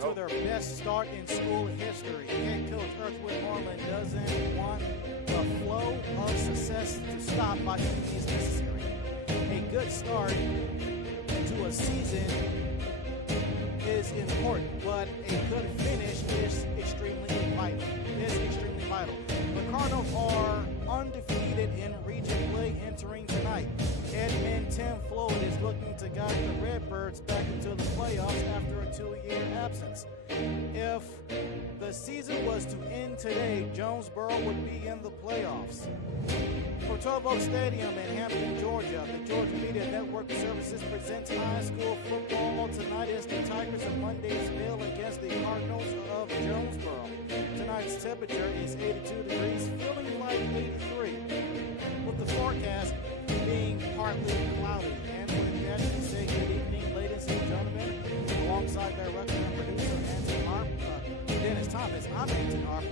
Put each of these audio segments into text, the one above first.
to their best start in school history. Head coach Earthwood Moreland doesn't want the flow of success to stop by any means necessary. A good start to a season is important, but a good finish is extremely vital. The Cardinals are undefeated in region play entering tonight. Edmonton, Floyd is looking to guide the Redbirds back into the playoffs after a 2-year absence. If the season was to end today, Jonesboro would be in the playoffs. For 12 Oak Stadium in Hampton, Georgia, the Georgia Media Network Services presents high school football tonight as the Tigers of Mundyville against the Cardinals of Jonesboro. Tonight's temperature is 82 degrees, feeling like 83, with the forecast being partly cloudy. And with that, we say good evening, ladies and gentlemen, alongside director and producer Dennis Thomas. I'm Anthony Arp.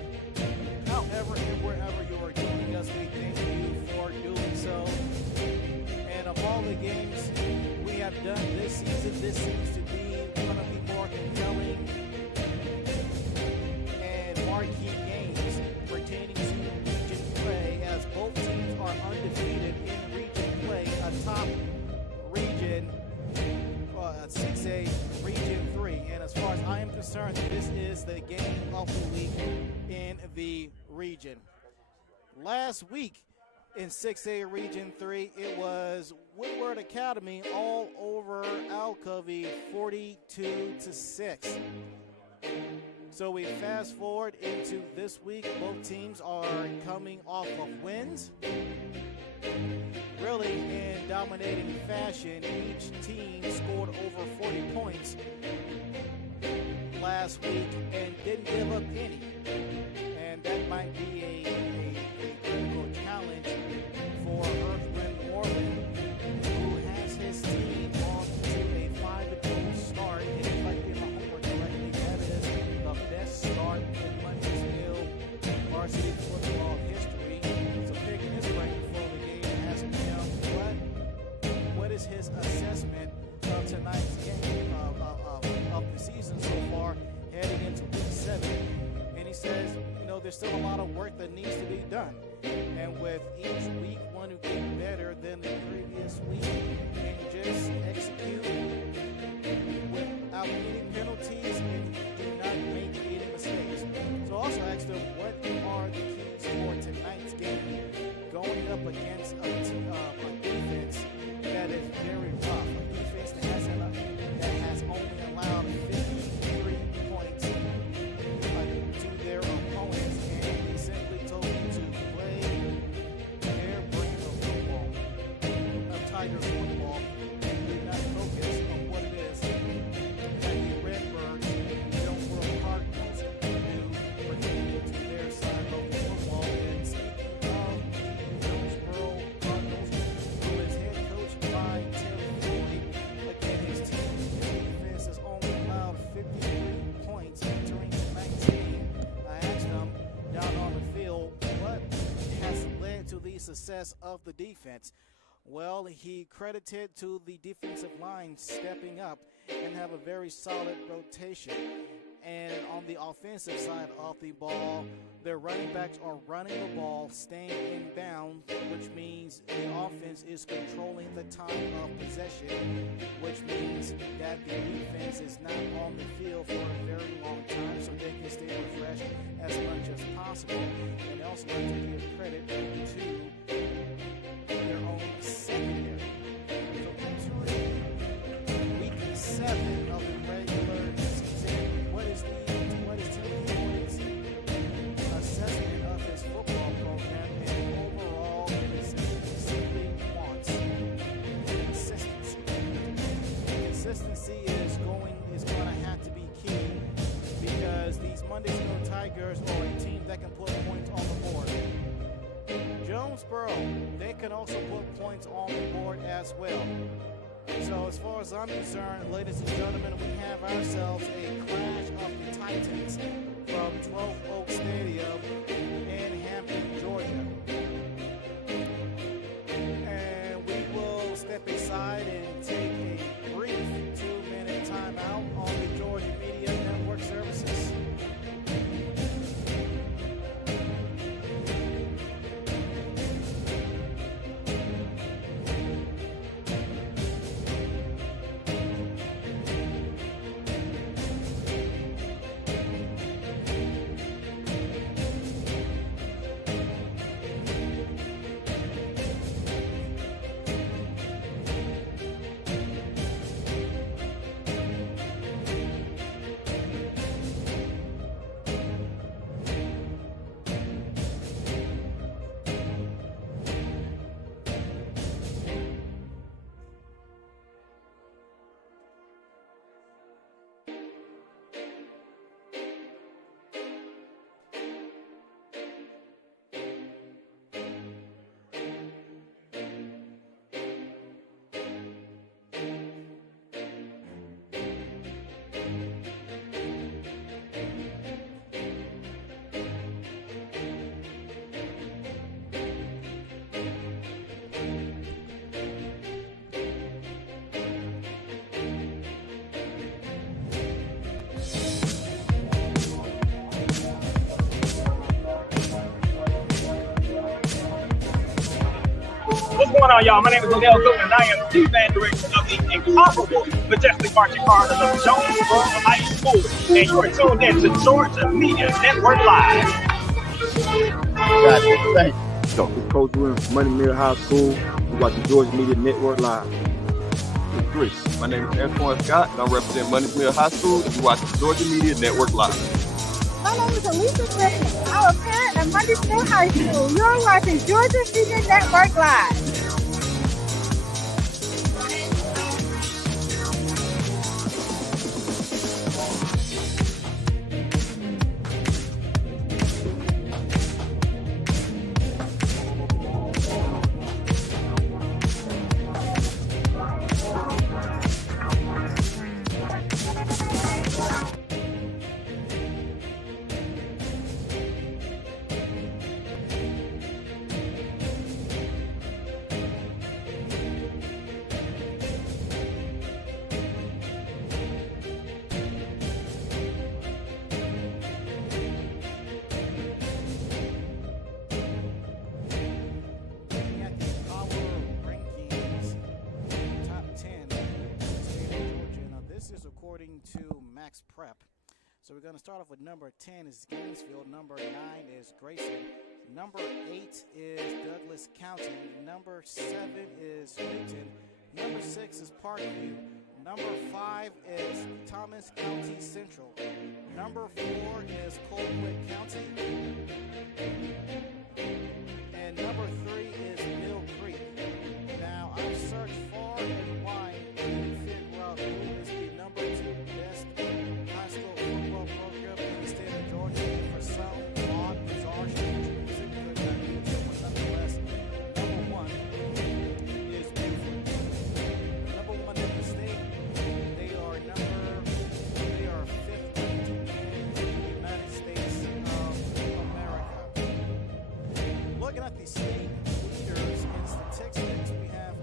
However and wherever you are joining us, we thank you for doing so. And of all the games we have done this season, this seems to be one of the more compelling and marquee games pertaining to region play, as both teams are undefeated in region play, atop region 6A, Region 3. And as far as I am concerned, this is the game of the week in the region. Last week in 6A Region 3, it was Woodward Academy all over Alcovey, 42-6. So we fast forward into this week. Both teams are coming off of wins. Really in dominating fashion. Each team scored over 40 points last week and didn't give up any. And that might be a critical challenge for Earthwind Moreland, who has his team off to a 5-0 start. And if I did my homework correctly, that is the best start in Mundyville varsity football history. So picking his brain before the game, asking him what is his assessment of tonight's game of the season so far, heading into week 7. And he says, there's still a lot of work that needs to be done. And with each week, one who gets better than the previous week and just execute without any penalties and do not make any mistakes. So I also asked him, what are the keys for tonight's game going up against a defense that is very rough, a defense that has only allowed 53 points to their opponents, and he simply told them to play their brand of football, of Tiger football, and do not focus on what it is that the Redbirds and Jonesboro Cardinals do pertaining to their side of the football. And speaking of Jonesboro Cardinals, who is head coached by Tim Mundy, again, his team's defense has only allowed 53 points entering tonight's game. I asked him down on the field what has led to the success of the defense. Well, he credited to the defensive line stepping up and have a very solid rotation. And on the offensive side of the ball, their running backs are running the ball, staying in bounds, which means the offense is controlling the time of possession, which means that the defense is not on the field for a very long time, so they can stay refreshed as much as possible. And also like to give credit to their own secondary. So entering week 7 of the regular season, what is Tim Floyd's assessment of his football program, and overall is simply wants consistency. Consistency is going to have to be key, because these Mundyville Tigers are a team that can put points on the board. Jonesboro, they can also put points on the board as well. So as far as I'm concerned, ladies and gentlemen, we have ourselves a clash of the Titans from 12 Oak Stadium in Hampton, Georgia. And we will step aside and take a brief 2-minute timeout on the Georgia Media Network going on, y'all? My name is Odell Cook, and I am the band director of the incomparable Majestic Marching Cardinals of Jonesboro High School. And you are tuned in to Georgia Media Network Live. Gotcha. Thank you. So, this is Coach Williams from Mundy Middle High School. We watch the Georgia Media Network Live. Great. My name is Antoine Scott, and I represent Mundy Middle High School, and we watch the Georgia Media Network Live. My name is Alicia Griffin. I'm a parent at Mundy Middle High School. You're watching Georgia Media Network Live. According to Max Prep. So we're going to start off with number 10 is Gainesville, number 9 is Grayson, number 8 is Douglas County, number 7 is Clayton, number 6 is Parkview, number 5 is Thomas County Central, number 4 is Colquitt County, and number 3 is Mill Creek. Now I've searched far and wide to figure out who is the number 2 best high school football program in the state of Georgia. For some odd, bizarre reason, could not do so, but nonetheless, number 1 is Buford. Number 1 in the state, they are 5th in the United States of America. Looking at the state leaders in statistics, we have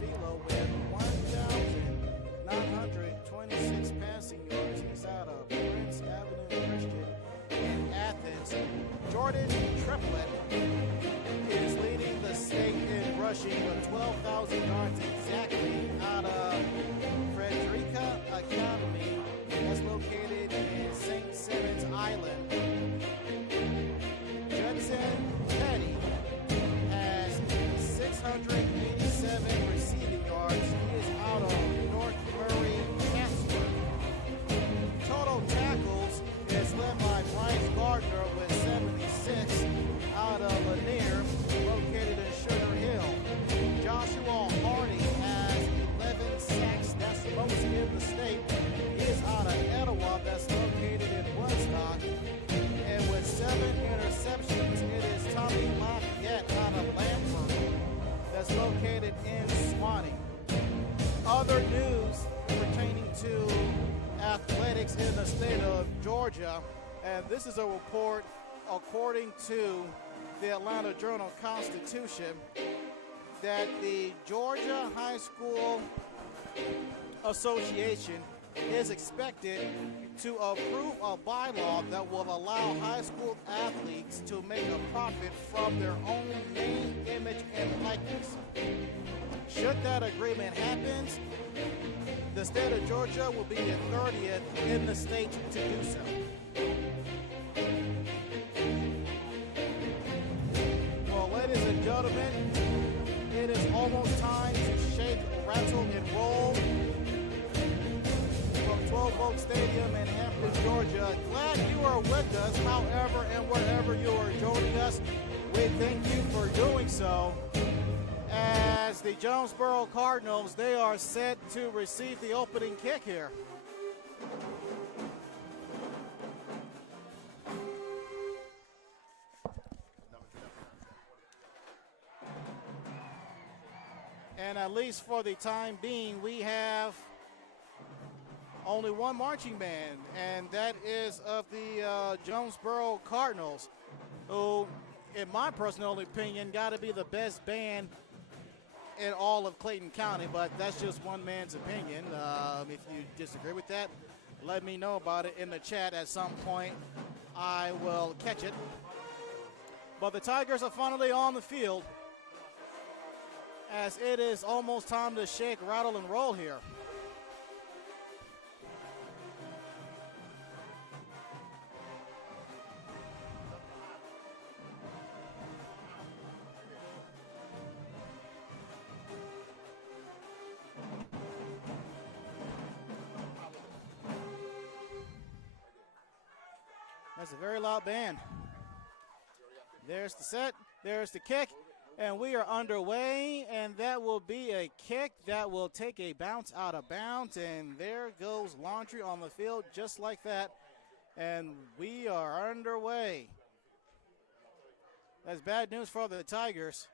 Philo with 1,926 passing yards. He's out of Prince Avenue Christian in Athens. Jordan Triplett is leading the state in rushing with 12,000 yards exactly out of Frederica Academy. That's located in St. Simons Island. Judson Petty has 687 receiving yards. He is out of North Murray, Casper. Total tackles is led by Bryce Gardner with 76 out of Lanier, located in Sugar Hill. Joshua Hardy has 11 sacks. That's the most in the state. He is out of Etowah. That's located in Woodstock. And with 7 interceptions, it is Tommy Lafayette out of Lampford. That's located in Swanee. Other news pertaining to athletics in the state of Georgia, and this is a report according to the Atlanta Journal-Constitution that the Georgia High School Association is expected to approve a bylaw that will allow high school athletes to make a profit from their own name, image, and likeness. Should that agreement happen, the state of Georgia will be the 30th in the state to do so. Well, ladies and gentlemen, it is almost time to shake, rattle, and roll from 12 Oak Stadium in Hampton, Georgia. Glad you are with us, however and wherever you are joining us. We thank you for doing so. As the Jonesboro Cardinals, they are set to receive the opening kick here. And at least for the time being, we have only one marching band, and that is of the Jonesboro Cardinals, who, in my personal opinion, got to be the best band in all of Clayton County, but that's just one man's opinion. If you disagree with that, let me know about it in the chat at some point. I will catch it. But the Tigers are finally on the field. as it is almost time to shake, rattle, and roll here. That's a very loud band. There's the set, there's the kick, and we are underway, and that will be a kick that will take a bounce out of bounds, and there goes Laundry on the field just like that, and we are underway. That's bad news for the Tigers,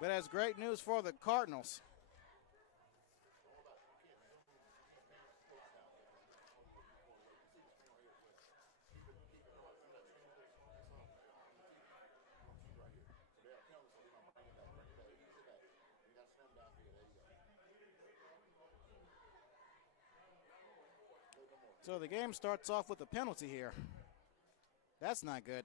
but that's great news for the Cardinals. So the game starts off with a penalty here. That's not good.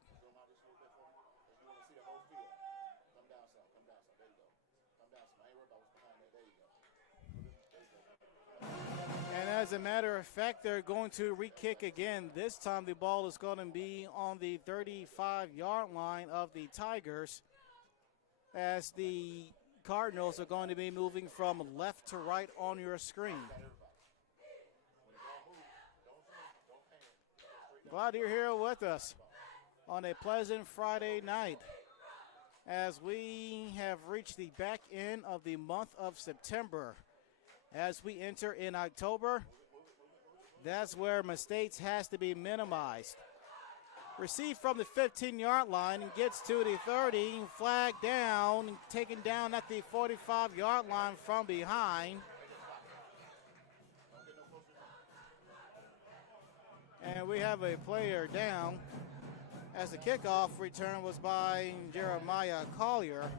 And as a matter of fact, they're going to re-kick again. This time the ball is going to be on the 35-yard line of the Tigers, as the Cardinals are going to be moving from left to right on your screen. Glad you're here with us on a pleasant Friday night as we have reached the back end of the month of September. As we enter in October, that's where mistakes has to be minimized. Received from the 15-yard line and gets to the 30, flagged down, taken down at the 45-yard line from behind. And we have a player down as the kickoff return was by Jeremiah Collier.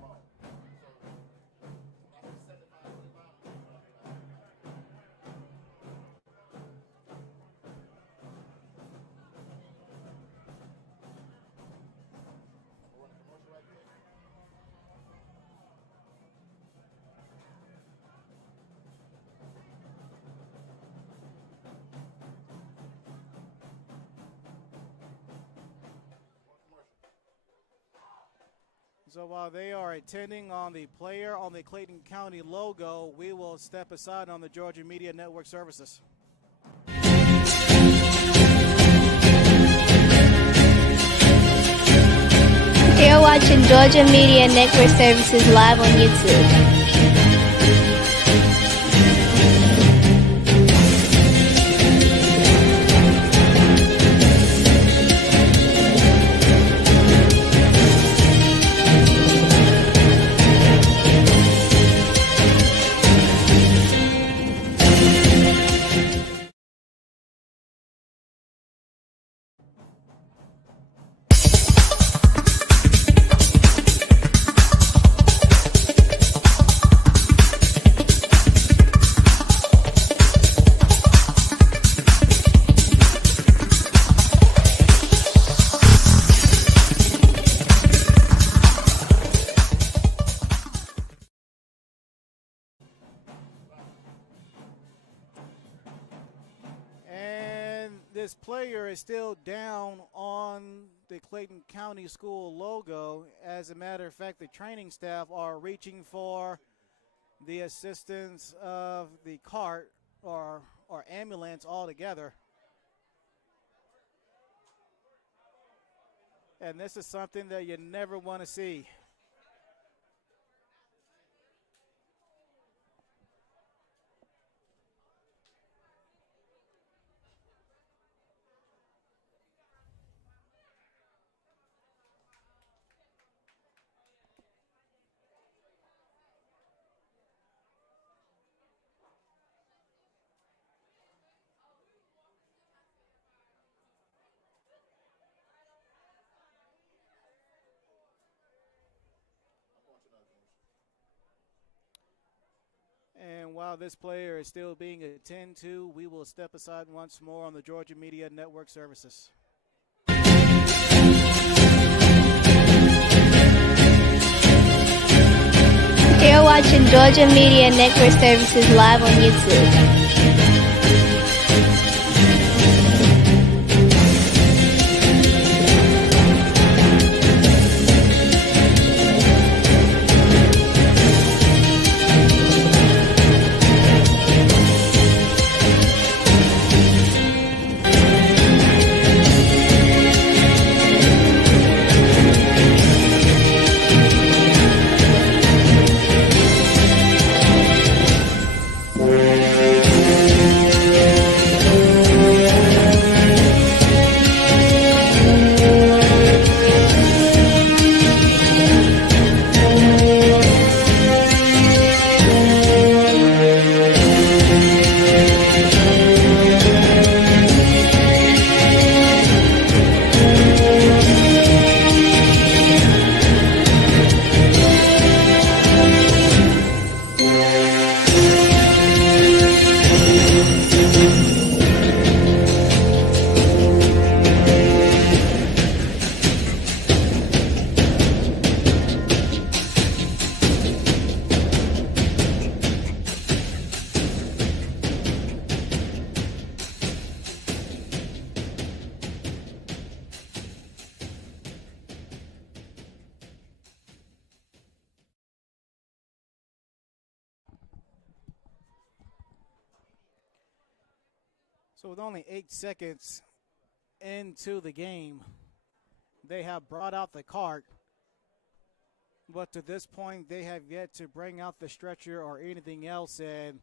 So while they are attending on the player on the Clayton County logo, we will step aside on the Georgia Media Network services. You're watching Georgia Media Network Services live on YouTube. This player is still down on the Clayton County School logo. As a matter of fact, the training staff are reaching for the assistance of the cart or ambulance altogether. And this is something that you never want to see. And while this player is still being attended to, we will step aside once more on the Georgia Media Network services. You're watching Georgia Media Network Services live on YouTube. So with only 8 seconds into the game, they have brought out the cart. But to this point, they have yet to bring out the stretcher or anything else, and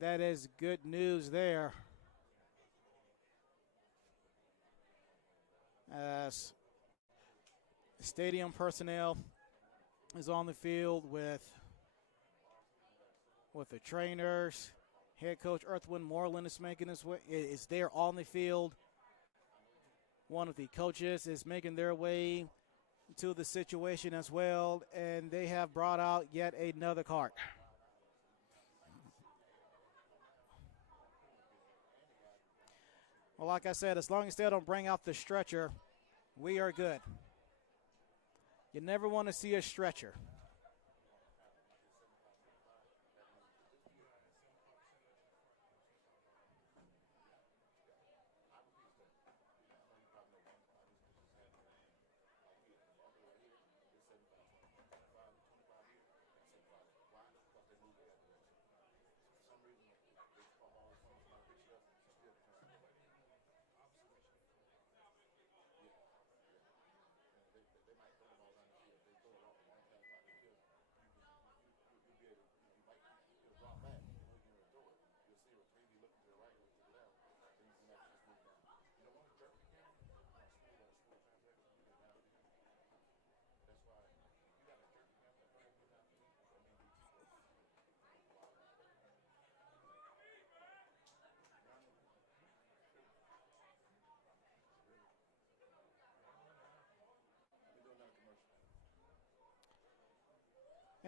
that is good news there. As stadium personnel is on the field with the trainers. Head coach Earthwind Moreland is making his way, is there on the field. One of the coaches is making their way to the situation as well, and they have brought out yet another cart. Well, like I said, as long as they don't bring out the stretcher, we are good. You never want to see a stretcher.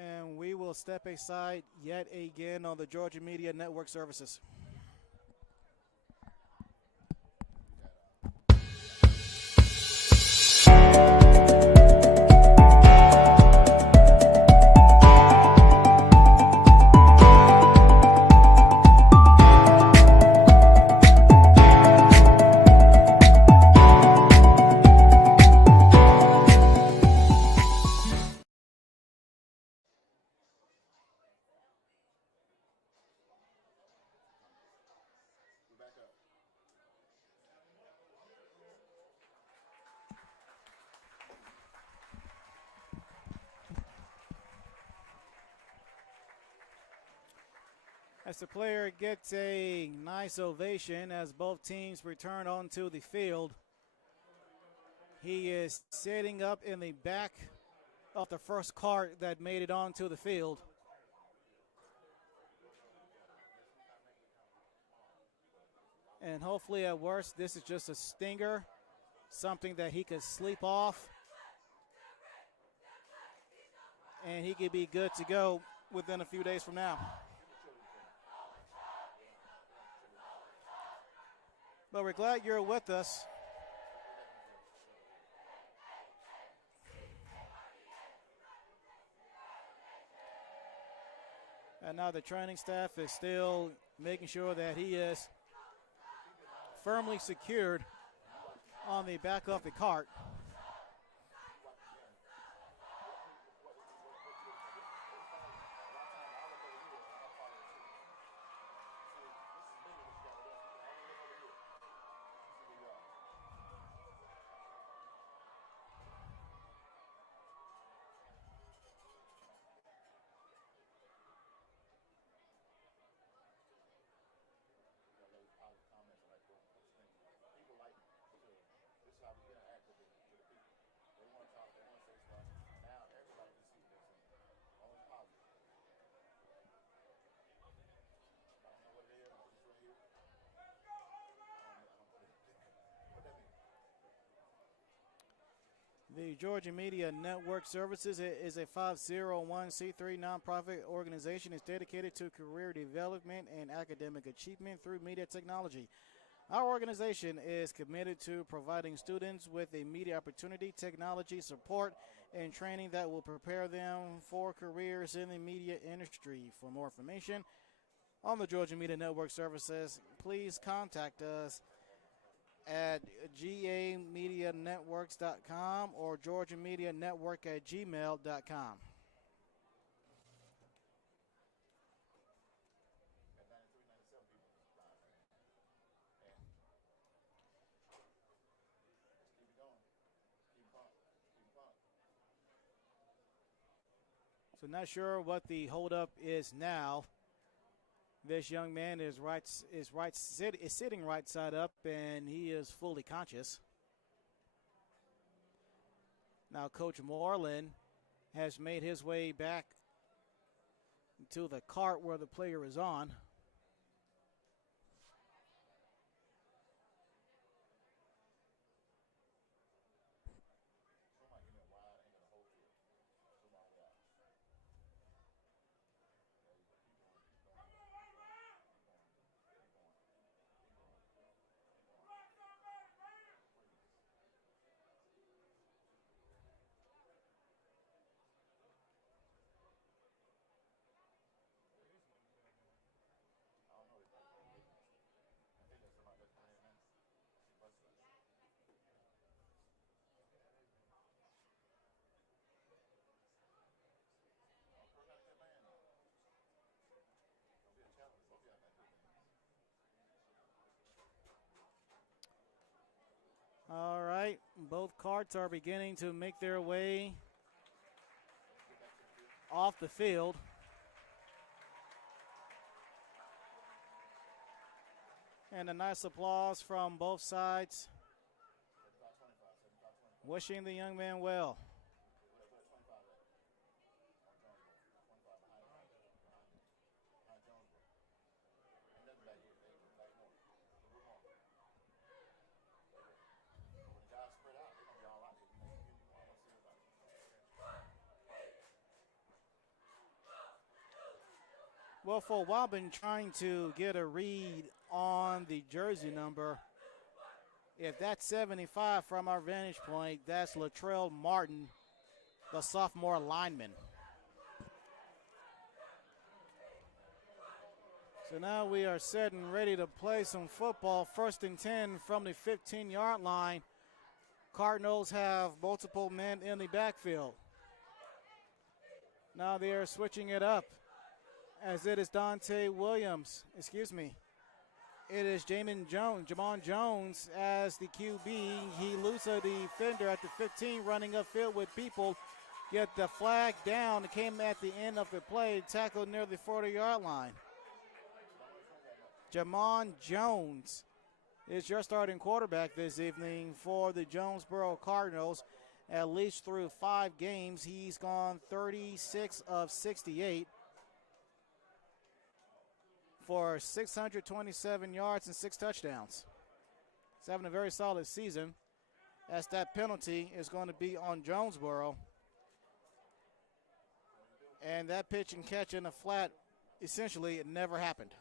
And we will step aside yet again on the Georgia Media Network Services. As the player gets a nice ovation as both teams return onto the field. He is sitting up in the back of the first cart that made it onto the field. And hopefully at worst, this is just a stinger, something that he could sleep off. And he could be good to go within a few days from now. But we're glad you're with us. And now the training staff is still making sure that he is firmly secured on the back of the cart. The Georgia Media Network Services is a 501c3 nonprofit organization. It's dedicated to career development and academic achievement through media technology. Our organization is committed to providing students with a media opportunity, technology support, and training that will prepare them for careers in the media industry. For more information on the Georgia Media Network Services, please contact us at gamedianetworks.com or georgiamedianetwork@gmail.com. So not sure what the holdup is now. This young man is sitting right side up, and he is fully conscious. Now Coach Moreland has made his way back to the cart where the player is on. All right, both carts are beginning to make their way off the field. And a nice applause from both sides, wishing the young man well. Well, for a while, I've been trying to get a read on the jersey number. If that's 75 from our vantage point, that's Latrell Martin, the sophomore lineman. So now we are set and ready to play some football. 1st and 10 from the 15-yard line. Cardinals have multiple men in the backfield. Now they are switching it up, as it is It is Jamon Jones as the QB. He loses a defender at the 15, running upfield with people. Get the flag down. It came at the end of the play, tackled near the 40-yard line. Jamon Jones is your starting quarterback this evening for the Jonesboro Cardinals. At least through 5 games, he's gone 36 of 68. For 627 yards and 6 touchdowns. He's having a very solid season, as that penalty is going to be on Jonesboro. And that pitch and catch in the flat, essentially, it never happened.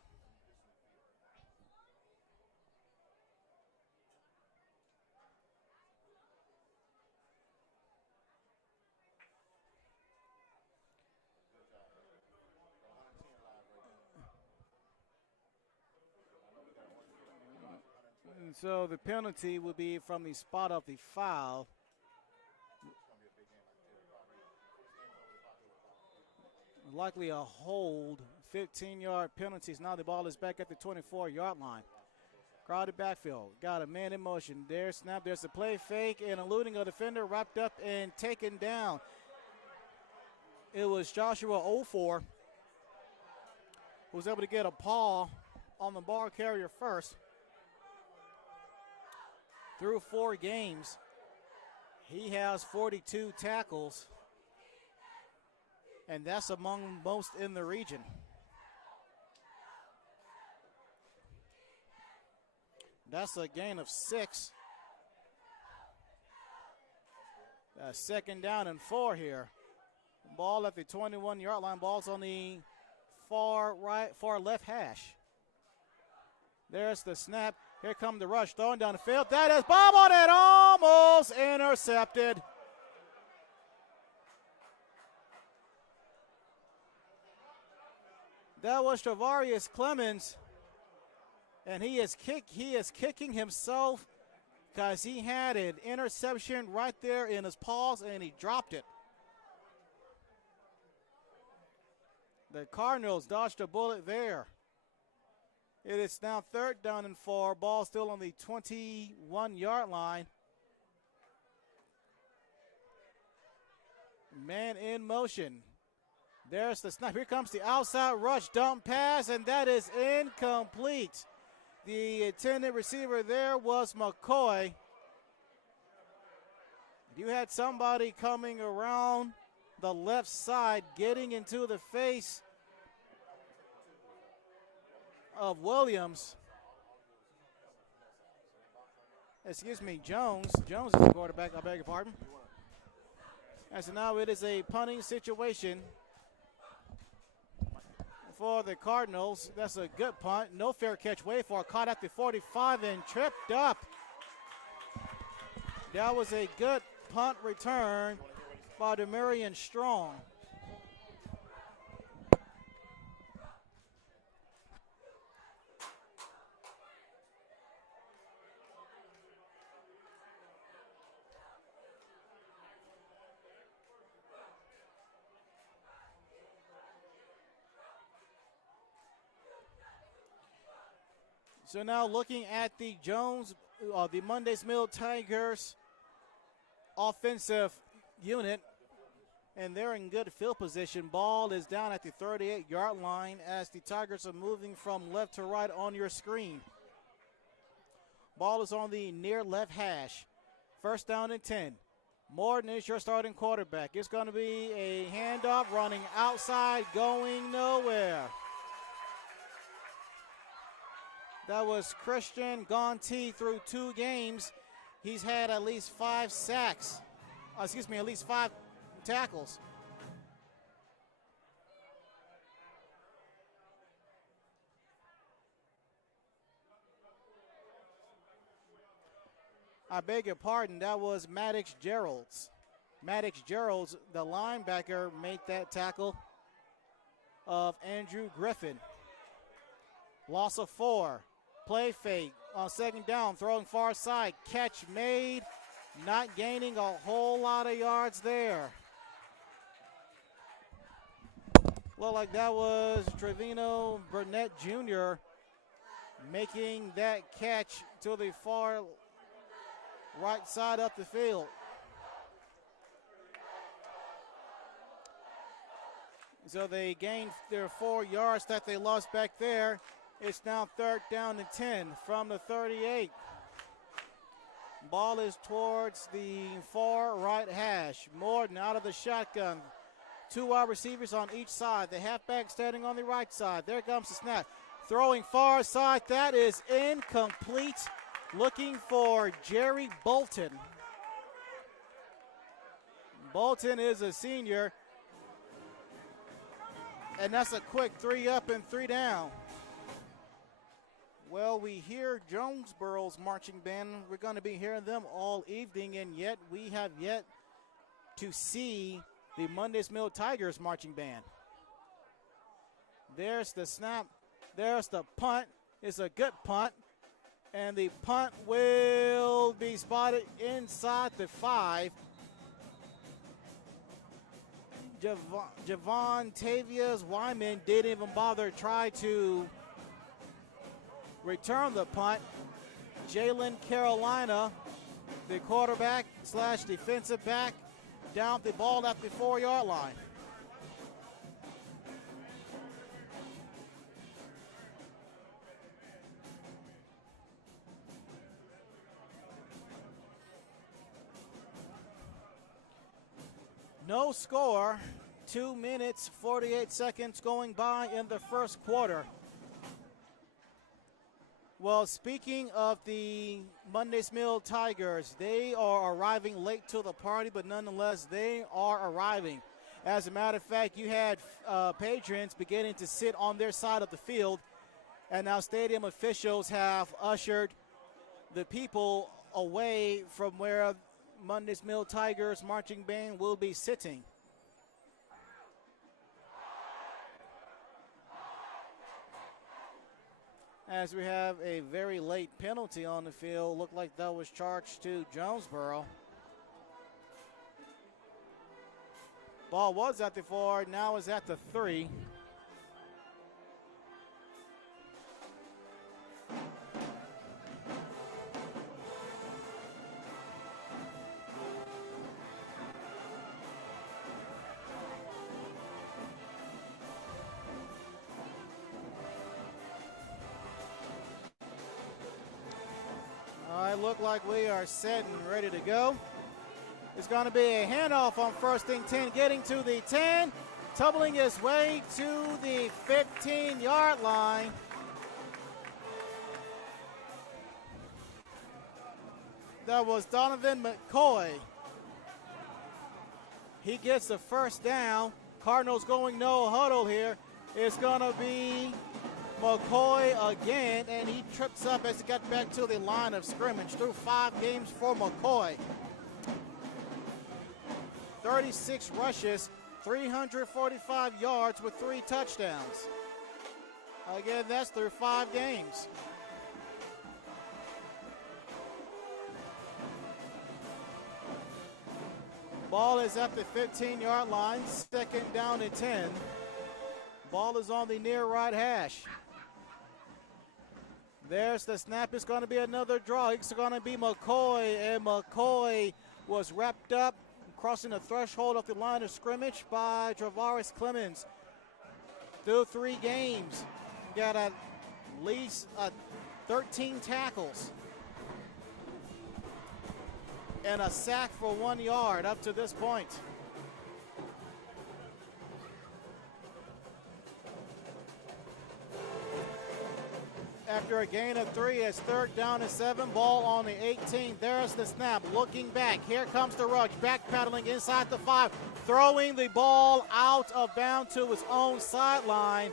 And so the penalty would be from the spot of the foul. Likely a hold, 15-yard penalties. Now the ball is back at the 24-yard line. Crowded backfield, got a man in motion. There's snap, there's a play fake, and eluding a defender, wrapped up and taken down. It was Joshua Ofor who was able to get a paw on the ball carrier first. Through 4 games, he has 42 tackles, and that's among most in the region. That's a gain of 6. Second down and 4 here. Ball at the 21-yard line. Ball's on the far left hash. There's the snap. Here come the rush, throwing down the field. That is bobbled and almost intercepted. That was Travarius Clemens, and he is kicking himself because he had an interception right there in his paws, and he dropped it. The Cardinals dodged a bullet there. It is now 3rd down and 4. Ball still on the 21-yard line. Man in motion. There's the snap. Here comes the outside rush, dump pass, and that is incomplete. The intended receiver there was McCoy. You had somebody coming around the left side, getting into the face of Williams. Excuse me, Jones. Jones is the quarterback. I beg your pardon. And so now it is a punting situation for the Cardinals. That's a good punt. No fair catch. Way for caught at the 45 and tripped up. That was a good punt return by Demarion Strong. So now looking at the the Monday's Mill Tigers offensive unit, and they're in good field position. Ball is down at the 38-yard line as the Tigers are moving from left to right on your screen. Ball is on the near left hash. 1st down and 10. Morton is your starting quarterback. It's going to be a handoff running outside, going nowhere. That was Christian Gonti through 2 games. He's had at least 5 sacks. At least 5 tackles. I beg your pardon, that was Maddox Geralds. Maddox Geralds, the linebacker, made that tackle of Andrew Griffin. Loss of 4. Play fake on 2nd down, throwing far side. Catch made, not gaining a whole lot of yards there. Looked like that was Trevino Burnett Jr. making that catch to the far right side up the field. So they gained their 4 yards that they lost back there. It's now 3rd down and 10 from the 38. Ball is towards the far right hash. Morton out of the shotgun. 2 wide receivers on each side. The halfback standing on the right side. There comes the snap. Throwing far side. That is incomplete. Looking for Jerry Bolton. Bolton is a senior. And that's a quick 3 up and 3 down. Well, we hear Jonesboro's marching band. We're going to be hearing them all evening, and yet we have yet to see the Monday's Mill Tigers marching band. There's the snap. There's the punt. It's a good punt. And the punt will be spotted inside the 5. Javon Tavius Wyman didn't even bother to try to return the punt. Jalen Carolina, the quarterback / defensive back, down the ball at the 4-yard line. No score, 2 minutes, 48 seconds going by in the first quarter. Well, speaking of the Monday's Mill Tigers, they are arriving late to the party, but nonetheless, they are arriving. As a matter of fact, you had patrons beginning to sit on their side of the field, and now stadium officials have ushered the people away from where Monday's Mill Tigers marching band will be sitting. As we have a very late penalty on the field, looked like that was charged to Jonesboro. Ball was at the 4, now is at the 3. Look like we are set and ready to go. It's going to be a handoff on 1st and 10, getting to the 10, tumbling his way to the 15-yard line. That was Donovan McCoy. He gets the first down. Cardinals going no huddle here. It's going to be McCoy again, and he trips up as he got back to the line of scrimmage. Through 5 games for McCoy. 36 rushes, 345 yards with 3 touchdowns. Again, that's through 5 games. Ball is at the 15-yard line, 2nd down and 10. Ball is on the near right hash. There's the snap. It's going to be another draw. It's going to be McCoy, and McCoy was wrapped up, crossing the threshold of the line of scrimmage by Travaris Clemens. Through 3 games, got at least 13 tackles and a sack for 1 yard up to this point. After a gain of 3, it's 3rd down and 7. Ball on the 18. There's the snap. Looking back. Here comes the rush. Backpedaling inside the 5. Throwing the ball out of bounds to his own sideline.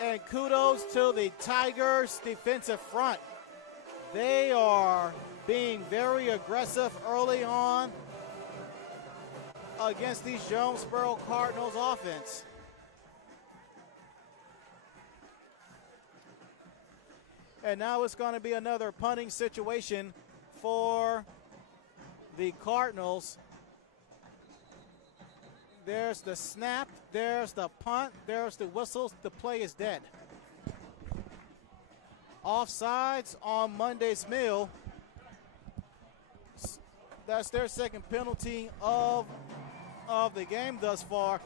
And kudos to the Tigers defensive front. They are being very aggressive early on against these Jonesboro Cardinals offense. And now it's going to be another punting situation for the Cardinals. There's the snap, there's the punt, there's the whistles. The play is dead. Offsides on Monday's Mill. That's their 2nd penalty of the game thus far.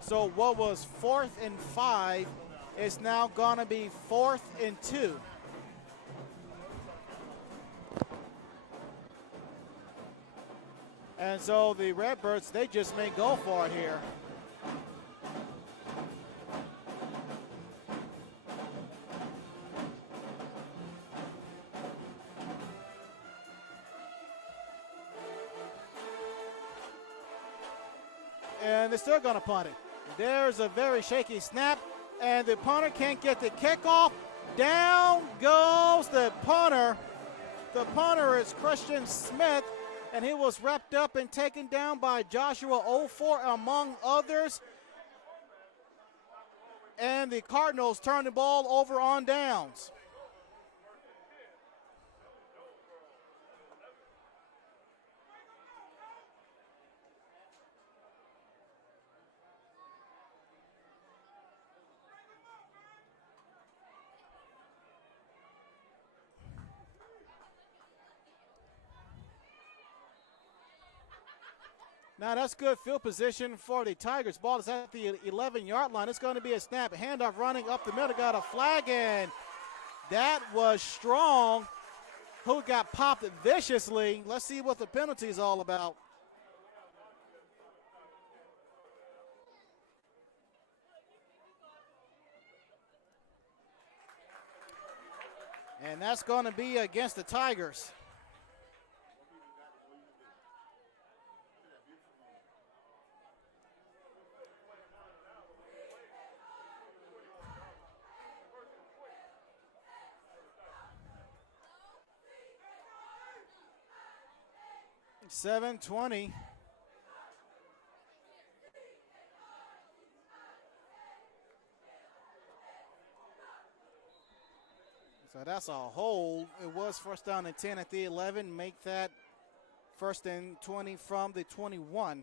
So what was 4th and 5 is now going to be 4th and 2. And so the Redbirds, they just may go for it here. And they're still going to punt it. There's a very shaky snap, and the punter can't get the kickoff. Down goes the punter. The punter is Christian Smith, and he was wrapped up and taken down by Joshua Ofor, among others. And the Cardinals turn the ball over on downs. Now that's good field position for the Tigers. Ball is at the 11-yard line. It's going to be a snap. Handoff running up the middle. Got a flag, and that was Strong, who got popped viciously. Let's see what the penalty is all about. And that's going to be against the Tigers. .720. So that's a hold. It was first down and 10 at the 11. Make that first and 20 from the 21.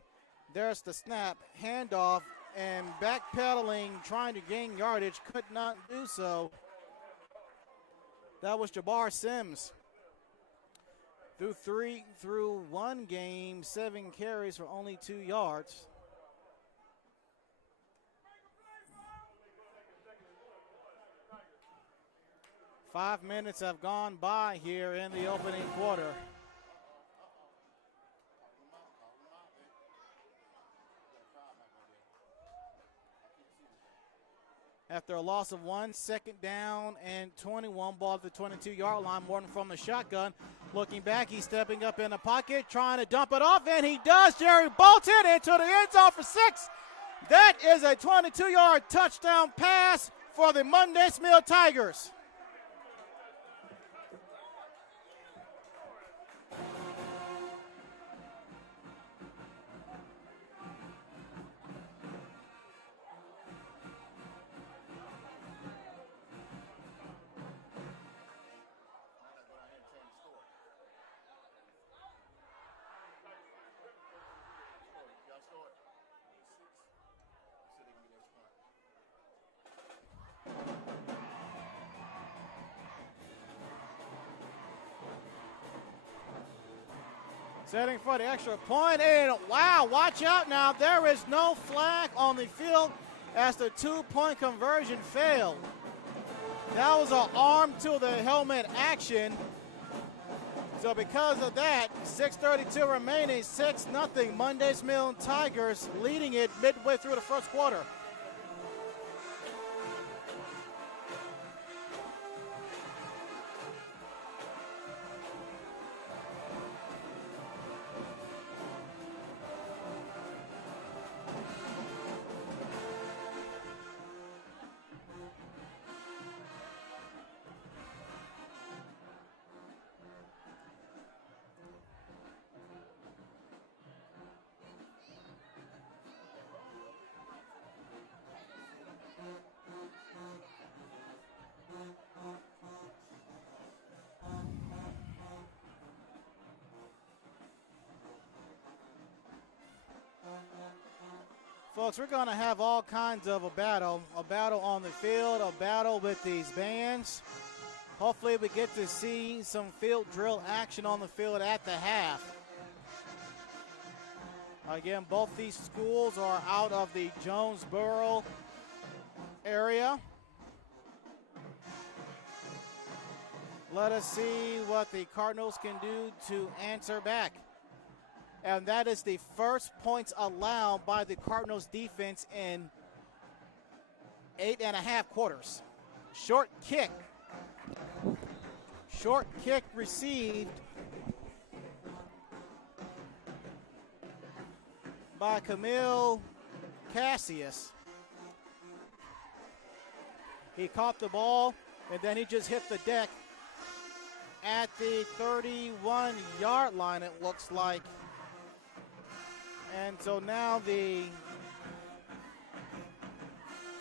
There's the snap, handoff, and backpedaling, trying to gain yardage, could not do so. That was Jabbar Sims. Through one game, 7 carries for only 2 yards. Five minutes have gone by here in the opening quarter. After a loss of 1, second down and 21, ball at the 22-yard line. Morton from the shotgun. Looking back, he's stepping up in the pocket, trying to dump it off, and he does. Jerry Bolton into the end zone for 6. That is a 22-yard touchdown pass for the Mundy's Mill Tigers. Setting for the extra point, and wow, watch out now. There is no flag on the field as the 2-point conversion failed. That was an arm to the helmet action. So because of that, 6:32 remaining, 6-0, Mundy's Mill Tigers leading it midway through the first quarter. Folks, we're going to have all kinds of a battle on the field, a battle with these bands. Hopefully we get to see some field drill action on the field at the half. Again, both these schools are out of the Jonesboro area. Let us see what the Cardinals can do to answer back. And that is the first points allowed by the Cardinals defense in 8.5 quarters. Short kick received by Camille Cassius. He caught the ball, and then he just hit the deck at the 31-yard line, it looks like. And so now the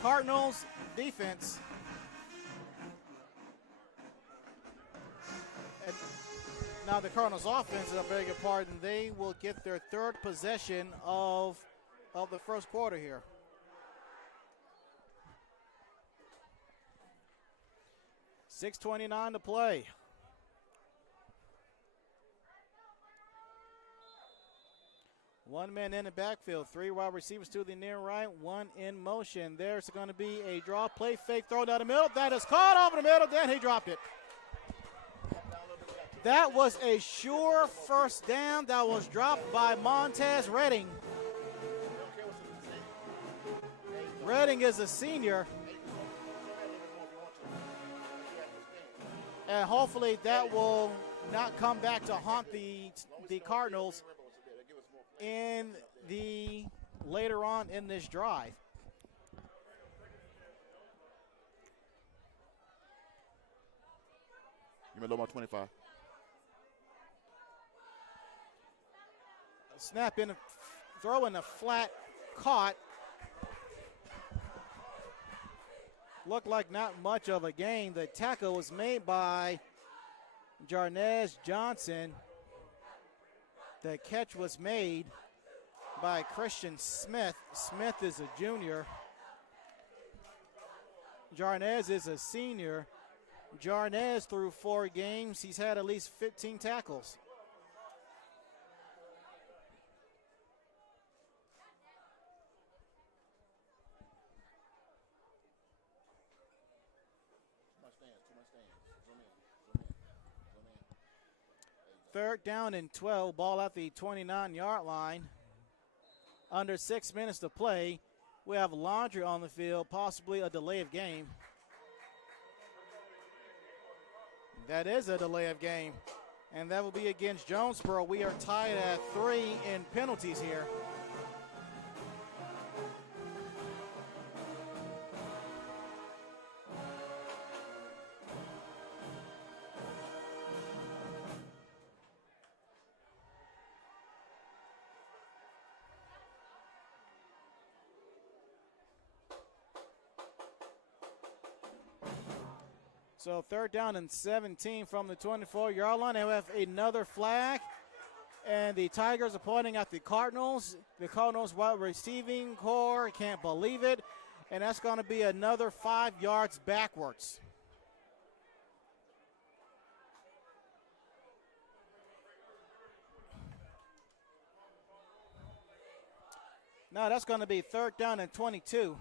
Cardinals defense, and now the Cardinals offense, I beg your pardon, they will get their third possession of the first quarter here. .629 to play. One man in the backfield, 3 wide receivers to the near right, 1 in motion. There's going to be a draw play, fake throw down the middle. That is caught over the middle, then he dropped it. That was a sure first down that was dropped by Montez Redding. Redding is a senior. And hopefully that will not come back to haunt the Cardinals in the later on in this drive. Give me a little more 25. Snap in, throw in the flat, caught. Looked like not much of a gain. The tackle was made by Jarnez Johnson. The catch was made by Christian Smith. Smith is a junior. Jarnez is a senior. Jarnez, through 4 games, he's had at least 15 tackles. Third down and 12, ball at the 29-yard line. Under 6 minutes to play. We have Laundry on the field, possibly a delay of game. That is a delay of game, and that will be against Jonesboro. We are tied at 3 in penalties here. So third down and 17 from the 24-yard line. They have another flag, and the Tigers are pointing at the Cardinals. The Cardinals wide receiving core can't believe it, and that's going to be another 5 yards backwards. No, that's going to be third down and 22.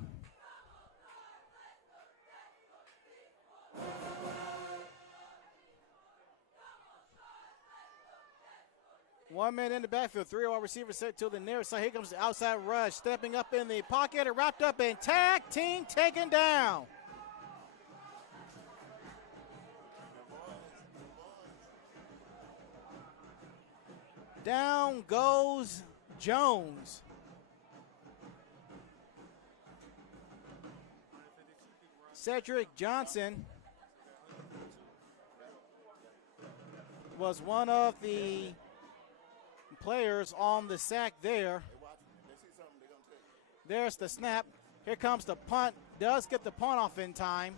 One man in the backfield, 3 wide receivers set to the near side. Here comes the outside rush, stepping up in the pocket and wrapped up in tag team, taken down. Down goes Jones. Cedric Johnson was one of the players on the sack there. There's the snap. Here comes the punt. Does get the punt off in time.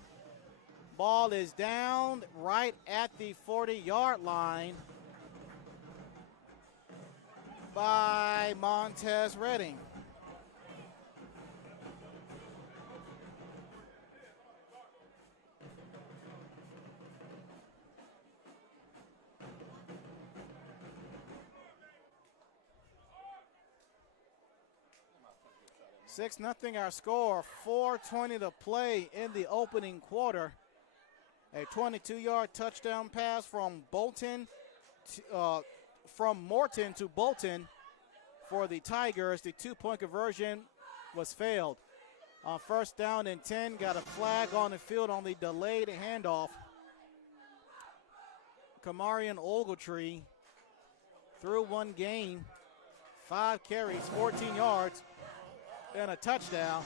Ball is down right at the 40-yard line by Montez Redding. Six-0 our score, 4:20 to play in the opening quarter. A 22-yard touchdown pass from Morton to Bolton for the Tigers. The 2-point conversion was failed. On first down and 10, got a flag on the field on the delayed handoff. Kamarian Ogletree through one game, 5 carries, 14 yards. And a touchdown.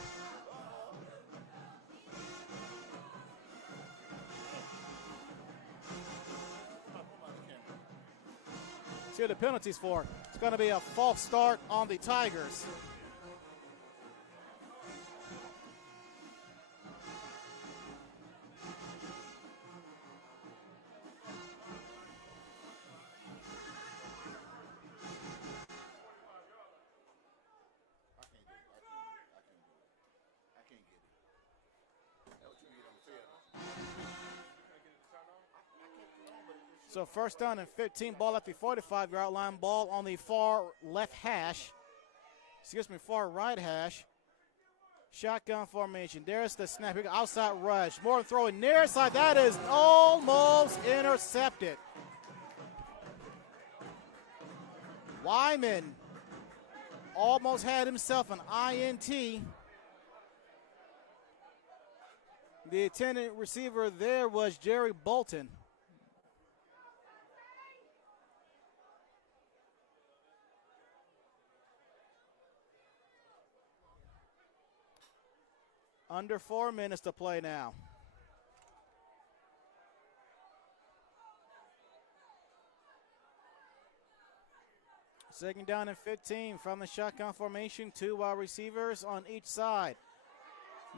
See what the penalties for. It's going to be a false start on the Tigers. So first down and 15, ball at the 45-yard line, ball on the far left hash. far right hash. Shotgun formation. There's the snap. Here, outside rush. Morton throwing near side. That is almost intercepted. Wyman almost had himself an INT. The intended receiver there was Jerry Bolton. Under 4 minutes to play now. Second down and 15 from the shotgun formation. 2 wide receivers on each side.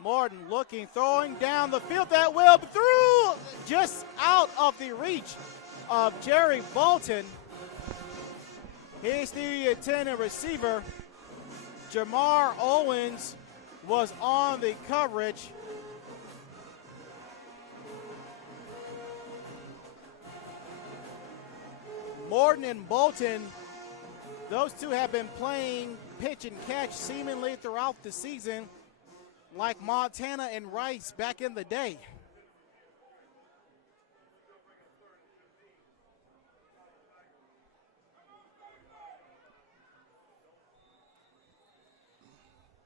Morton looking, throwing down the field. That will through, just out of the reach of Jerry Bolton. He's the intended receiver. Jamar Owens was on the coverage. Morton and Bolton, those two have been playing pitch and catch seemingly throughout the season, like Montana and Rice back in the day.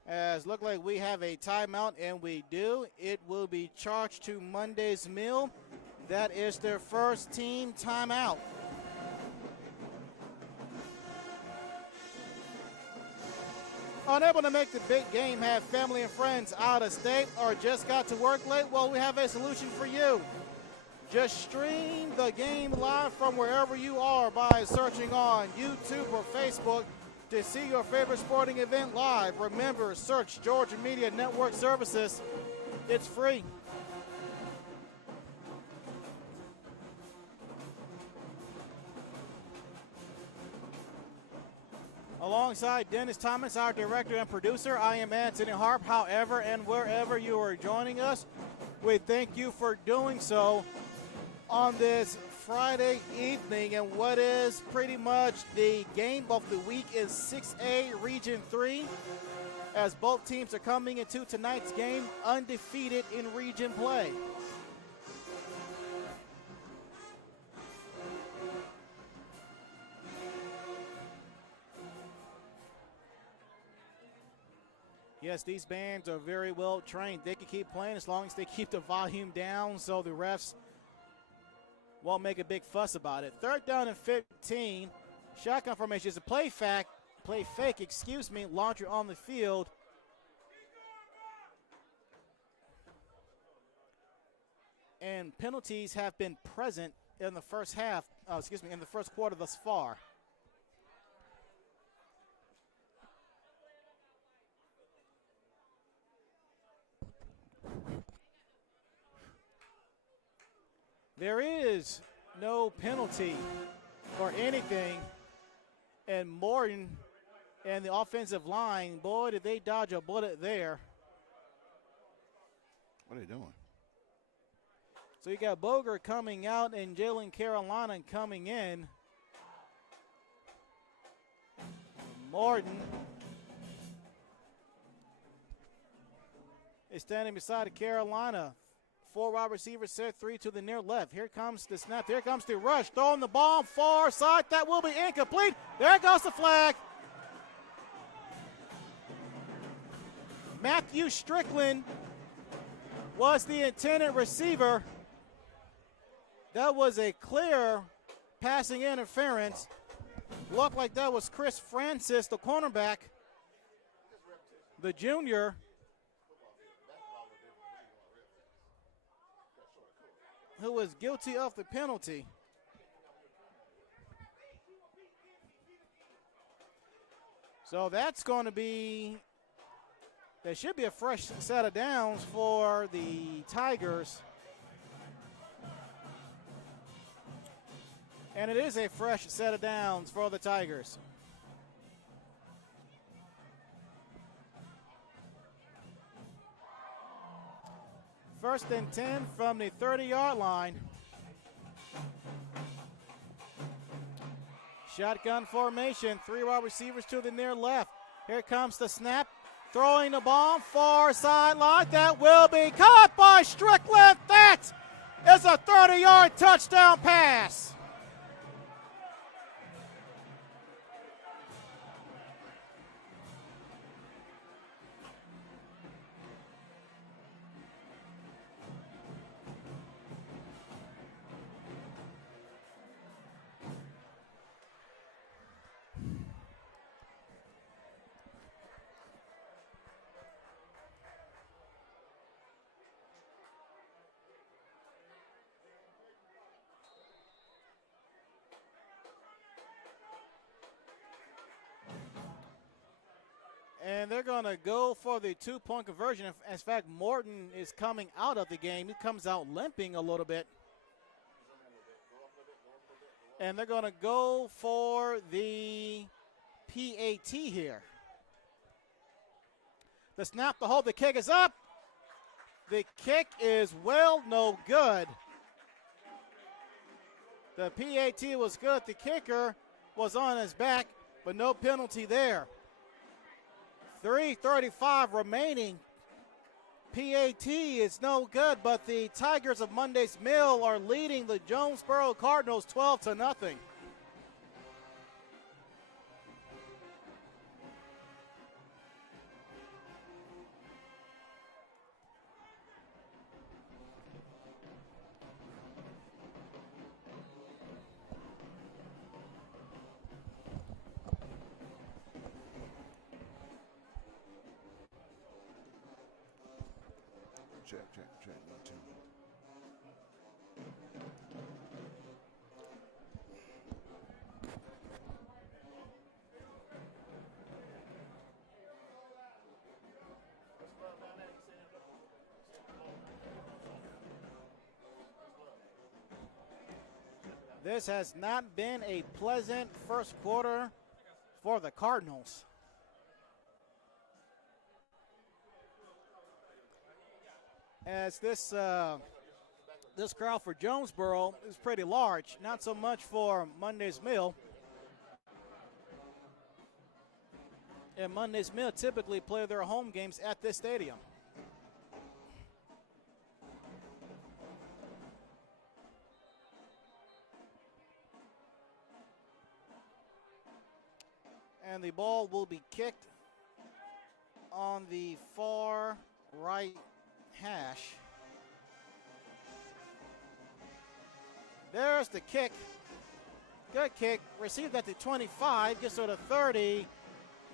As look like we have a timeout, and we do. It will be charged to Monday's Mill. That is their first team timeout. Unable to make the big game, have family and friends out of state, or just got to work late? Well, we have a solution for you. Just stream the game live from wherever you are by searching on YouTube or Facebook to see your favorite sporting event live. Remember, search Georgia Media Network Services. It's free. Alongside Dennis Thomas, our director and producer, I am Anthony Harp. However and wherever you are joining us, we thank you for doing so on this Friday evening. And what is pretty much the game of the week is 6A Region 3, as both teams are coming into tonight's game undefeated in region play. Yes, these bands are very well trained. They can keep playing as long as they keep the volume down so the refs won't make a big fuss about it. Third down and 15. Shotgun formation is a play fake, launcher on the field. And penalties have been present in the first half, in the first quarter thus far. There is no penalty or anything, and Morton and the offensive line, boy, did they dodge a bullet there. What are they doing? So you got Boger coming out and Jalen Carolina coming in. Morton is standing beside Carolina. 4 wide receivers set, 3 to the near left. Here comes the snap. Here comes the rush. Throwing the ball far side. That will be incomplete. There goes the flag. Matthew Strickland was the intended receiver. That was a clear passing interference. Looked like that was Chris Francis, the cornerback, the junior. Who was guilty of the penalty. So that's going to be, there should be a fresh set of downs for the Tigers. And it is a fresh set of downs for the Tigers. First and 10 from the 30-yard line. Shotgun formation, 3 wide receivers to the near left. Here comes the snap. Throwing the ball far sideline. That will be caught by Strickland. That is a 30-yard touchdown pass. And they're going to go for the two-point conversion. In fact, Morton is coming out of the game. He comes out limping a little bit. And they're going to go for the PAT here. The snap, the hold, the kick is up. The kick is no good. The PAT was good. The kicker was on his back, but no penalty there. 3:35 remaining. PAT is no good, but the Tigers of Monday's Mill are leading the Jonesboro Cardinals 12-0. Check, 1, 2. This has not been a pleasant first quarter for the Cardinals. As this crowd for Jonesboro is pretty large, not so much for Monday's Mill. And Monday's Mill typically play their home games at this stadium. And the ball will be kicked on the far right hash. There's the kick. Good kick. Received at the 25. Gets to the 30.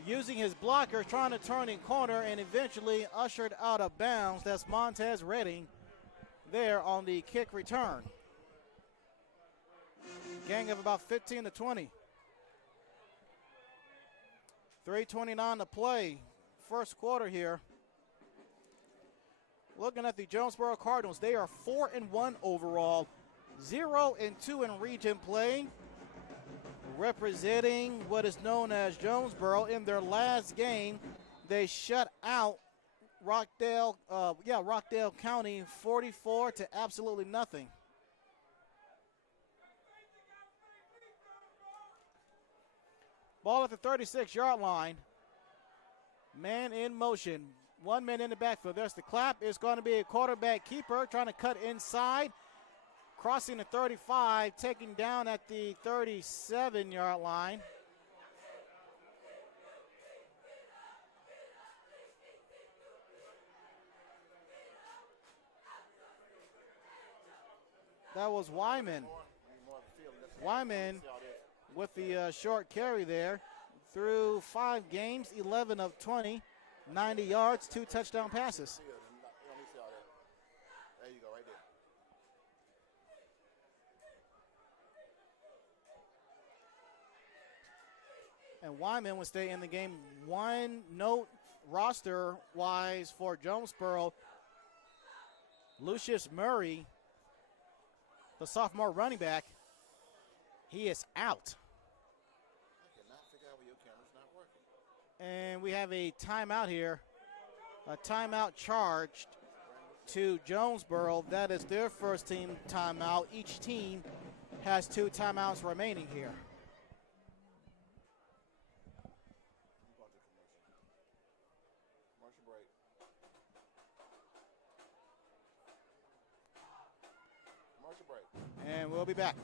Using his blocker, trying to turn in corner, and eventually ushered out of bounds. That's Montez Redding there on the kick return. Gang of about 15 to 20. 3:29 to play. First quarter here. Looking at the Jonesboro Cardinals, they are 4-1 overall, 0-2 in region play, representing what is known as Jonesboro. In their last game, they shut out Rockdale County 44 to absolutely nothing. Ball at the 36-yard line. Man in motion. 1 man in the backfield. There's the clap. It's going to be a quarterback keeper trying to cut inside. Crossing the 35, taking down at the 37-yard line. That was Wyman. Wyman with the short carry there. Through 5 games, 11 of 20. 90 yards, 2 touchdown passes. There you go, right there. And Wyman will stay in the game. One note roster-wise for Jonesboro, Lucius Murray, the sophomore running back, he is out. I cannot figure out where your camera's not working. And we have a timeout here. A timeout charged to Jonesboro. That is their first team timeout. Each team has 2 timeouts remaining here. and we'll be back.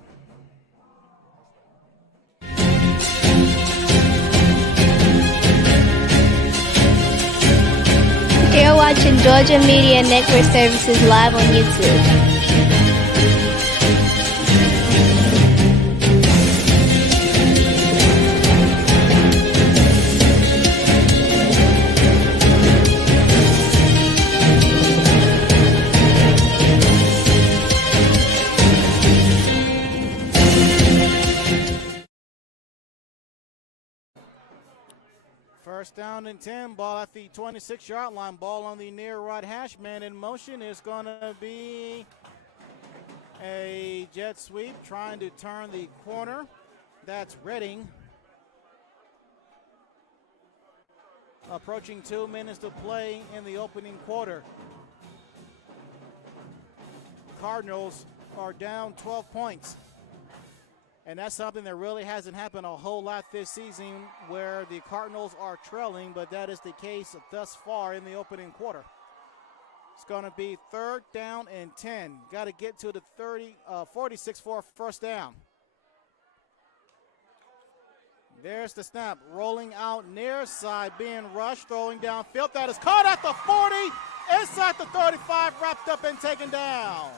You're watching Georgia Media Network Services live on YouTube. First down and 10, ball at the 26-yard line, ball on the near right hash. Man in motion is going to be a jet sweep trying to turn the corner. That's Redding. Approaching 2 minutes to play in the opening quarter. Cardinals are down 12 points. And that's something that really hasn't happened a whole lot this season, where the Cardinals are trailing, but that is the case thus far in the opening quarter. It's going to be third down and 10. Got to get to the 46 for a first down. There's the snap, rolling out near side, being rushed, throwing downfield. That is caught at the 40, inside the 35, wrapped up and taken down.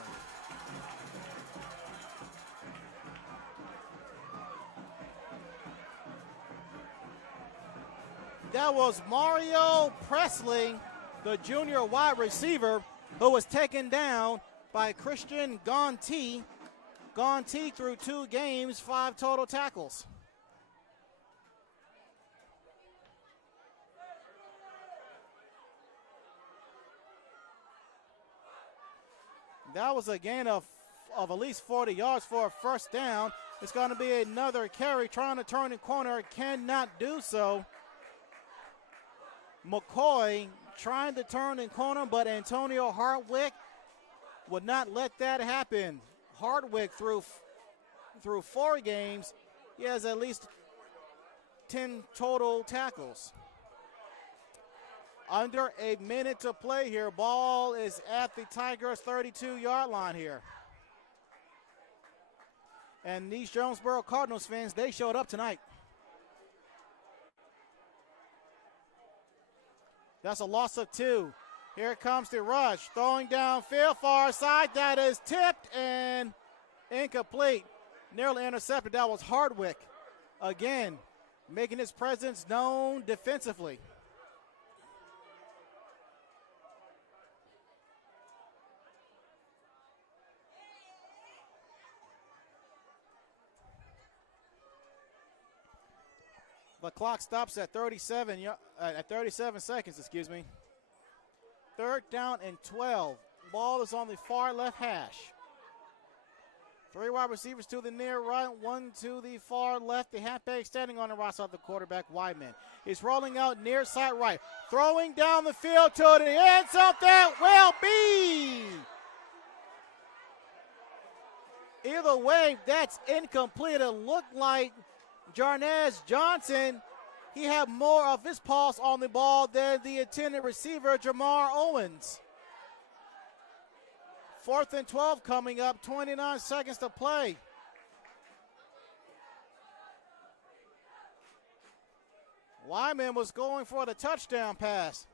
That was Mario Presley, the junior wide receiver, who was taken down by Christian Gonti. Gonti through 2 games, 5 total tackles. That was a gain of at least 40 yards for a first down. It's going to be another carry, trying to turn the corner, cannot do so. McCoy trying to turn the corner, but Antonio Hardwick would not let that happen. Hardwick through 4 games, he has at least 10 total tackles. Under a minute to play here. Ball is at the Tigers' 32-yard line here. And these Jonesboro Cardinals fans, they showed up tonight. That's a loss of 2. Here comes the rush. Throwing downfield, far side. That is tipped and incomplete. Nearly intercepted. That was Hardwick. Again, making his presence known defensively. The clock stops at 37 seconds, excuse me. Third down and 12. Ball is on the far left hash. 3 wide receivers to the near right, 1 to the far left. The halfback standing on the right side of the quarterback, Wyman. He's rolling out near side right. Throwing down the field to the end zone. That will be. Either way, that's incomplete. It looked like Jarnez Johnson, he had more of his paws on the ball than the intended receiver, Jamar Owens. 4th and 12 coming up, 29 seconds to play. Wyman was going for the touchdown pass.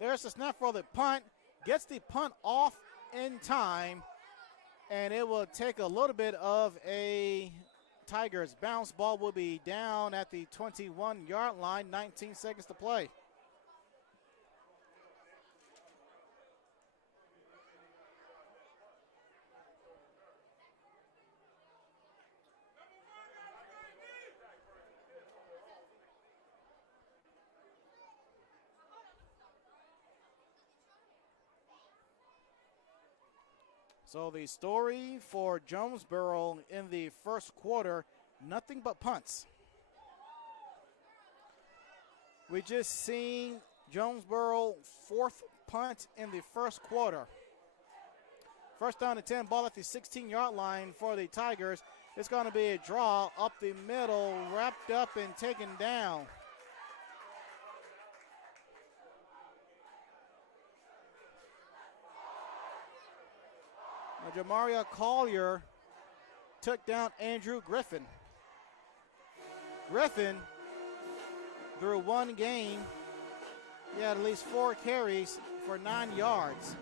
There's the snap for the punt. Gets the punt off in time, and it will take a little bit of a Tigers bounce. Ball will be down at the 21-yard line, 19 seconds to play. So the story for Jonesboro in the first quarter, nothing but punts. We just seen Jonesboro 4th punt in the first quarter. First down and 10, ball at the 16-yard line for the Tigers. It's going to be a draw up the middle, wrapped up and taken down. Now, Jamaria Collier took down Andrew Griffin. Griffin, through one game, he had at least 4 carries for 9 yards.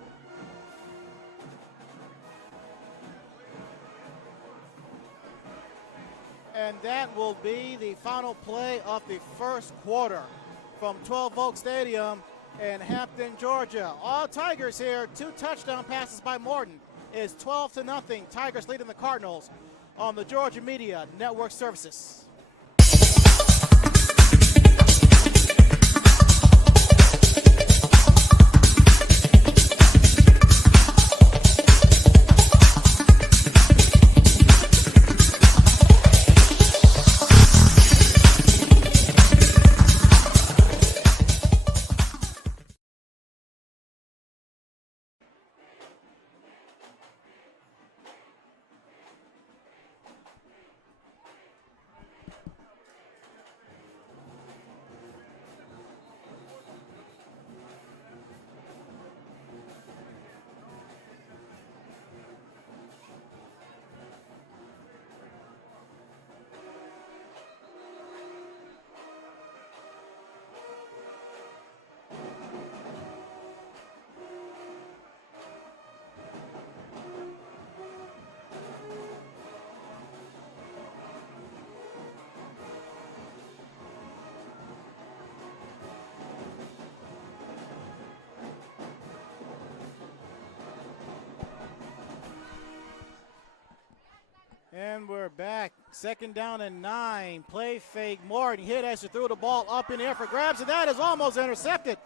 And that will be the final play of the first quarter from 12 Oak Stadium in Hampton, Georgia. All Tigers here, 2 touchdown passes by Morton. Is 12-0. Tigers leading the Cardinals on the Georgia Media Network Services. And we're back. 2nd down and 9. Play fake. Morton hit as he threw the ball up in the air for grabs, and that is almost intercepted.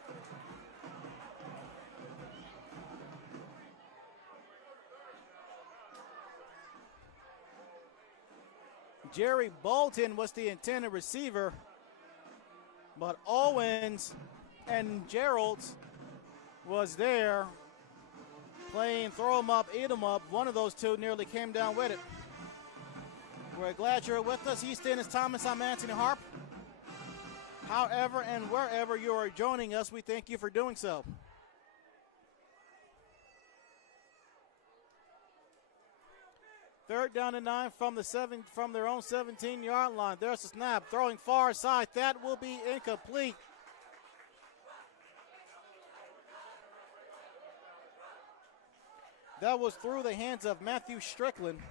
Jerry Bolton was the intended receiver, but Owens and Gerald's was there playing throw 'em up, eat 'em up. One of those two nearly came down with it. We're glad you're with us. He's Dennis Thomas. I'm Anthony Harp. However and wherever you are joining us, we thank you for doing so. Third down and 9 from their own 17-yard line. There's the snap, throwing far side. That will be incomplete. That was through the hands of Matthew Strickland,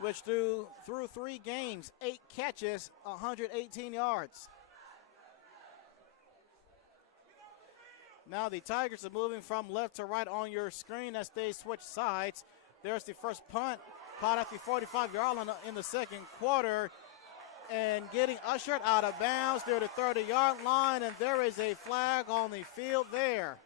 which through 3 games, 8 catches, 118 yards. Now the Tigers are moving from left to right on your screen as they switch sides. There's the first punt, caught at the 45-yard line in the second quarter, and getting ushered out of bounds near the 30-yard line, and there is a flag on the field there.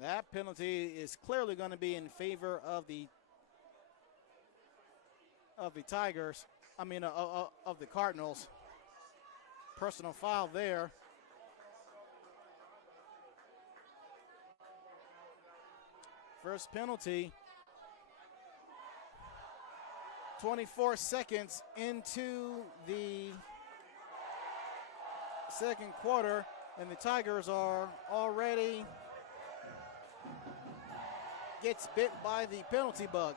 That penalty is clearly going to be in favor of the Tigers. I mean, of the Cardinals. Personal foul there. First penalty. 24 seconds into the second quarter, and the Tigers are already gets bit by the penalty bug.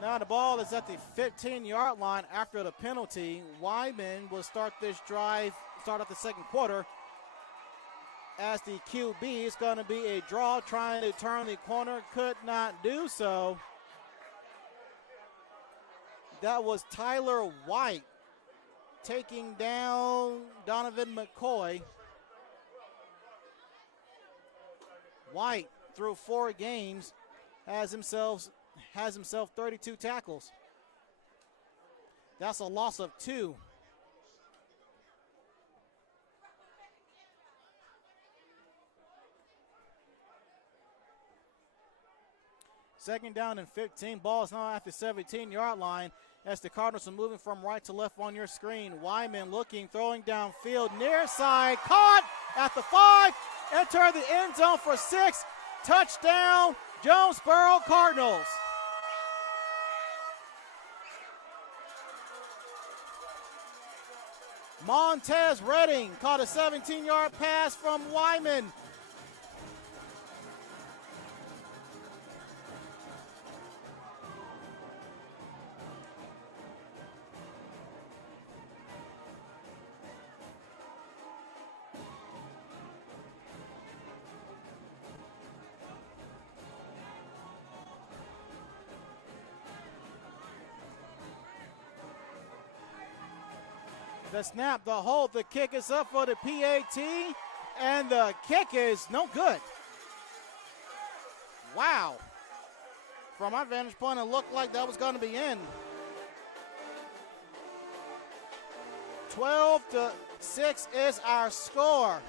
Now the ball is at the 15-yard line after the penalty. Wyman will start this drive, start out the second quarter. As the QB is going to be a draw, trying to turn the corner, could not do so. That was Tyler White taking down Donovan McCoy. White, through 4 games, has himself 32 tackles. That's a loss of 2. Second down and 15. Ball is now at the 17-yard line as the Cardinals are moving from right to left on your screen. Wyman looking, throwing downfield, near side, caught at the 5, enter the end zone for 6. Touchdown, Jonesboro Cardinals. Montez Redding caught a 17-yard pass from Wyman. The snap, the hold, the kick is up for the PAT, and the kick is no good. Wow. From my vantage point, it looked like that was going to be in. 12-6 is our score.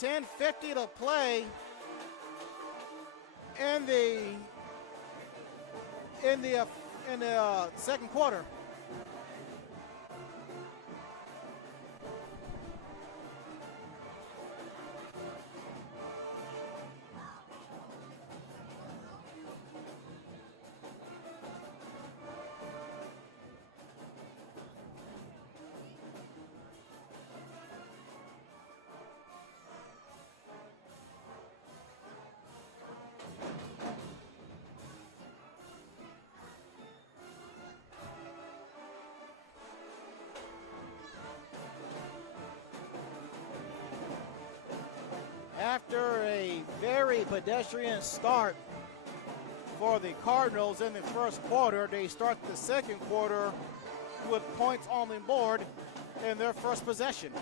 10:50 to play in the second quarter. After a very pedestrian start for the Cardinals in the first quarter, they start the second quarter with points on the board in their first possession.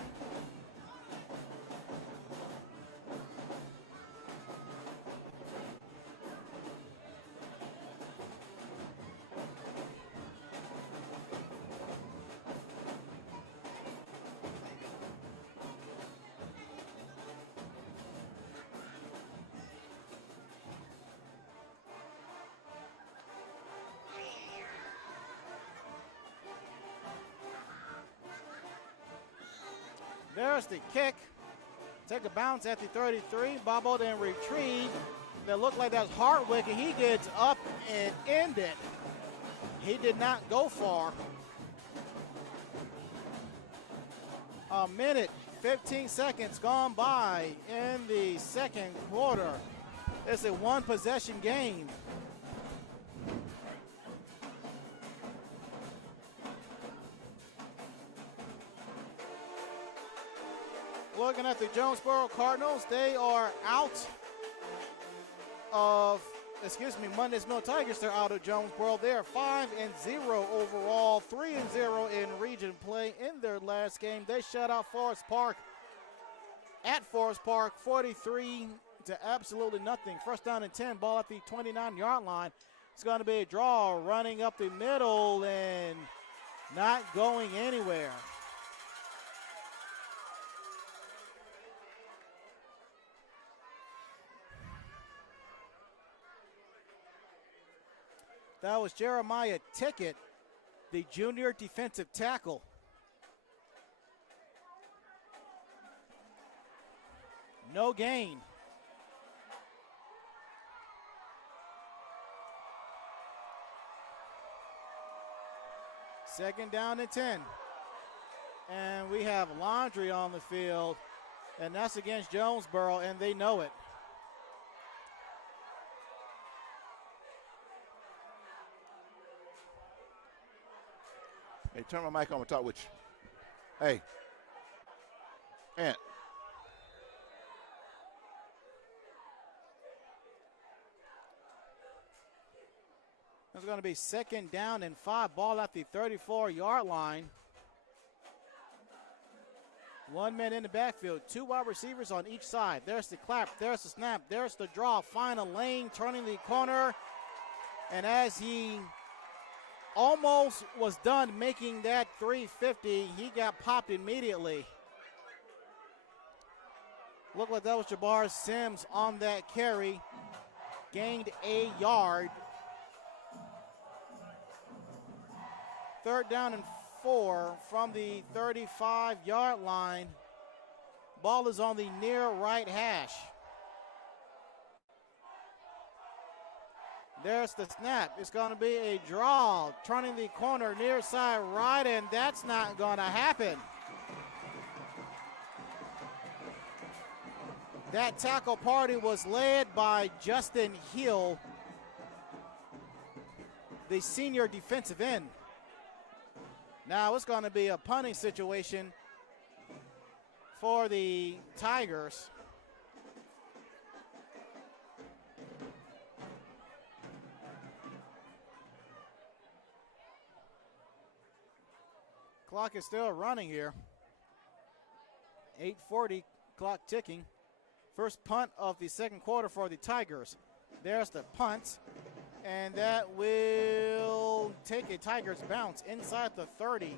There's the kick. Take a bounce at the 33. Bobbled and retrieved. That looked like that's Hardwick, and he gets up and ended. He did not go far. A minute, 15 seconds gone by in the second quarter. It's a one-possession game. Looking at the Jonesboro Cardinals, they are out of, Mundy's Mill Tigers, they're out of Jonesboro. They are 5-0 overall, 3-0 in region play. In their last game, they shut out Forest Park at Forest Park, 43 to absolutely nothing. First down and 10, ball at the 29-yard line. It's going to be a draw running up the middle and not going anywhere. That was Jeremiah Tickett, the junior defensive tackle. No gain. Second down and 10. And we have Laundry on the field, and that's against Jonesboro, and they know it. Hey, turn my mic on and talk with you. Hey. Ant. It's going to be second down and 5. Ball at the 34-yard line. 1 man in the backfield. 2 wide receivers on each side. There's the clap. There's the snap. There's the draw. Final lane, turning the corner. And as he almost was done making that 350, he got popped immediately. Looked like that was Jabbar Sims on that carry. gained a yard. 3rd down and 4 from the 35-yard line. Ball is on the near right hash. There's the snap. It's going to be a draw, turning the corner near side right, and that's not going to happen. That tackle party was led by Justin Hill, the senior defensive end. Now it's going to be a punting situation for the Tigers. Clock is still running here. 8:40, clock ticking. First punt of the second quarter for the Tigers. There's the punt, and that will take a Tigers bounce inside the 30.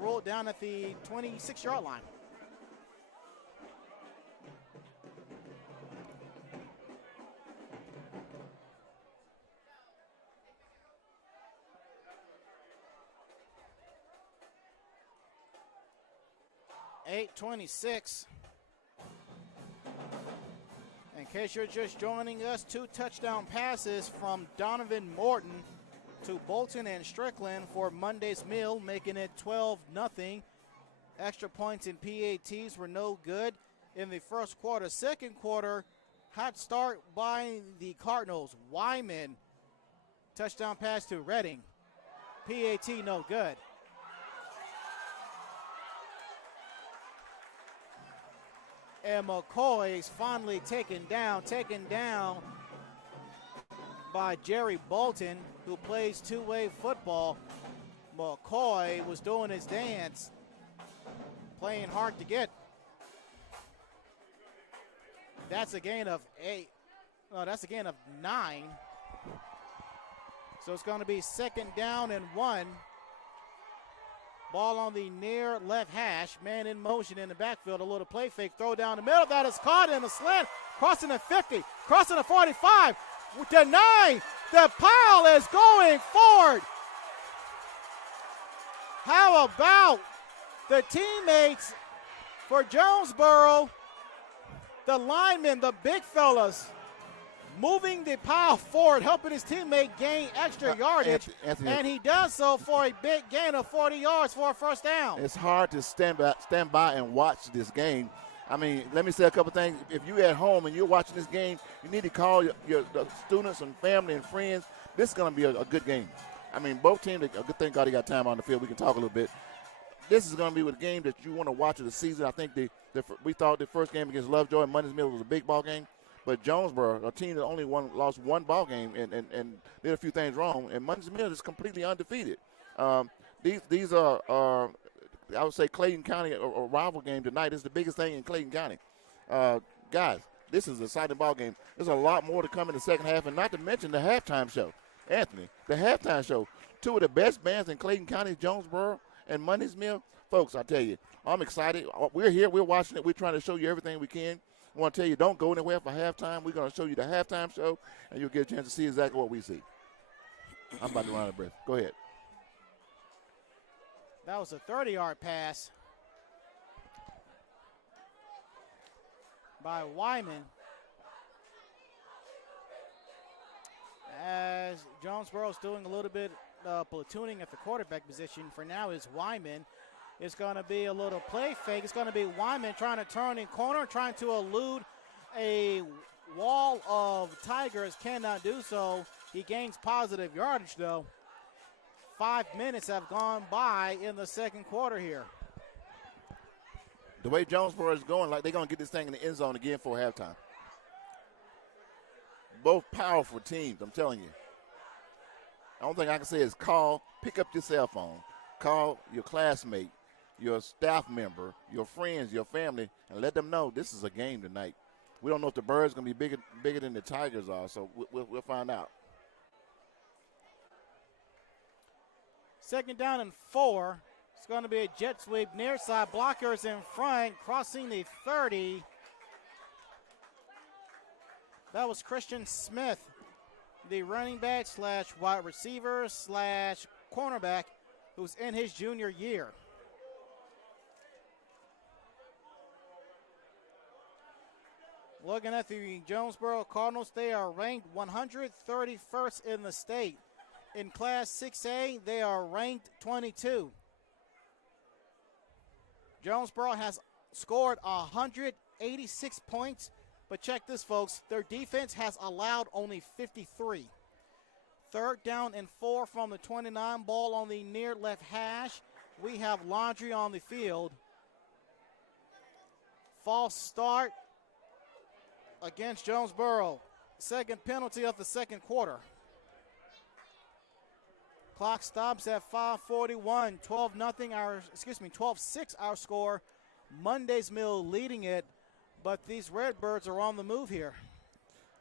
Rolled down at the 26-yard line. .26. In case you're just joining us, 2 touchdown passes from Donovan Morton to Bolton and Strickland for Monday's meal, making it 12-0. Extra points and PATs were no good in the first quarter. Second quarter, hot start by the Cardinals. Wyman, touchdown pass to Redding. PAT no good. And McCoy is finally taken down by Jerry Bolton, who plays two-way football. McCoy was doing his dance, playing hard to get. That's a gain of 8. No, that's a gain of 9. So it's going to be 2nd down and 1. Ball on the near left hash. Man in motion in the backfield. A little play fake. Throw down the middle. That is caught in a slant. Crossing the 50. Crossing the 45. Denied. The pile is going forward. How about the teammates for Jonesboro? The linemen, the big fellas, moving the pile forward, helping his teammate gain extra yardage, Anthony, and he does so for a big gain of 40 yards for a first down. It's hard to stand by and watch this game. I mean, let me say a couple things. If you're at home and you're watching this game, you need to call your students and family and friends. This is going to be a good game. I mean, both teams, a good thing God, he got time on the field. We can talk a little bit. This is going to be a game that you want to watch of the season. I think we thought the first game against Lovejoy and Monday's Mill was a big ball game. But Jonesboro, a team that only lost one ball game and did a few things wrong, and Monday's Mill is completely undefeated. These are I would say Clayton County, a rival game tonight. Is the biggest thing in Clayton County. Guys, this is an exciting ball game. There's a lot more to come in the second half, and not to mention the halftime show. Anthony, the halftime show. 2 of the best bands in Clayton County, Jonesboro and Monday's Mill. Folks, I tell you, I'm excited. We're here. We're watching it. We're trying to show you everything we can. I want to tell you, don't go anywhere for halftime. We're going to show you the halftime show, and you'll get a chance to see exactly what we see. I'm about to run out of breath. Go ahead. That was a 30-yard pass by Wyman. As Jonesboro's doing a little bit platooning at the quarterback position for now is Wyman. It's going to be a little play fake. It's going to be Wyman trying to turn in corner, trying to elude a wall of Tigers. Cannot do so. He gains positive yardage, though. 5 minutes have gone by in the second quarter here. The way Jonesboro is going, like they're going to get this thing in the end zone again for halftime. Both powerful teams, I'm telling you. The only thing I can say is pick up your cell phone, call your classmate, your staff member, your friends, your family, and let them know this is a game tonight. We don't know if the Birds are going to be bigger than the Tigers are, so we'll find out. 2nd down and 4. It's going to be a jet sweep near side. Blockers in front, crossing the 30. That was Christian Smith, the running back slash wide receiver slash cornerback who's in his junior year. Looking at the Jonesboro Cardinals, they are ranked 131st in the state. In Class 6A, they are ranked 22. Jonesboro has scored 186 points, but check this, folks. Their defense has allowed only 53. 3rd down and 4 from the 29, ball on the near left hash. We have Laundry on the field. False start against Jonesboro. Second penalty of the second quarter. Clock stops at 5:41. 12-6 our score. Monday's Mill leading it, but these Redbirds are on the move here.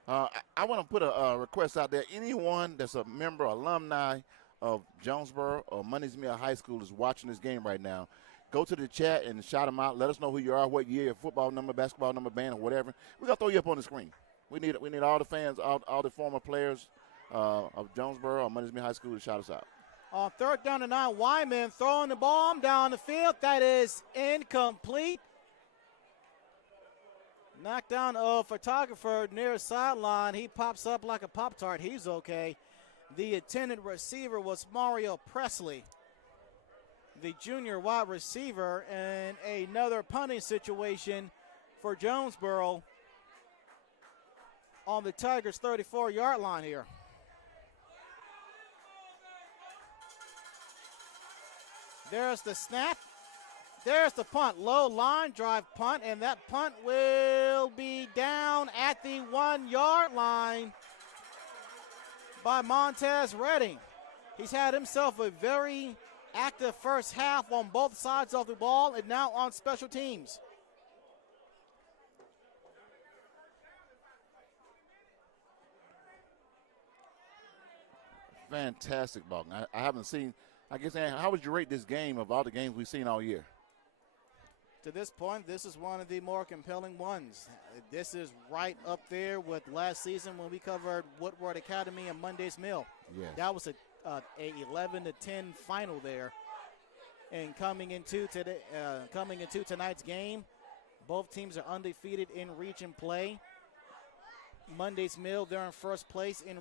I want to put a request out there. Anyone that's a member, alumni of Jonesboro or Monday's Mill High School is watching this game right now. Go to the chat and shout them out. Let us know who you are, what year, your football number, basketball number, band, or whatever. We're going to throw you up on the screen. We need all the fans, all the former players of Jonesboro or Monday's Mill High School to shout us out. On 3rd down and 9, Wyman throwing the ball down the field. That is incomplete. Knockdown of photographer near the sideline. He pops up like a Pop-Tart. He's okay. The intended receiver was Mario Presley, the junior wide receiver, and another punting situation for Jonesboro on the Tigers' 34-yard line here. There's the snap. There's the punt. Low line drive punt, and that punt will be down at the 1-yard line by Montez Redding. He's had himself a very active first half on both sides of the ball and now on special teams. Fantastic ball. I haven't seen, I guess, how would you rate this game of all the games we've seen all year? To this point, this is one of the more compelling ones. This is right up there with last season when we covered Woodward Academy and Monday's Mill. Yes. That was a 11-10 final there. And coming into tonight's game, both teams are undefeated in region play. Monday's Mill, they're in first place in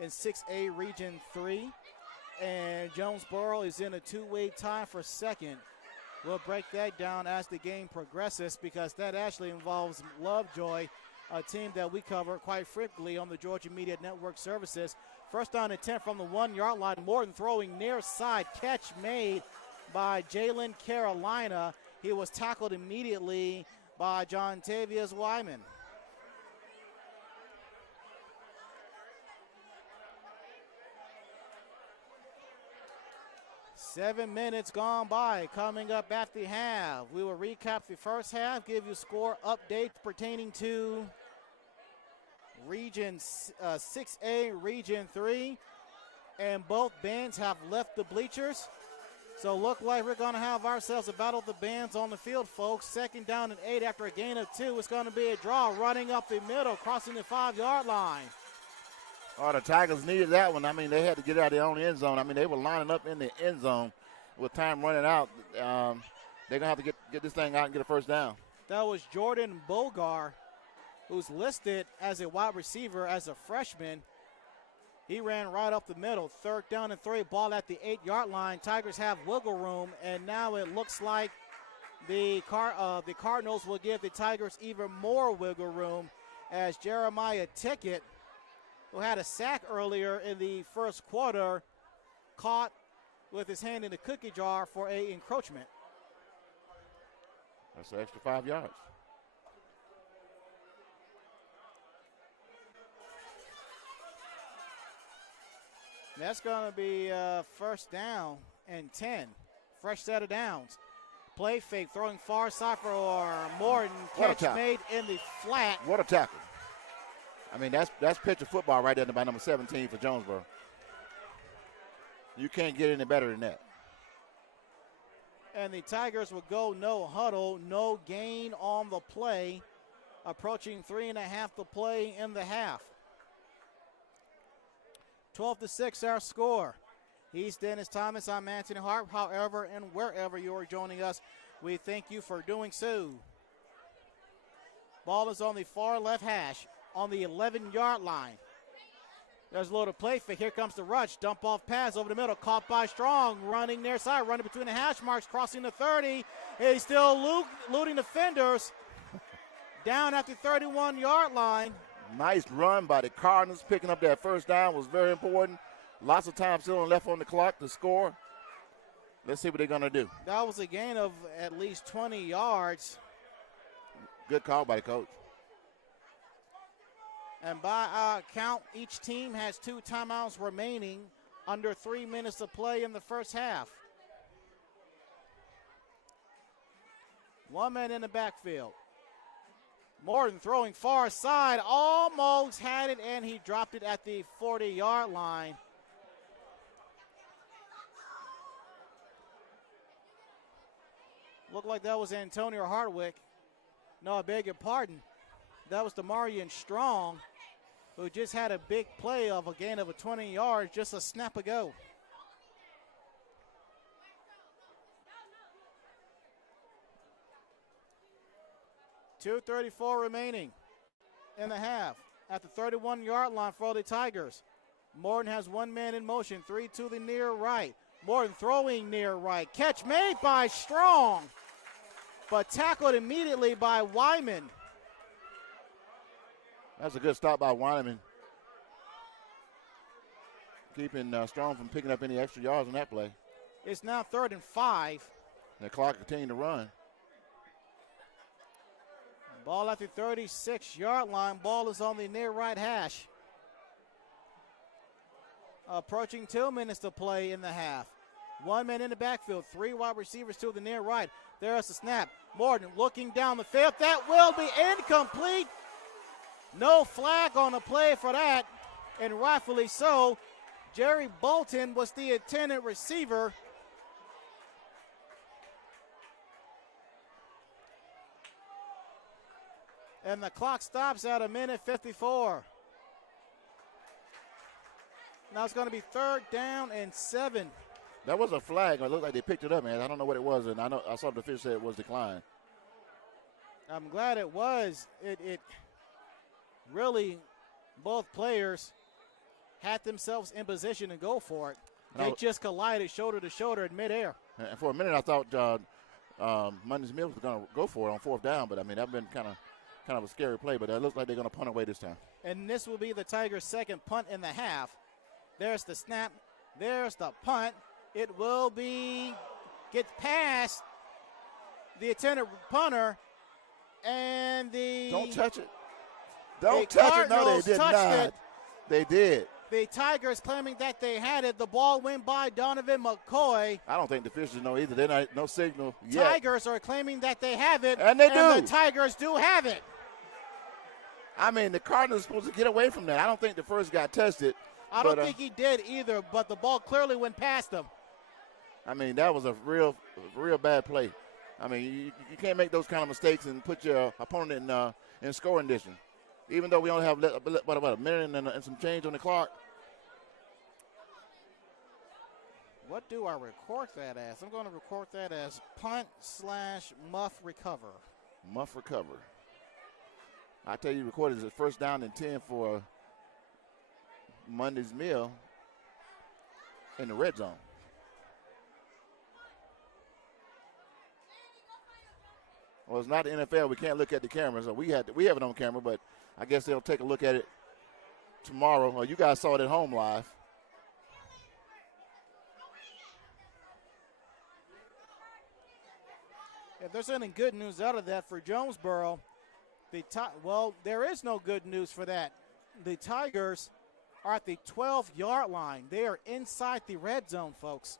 6A Region 3. And Jonesboro is in a two-way tie for second. We'll break that down as the game progresses because that actually involves Lovejoy, a team that we cover quite frequently on the Georgia Media Network services. 1st down and 10 from the 1-yard line. Morton throwing near side. Catch made by Jalen Carolina. He was tackled immediately by John Tavius Wyman. Seven minutes gone by. Coming up at the half, we will recap the first half, give you score updates pertaining to Region 6A, Region 3, and both bands have left the bleachers. So look like we're going to have ourselves a battle of the bands on the field, folks. 2nd down and 8 after a gain of 2. It's going to be a draw running up the middle, crossing the 5-yard line. Oh, the Tigers needed that one. I mean, they had to get out of their own end zone. I mean, they were lining up in the end zone with time running out. They're going to have to get this thing out and get a first down. That was Jordan Bogar, who's listed as a wide receiver as a freshman. He ran right up the middle. 3rd down and 3, ball at the 8-yard line. Tigers have wiggle room, and now it looks like the Cardinals will give the Tigers even more wiggle room as Jeremiah Tickett, who had a sack earlier in the first quarter, caught with his hand in the cookie jar for an encroachment. That's an extra 5 yards. That's going to be 1st down and 10. Fresh set of downs. Play fake, throwing far side for Morton. Catch made in the flat. What a tackle. I mean, that's picture football right there by number 17 for Jonesboro. You can't get any better than that. And the Tigers will go no huddle, no gain on the play. Approaching 3.5 to play in the half. 12-6 our score. He's Dennis Thomas. I'm Anthony Hart. However and wherever you are joining us, we thank you for doing so. Ball is on the far left hash on the 11-yard line. There's a little play fake. Here comes the rush. Dump off pass over the middle. Caught by Strong. Running near side. Running between the hash marks. Crossing the 30. He's still looting defenders. Down at the 31-yard line. Nice run by the Cardinals. Picking up that first down was very important. Lots of time still left on the clock to score. Let's see what they're going to do. That was a gain of at least 20 yards. Good call by the coach. And by our count, each team has 2 timeouts remaining. Under 3 minutes to play in the first half. 1 man in the backfield. Morton throwing far side, almost had it, and he dropped it at the 40-yard line. Looked like that was Antonio Hardwick. No, I beg your pardon. That was Demarion Strong, who just had a big play of a gain of 20 yards just a snap ago. .234 remaining in the half. At the 31-yard line for the Tigers. Morton has 1 man in motion, 3 to the near right. Morton throwing near right. Catch made by Strong, but tackled immediately by Wyman. That's a good stop by Wyman. Keeping Strong from picking up any extra yards on that play. It's now 3rd and 5. The clock continuing to run. Ball at the 36-yard line. Ball is on the near right hash. Approaching 2 minutes to play in the half. 1 man in the backfield. 3 wide receivers to the near right. There's the snap. Morton looking down the field. That will be incomplete. No flag on the play for that, and rightfully so. Jerry Bolton was the intended receiver. And the clock stops at 1:54. Now it's going to be 3rd down and 7. That was a flag. It looked like they picked it up, man. I don't know what it was, and I saw the official say it was declined. I'm glad it was. It really, both players had themselves in position to go for it. They just collided shoulder to shoulder in midair. And for a minute, I thought Mundy's Mills was going to go for it on 4th down, but I mean that been kind of a scary play. But it looks like they're going to punt away this time. And this will be the Tigers' 2nd punt in the half. There's the snap. There's the punt. It will get past the intended punter and the. Don't touch it. Don't touch it. No, they did not. They did. The Tigers claiming that they had it. The ball went by Donovan McCoy. I don't think the officials know either. They're not, no signal yet. Tigers are claiming that they have it. And they do. The Tigers do have it. I mean, the Cardinals are supposed to get away from that. I don't think the first guy touched it. I don't think he did either, but the ball clearly went past him. I mean, that was a real bad play. I mean, you can't make those kind of mistakes and put your opponent in scoring distance. Even though we only have a minute and some change on the clock. What do I record that as? I'm going to record that as punt/muff recover. Muff recover. I tell you, recorded as a 1st down and 10 for Mundy's Mill in the red zone. Well, it's not the NFL. We can't look at the camera, so we have it on camera, but I guess they'll take a look at it tomorrow. Well, you guys saw it at home live. If there's any good news out of that for Jonesboro, there is no good news for that. The Tigers are at the 12-yard line. They are inside the red zone, folks.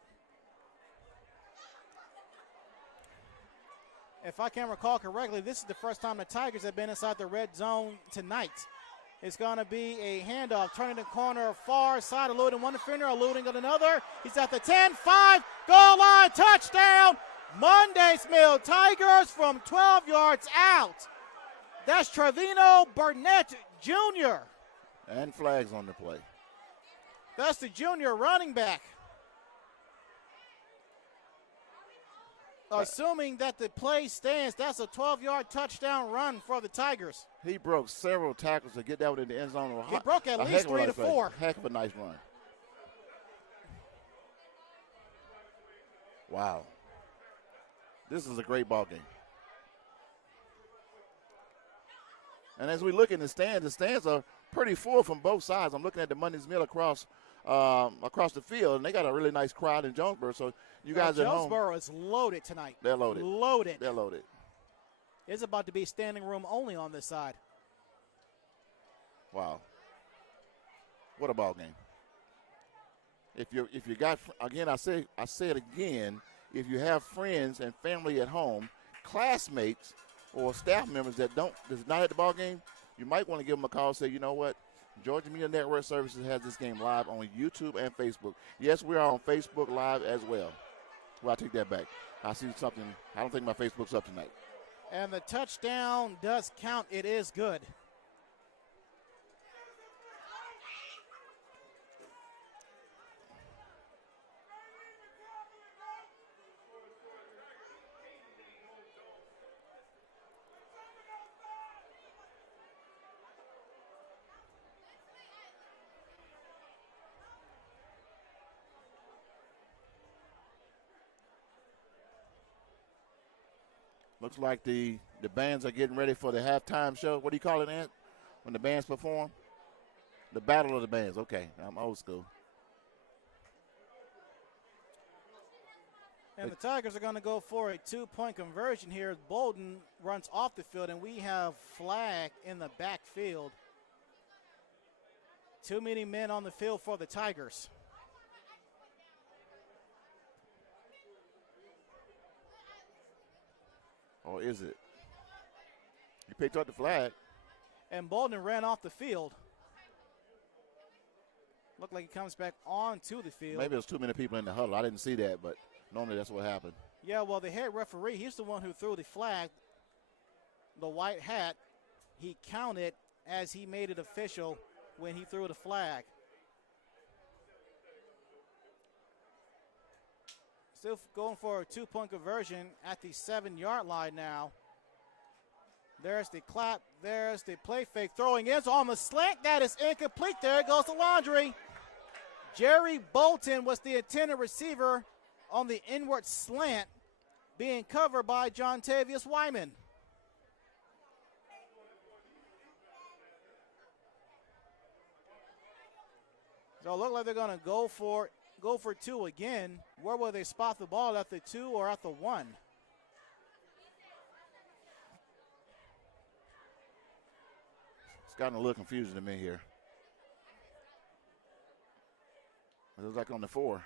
If I can recall correctly, this is the first time the Tigers have been inside the red zone tonight. It's going to be a handoff, turning the corner far side, eluding one defender, eluding another. He's at the 10, 5, goal line, touchdown. Mundy's Mill Tigers from 12 yards out. That's Trevino Burnett Jr. And flags on the play. That's the junior running back. Assuming that the play stands, that's a 12-yard touchdown run for the Tigers. He broke several tackles to get that one in the end zone. He broke at least 3 to 4. Heck of a nice run. Wow. This is a great ball game. And as we look in the stands are pretty full from both sides. I'm looking at the Mundy's Mill across the field, and they got a really nice crowd in Jonesboro. So you guys at home. Jonesboro is loaded tonight. They're loaded. They're loaded. It's about to be standing room only on this side. Wow. What a ball game. If you got, again, I say it again, if you have friends and family at home, classmates or staff members that's not at the ball game, you might want to give them a call and say, you know what, Georgia Media Network Services has this game live on YouTube and Facebook. Yes, we are on Facebook Live as well. Well, I take that back. I see something. I don't think my Facebook's up tonight. And the touchdown does count. It is good. Looks like the bands are getting ready for the halftime show. What do you call it, Ant? When the bands perform? The Battle of the Bands. Okay, I'm old school. And the Tigers are going to go for a 2-point conversion here. Bolden runs off the field, and we have flag in the backfield. Too many men on the field for the Tigers. Or is it? You picked up the flag. And Bolden ran off the field. Looked like he comes back onto the field. Maybe there's too many people in the huddle. I didn't see that, but normally that's what happened. Yeah, well, the head referee, he's the one who threw the flag, the white hat. He counted as he made it official when he threw the flag. Still going for a 2-point conversion at the 7-yard line now. There's the clap. There's the play fake. Throwing in on the slant. That is incomplete. There goes the laundry. Jerry Bolton was the intended receiver on the inward slant, being covered by John Tavius Wyman. So it looks like they're going to go for 2 again. Where will they spot the ball, at the 2 or at the 1? It's gotten a little confusing to me here. It looks like on the 4.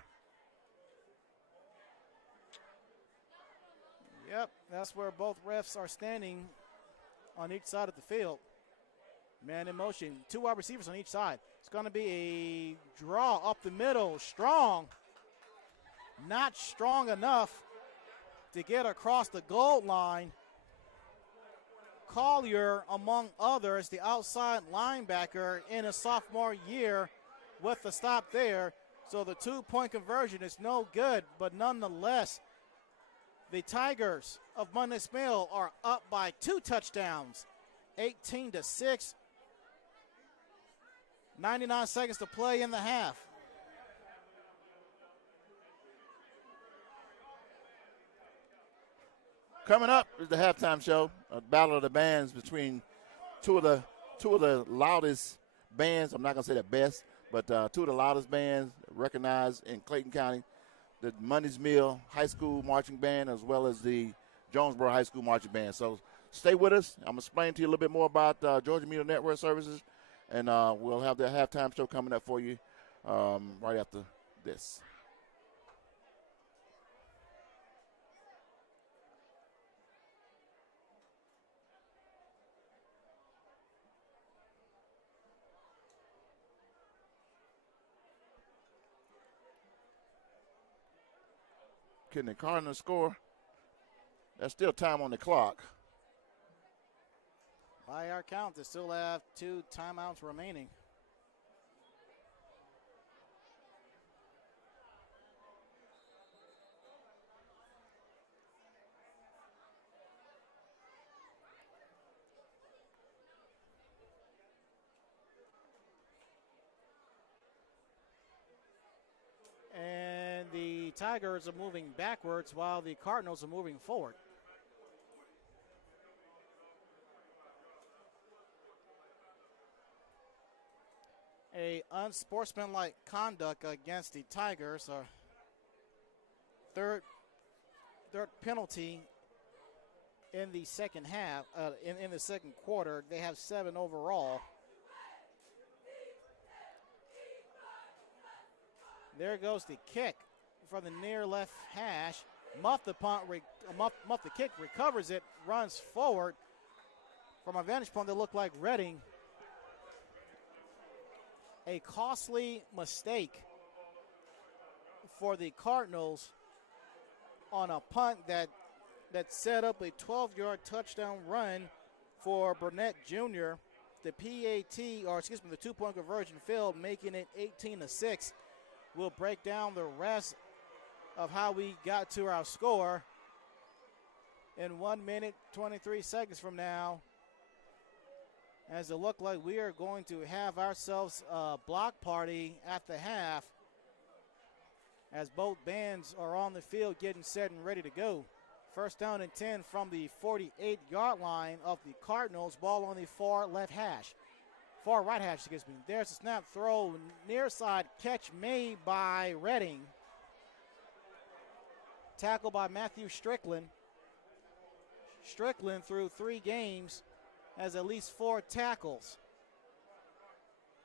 Yep, that's where both refs are standing on each side of the field. Man in motion, 2 wide receivers on each side. It's going to be a draw up the middle. Strong. Not strong enough to get across the goal line. Collier, among others, the outside linebacker in his sophomore year with the stop there. So the 2-point conversion is no good, but nonetheless, the Tigers of Mundy's Mill are up by 2 touchdowns, 18-6. 99 seconds to play in the half. Coming up is the halftime show, a battle of the bands between two of the loudest bands. I'm not going to say the best, but 2 of the loudest bands recognized in Clayton County, the Mundy's Mill High School Marching Band as well as the Jonesboro High School Marching Band. So stay with us. I'm going to explain to you a little bit more about Georgia Media Network Services, and we'll have the halftime show coming up for you right after this. Can the Cardinals score? There's still time on the clock. By our count, they still have 2 timeouts remaining. And the Tigers are moving backwards while the Cardinals are moving forward. A unsportsmanlike conduct against the Tigers. Third penalty in the second half, in the second quarter. They have 7 overall. There goes the kick from the near left hash. Muff the kick, recovers it, runs forward. From a vantage point that looked like Redding. A costly mistake for the Cardinals on a punt that set up a 12-yard touchdown run for Burnett Jr. The the 2-point conversion failed, making it 18-6. We'll break down the rest of how we got to our score in 1 minute, 23 seconds from now, as it looked like we are going to have ourselves a block party at the half as both bands are on the field getting set and ready to go. First down and 10 from the 48-yard line of the Cardinals. Ball on the far right hash, excuse me. There's a snap, throw, near side catch made by Redding. Tackle by Matthew Strickland. Strickland through 3 games has at least 4 tackles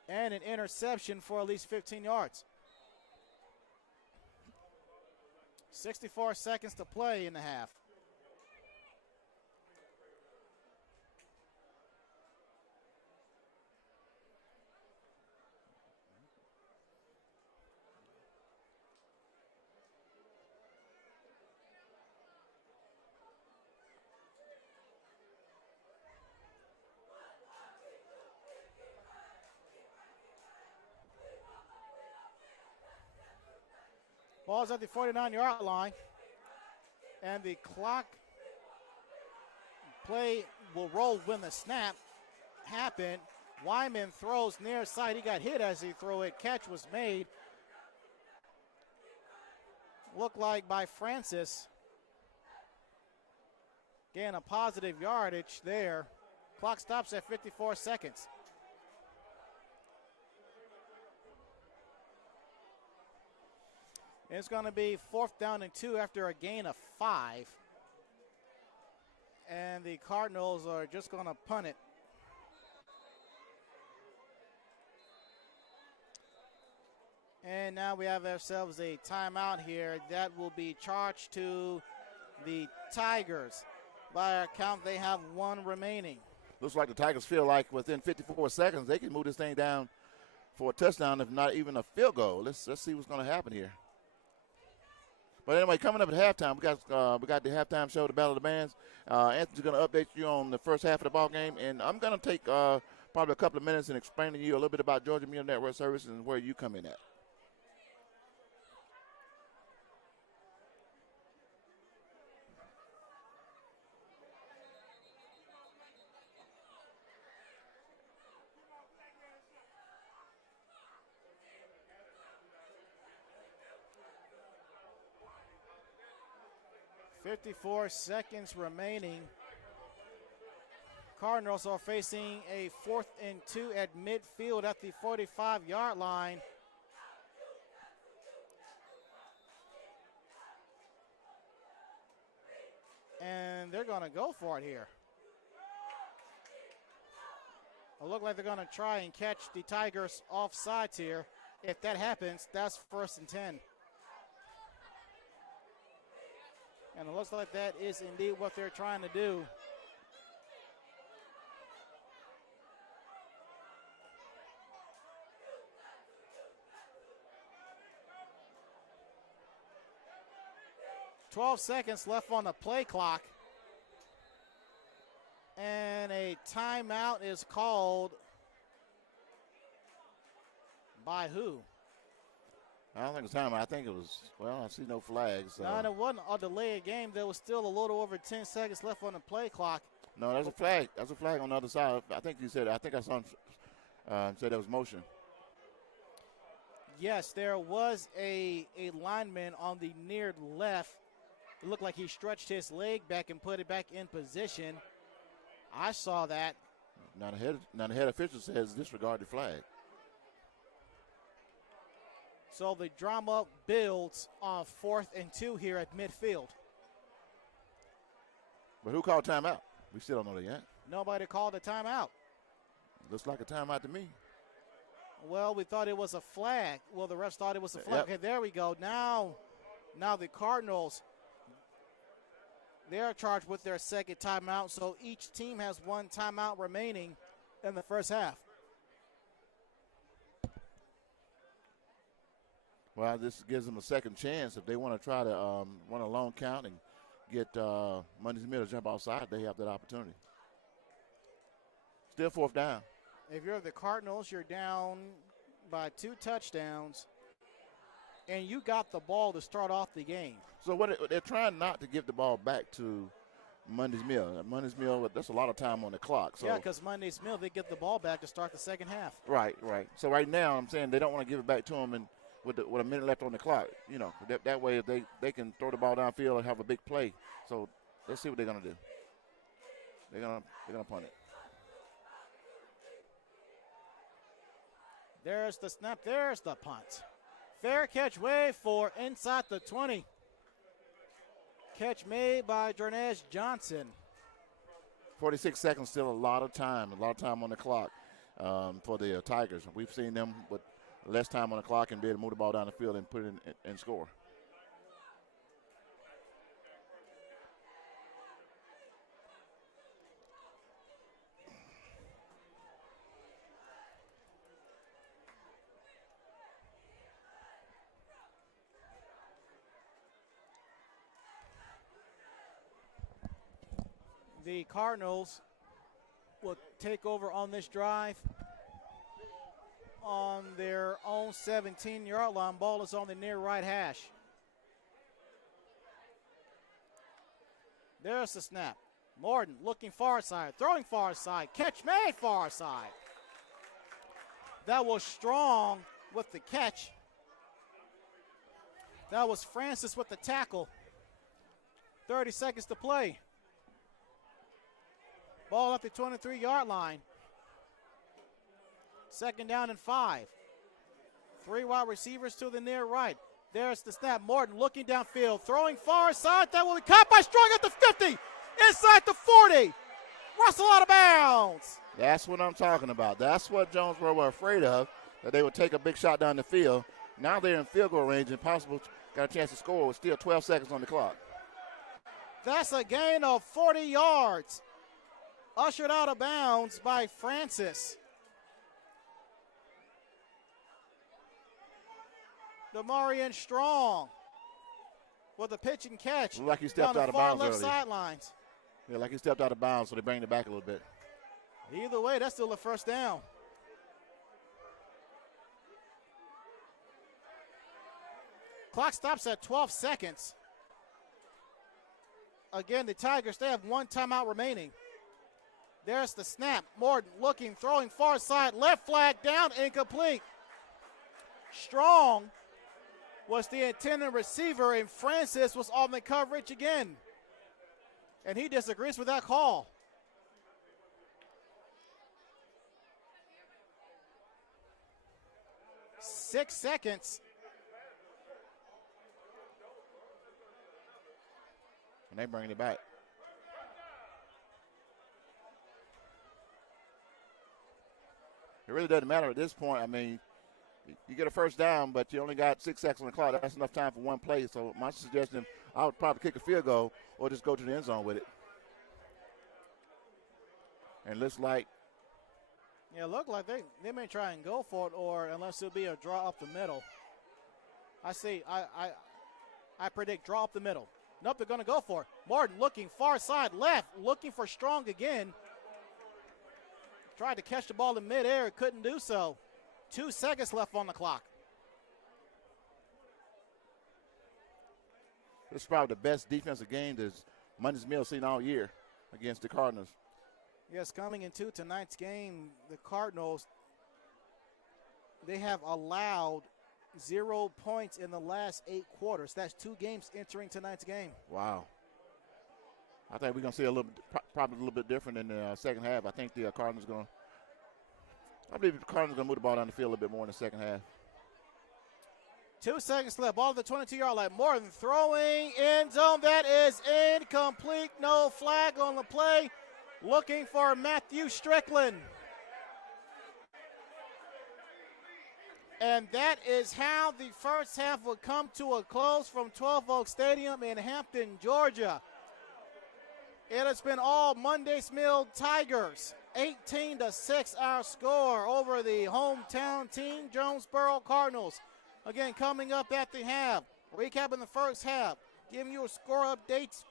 and an interception for at least 15 yards. 64 seconds to play in the half. Ball's at the 49-yard line, and the clock play will roll when the snap happened. Wyman throws near side. He got hit as he threw it. Catch was made. Looked like by Francis. Again, a positive yardage there. Clock stops at 54 seconds. It's going to be 4th down and 2 after a gain of 5. And the Cardinals are just going to punt it. And now we have ourselves a timeout here. That will be charged to the Tigers. By our count, they have 1 remaining. Looks like the Tigers feel like within 54 seconds they can move this thing down for a touchdown, if not even a field goal. Let's see what's going to happen here. But anyway, coming up at halftime, we got the halftime show, the Battle of the Bands. Anthony's going to update you on the first half of the ball game, and I'm going to take probably a couple of minutes and explain to you a little bit about Georgia Media Network Services and where you come in at. .54 seconds remaining. Cardinals are facing a 4th and 2 at midfield at the 45-yard line. And they're going to go for it here. It looks like they're going to try and catch the Tigers offsides here. If that happens, that's 1st and 10. And it looks like that is indeed what they're trying to do. .12 seconds left on the play clock. And a timeout is called by who? I don't think it's time. I think it was, well, I see no flags. So. No, it wasn't a delay of game. There was still a little over 10 seconds left on the play clock. No, there's a flag. There's a flag on the other side. I think you said, I think I saw him said there was motion. Yes, there was a lineman on the near left. It looked like he stretched his leg back and put it back in position. I saw that. Now the head official says disregard the flag. So the drama builds on 4th and 2 here at midfield. But who called timeout? We still don't know that yet. Nobody called a timeout. Looks like a timeout to me. Well, we thought it was a flag. Well, the refs thought it was a flag. Yep. Okay, there we go. Now the Cardinals, they're charged with their second timeout. So each team has one timeout remaining in the first half. Well, this gives them a second chance. If they want to try to run a long count and get Mundy's Mill to jump outside, they have that opportunity. Still 4th down. If you're the Cardinals, you're down by 2 touchdowns, and you got the ball to start off the game. So they're trying not to give the ball back to Mundy's Mill. Mundy's Mill, that's a lot of time on the clock. So. Yeah, because Mundy's Mill, they get the ball back to start the second half. Right. So right now, I'm saying they don't want to give it back to them and with a minute left on the clock. You know, that way they can throw the ball downfield and have a big play. So let's see what they're going to do. They're gonna punt it. There's the snap. There's the punt. Fair catch way for inside the 20. Catch made by Jornez Johnson. 46 seconds, still a lot of time on the clock for the Tigers. We've seen them with less time on the clock and be able to move the ball down the field and put it in and score. The Cardinals will take over on this drive on their own 17-yard line. Ball is on the near right hash. There's the snap. Morton looking far side, throwing far side. Catch made far side. That was Strong with the catch. That was Francis with the tackle. 30 seconds to play. Ball at the 23-yard line. Second down and 5. 3 wide receivers to the near right. There's the snap. Morton looking downfield, throwing far side. That will be caught by Strong at the 50. Inside the 40. Russell out of bounds. That's what I'm talking about. That's what Jonesboro were afraid of, that they would take a big shot down the field. Now they're in field goal range and possible got a chance to score with still 12 seconds on the clock. That's a gain of 40 yards. Ushered out of bounds by Francis. Demarion Strong with a pitch and catch. Like he stepped down out of the far bounds left early. sidelines. Yeah, like he stepped out of bounds, so they bring it back a little bit. Either way, that's still a first down. Clock stops at 12 seconds. Again, the Tigers, they have one timeout remaining. There's the snap. Morton looking, throwing far side, left flag down, incomplete. Strong was the intended receiver, and Francis was on the coverage again. And he disagrees with that call. Six seconds. And they bring it back. It really doesn't matter at this point. I mean, you get a first down, but you only got 6 seconds on the clock. That's enough time for one play. So my suggestion, I would probably kick a field goal or just go to the end zone with it. And it looks like. Yeah, it looked like they may try and go for it, or unless it'll be a draw up the middle. I predict draw up the middle. Nope, they're going to go for it. Martin looking far side left, looking for Strong again. Tried to catch the ball in midair, couldn't do so. 2 seconds left on the clock. This is probably the best defensive game that Mundy's Mill seen all year against the Cardinals. Yes, coming into tonight's game, the Cardinals, they have allowed 0 points in the last 8 quarters. That's 2 games entering tonight's game. Wow. I think we're going to see probably a little bit different in the second half. I think the Cardinals I believe the Cardinals going to move the ball down the field a little bit more in the second half. 2 seconds left. Ball at the 22-yard line. Morton throwing end zone. That is incomplete. No flag on the play. Looking for Matthew Strickland. And that is how the first half would come to a close from 12 Oak Stadium in Hampton, Georgia. It has been all Mundy's Mill Tigers. 18-6 our score over the hometown team, Jonesboro Cardinals. Again, coming up at the half, recapping the first half, giving you a score updates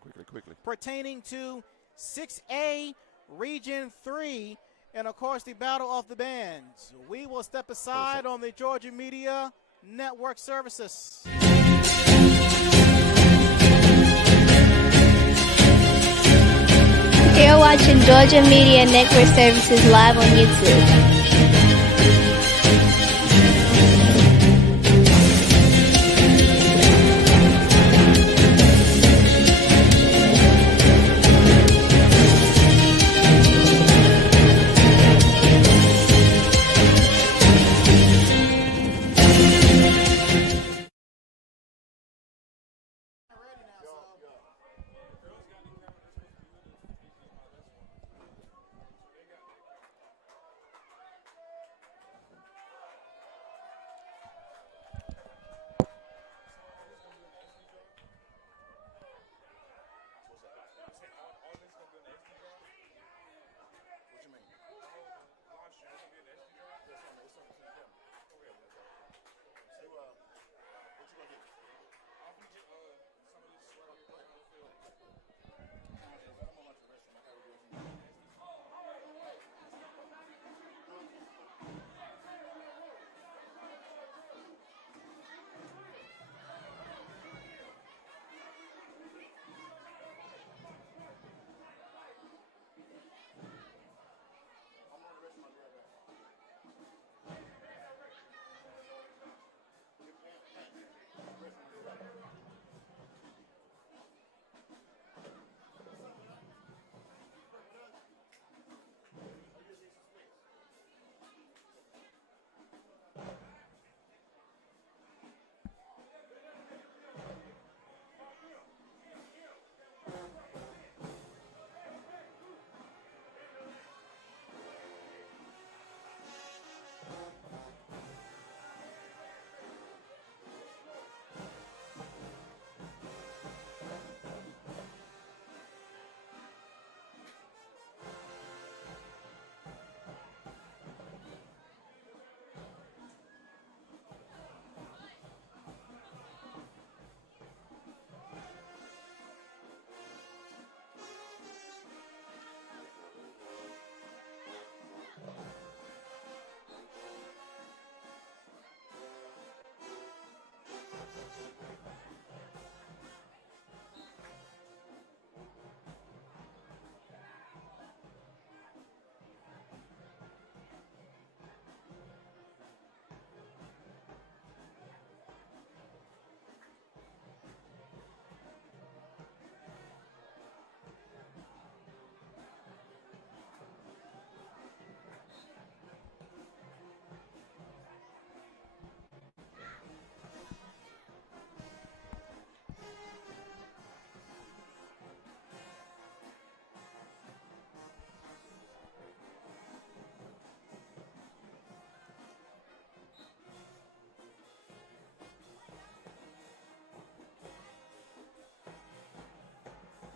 Quickly. pertaining to 6A Region 3, and of course the Battle of the Bands. We will step aside on the Georgia Media Network services. You're watching Georgia Media Network Services live on YouTube.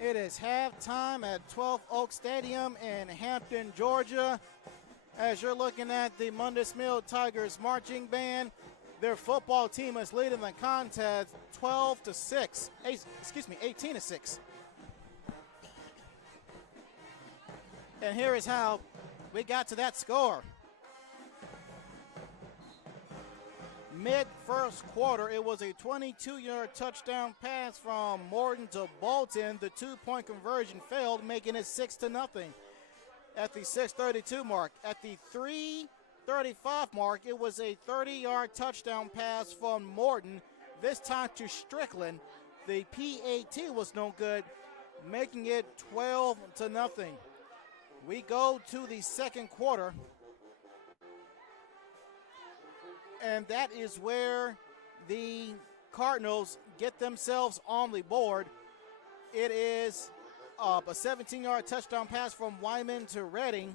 It is halftime at 12 Oak Stadium in Hampton, Georgia. As you're looking at the Mundy's Mill Tigers marching band, their football team is leading the contest 18-6. And here is how we got to that score. Mid-first quarter, it was a 22-yard touchdown pass from Morton to Bolton. The two-point conversion failed, making it 6-0 at the 6:32 mark. At the 3:35 mark, it was a 30-yard touchdown pass from Morton, this time to Strickland. The PAT was no good, making it 12-0. We go to the second quarter, and that is where the Cardinals get themselves on the board. It is a 17-yard touchdown pass from Wyman to Redding,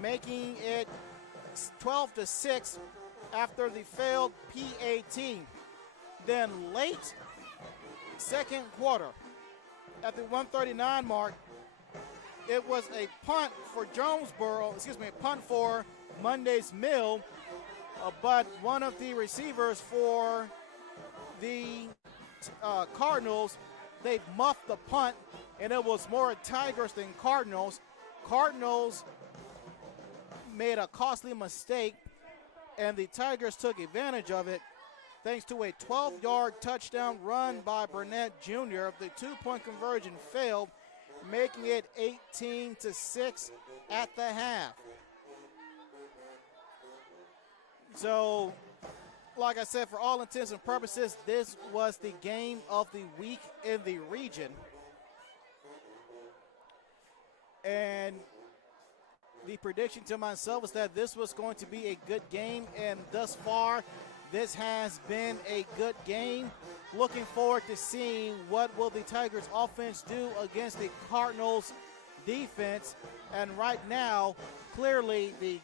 making it 12-6 after the failed PAT. Then late second quarter, at the 139 mark, it was a punt for a punt for Monday's Mill, but one of the receivers for the Cardinals, they muffed the punt, and it was more Tigers than Cardinals. Cardinals made a costly mistake, and the Tigers took advantage of it thanks to a 12-yard touchdown run by Burnett Jr. The two-point conversion failed, making it 18-6 at the half. So, like I said, for all intents and purposes, this was the game of the week in the region. And the prediction to myself was that this was going to be a good game, and thus far, this has been a good game. Looking forward to seeing what will the Tigers offense do against the Cardinals defense. And right now, clearly the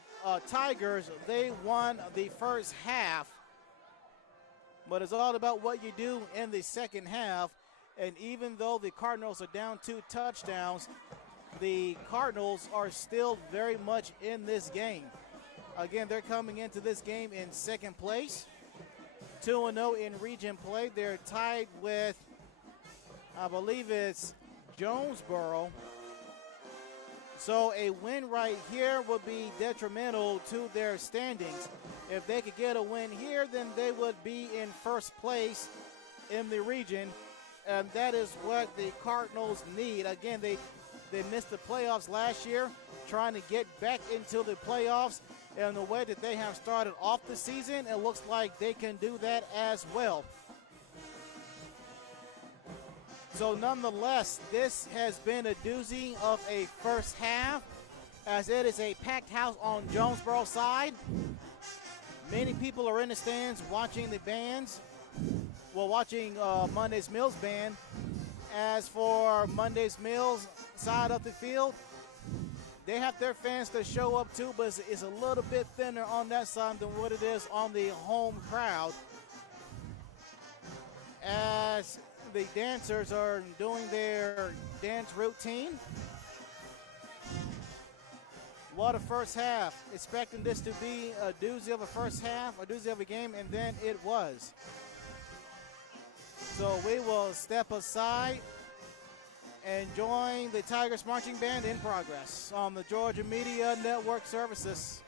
Tigers, they won the first half, but it's all about what you do in the second half. And even though the Cardinals are down 2 touchdowns, the Cardinals are still very much in this game. Again, they're coming into this game in second place, 2-0 in region play. They're tied with, I believe it's Jonesboro. So a win right here would be detrimental to their standings. If they could get a win here, then they would be in first place in the region, and that is what the Cardinals need. Again, they missed the playoffs last year, trying to get back into the playoffs. And the way that they have started off the season, it looks like they can do that as well. So nonetheless, this has been a doozy of a first half, as it is a packed house on Jonesboro side. Many people are in the stands watching the bands, watching Monday's Mills band. As for Monday's Mills side of the field, they have their fans to show up too, but it's a little bit thinner on that side than what it is on the home crowd, as the dancers are doing their dance routine. What a first half. Expecting this to be a doozy of a first half, a doozy of a game, and then it was. So we will step aside and join the Tigers marching band in progress on the Georgia Media Network services.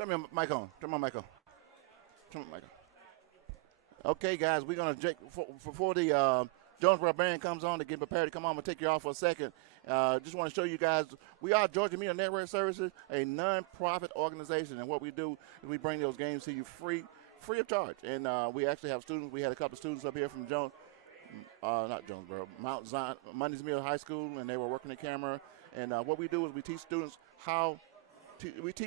Turn my mic on. Turn my mic on. Turn my mic on. Okay, guys, we're going to, before the Jonesboro band comes on to get prepared to come on, I'm going to take you off for a second. Just want to show you guys, we are Georgia Media Network Services, a non-profit organization, and what we do is we bring those games to you free of charge. And we actually have students. We had a couple of students up here from not Jonesboro, Mount Zion, Mundy's Mill High School, and they were working the camera. And what we do is we teach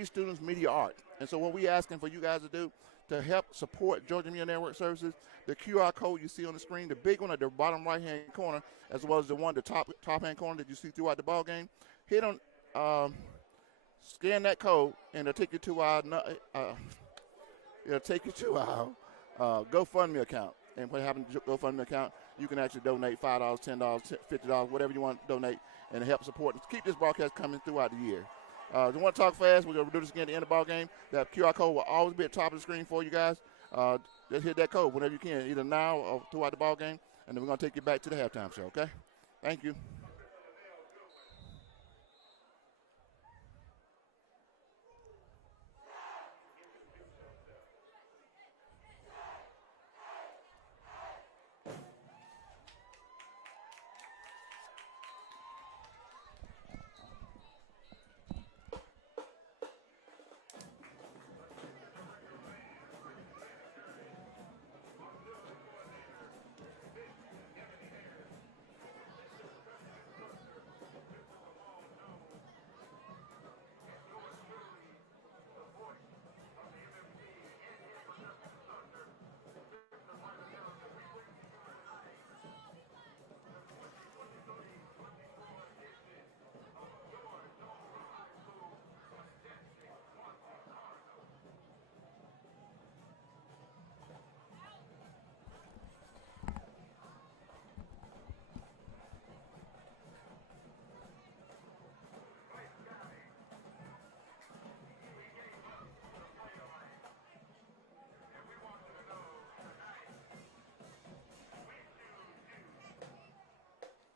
students media art. And so what we asking for you guys to do to help support Georgia Media Network Services, the QR code you see on the screen, the big one at the bottom right-hand corner, as well as the one at the top-hand corner that you see throughout the ball game, hit on, scan that code, and it'll take you to our GoFundMe account. And what happens to your GoFundMe account, you can actually donate $5, $10, $50, whatever you want to donate, and help support and keep this broadcast coming throughout the year. If you want to talk fast, we're going to do this again at the end of the ball game. That QR code will always be at the top of the screen for you guys. Just hit that code whenever you can, either now or throughout the ball game, and then we're going to take you back to the halftime show, okay? Thank you.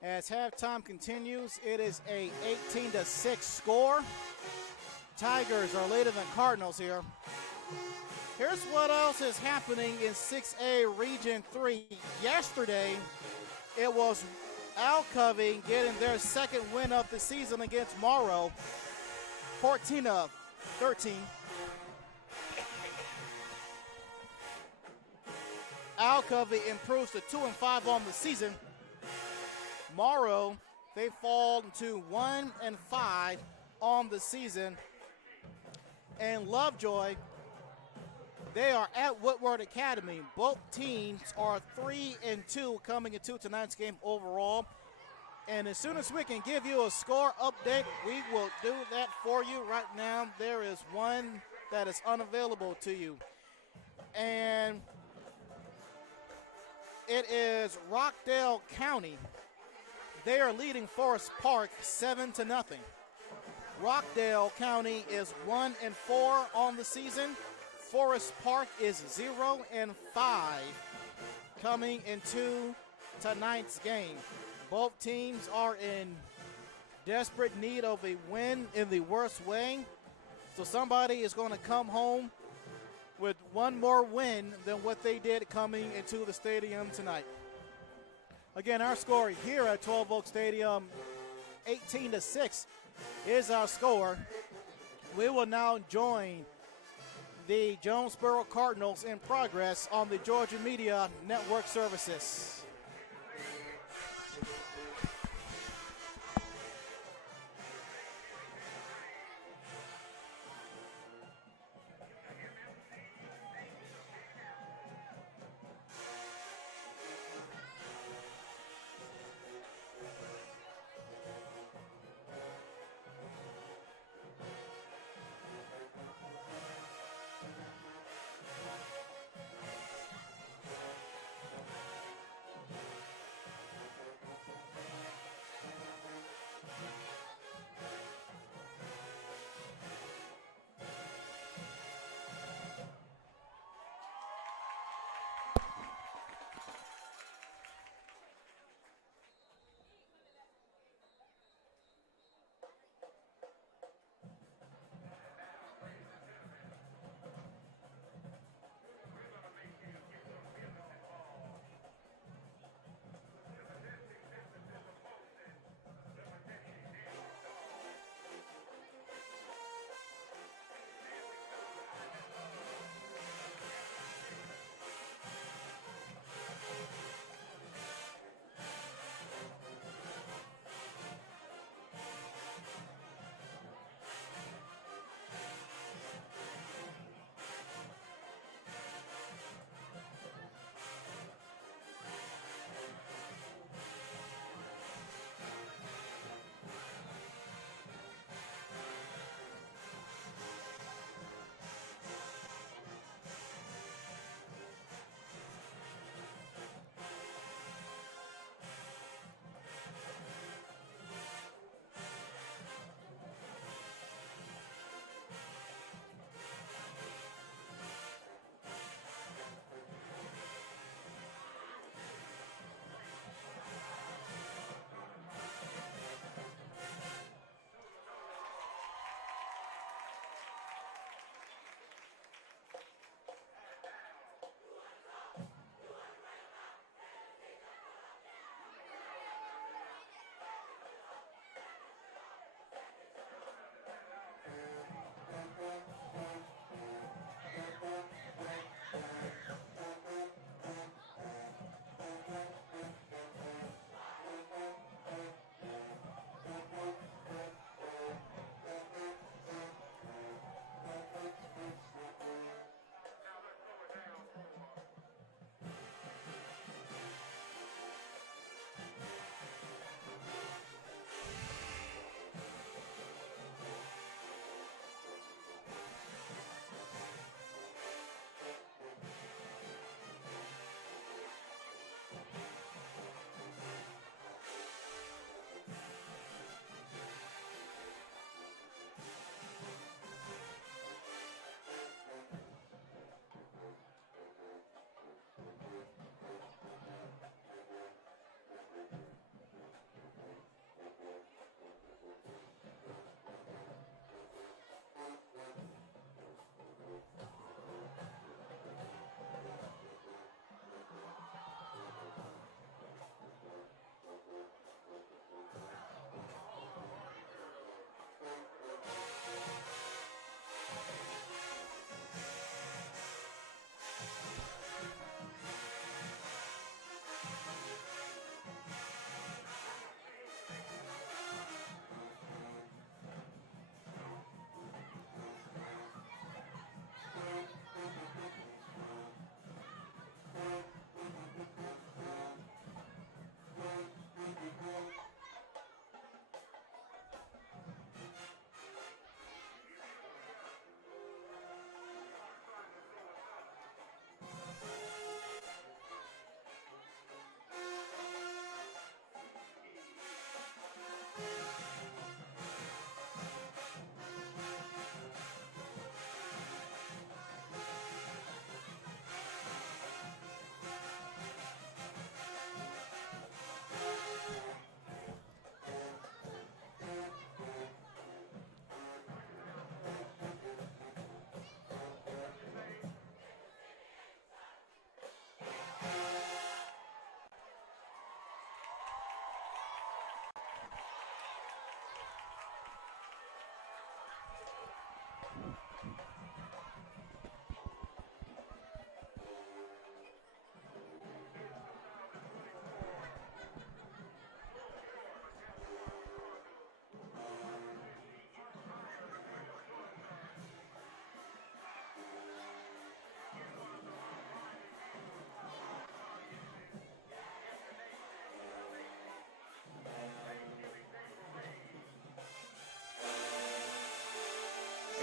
As halftime continues, it is a 18-6 score. Tigers are later than Cardinals here. Here's what else is happening in 6A Region 3. Yesterday, it was Alcovey getting their second win of the season against Morrow, 14-13. Alcovey improves to 2-5 on the season. Morrow, they fall to 1-5 on the season. And Lovejoy, they are at Woodward Academy. Both teams are 3-2 coming into tonight's game overall. And as soon as we can give you a score update, we will do that for you. Right now, there is one that is unavailable to you. And it is Rockdale County. They are leading Forest Park 7-0. Rockdale County is 1-4 on the season. Forest Park is 0-5 coming into tonight's game. Both teams are in desperate need of a win in the worst way. So somebody is going to come home with one more win than what they did coming into the stadium tonight. Again, our score here at 12 Oak Stadium, 18-6 is our score. We will now join the Jonesboro Cardinals in progress on the Georgia Media Network Services.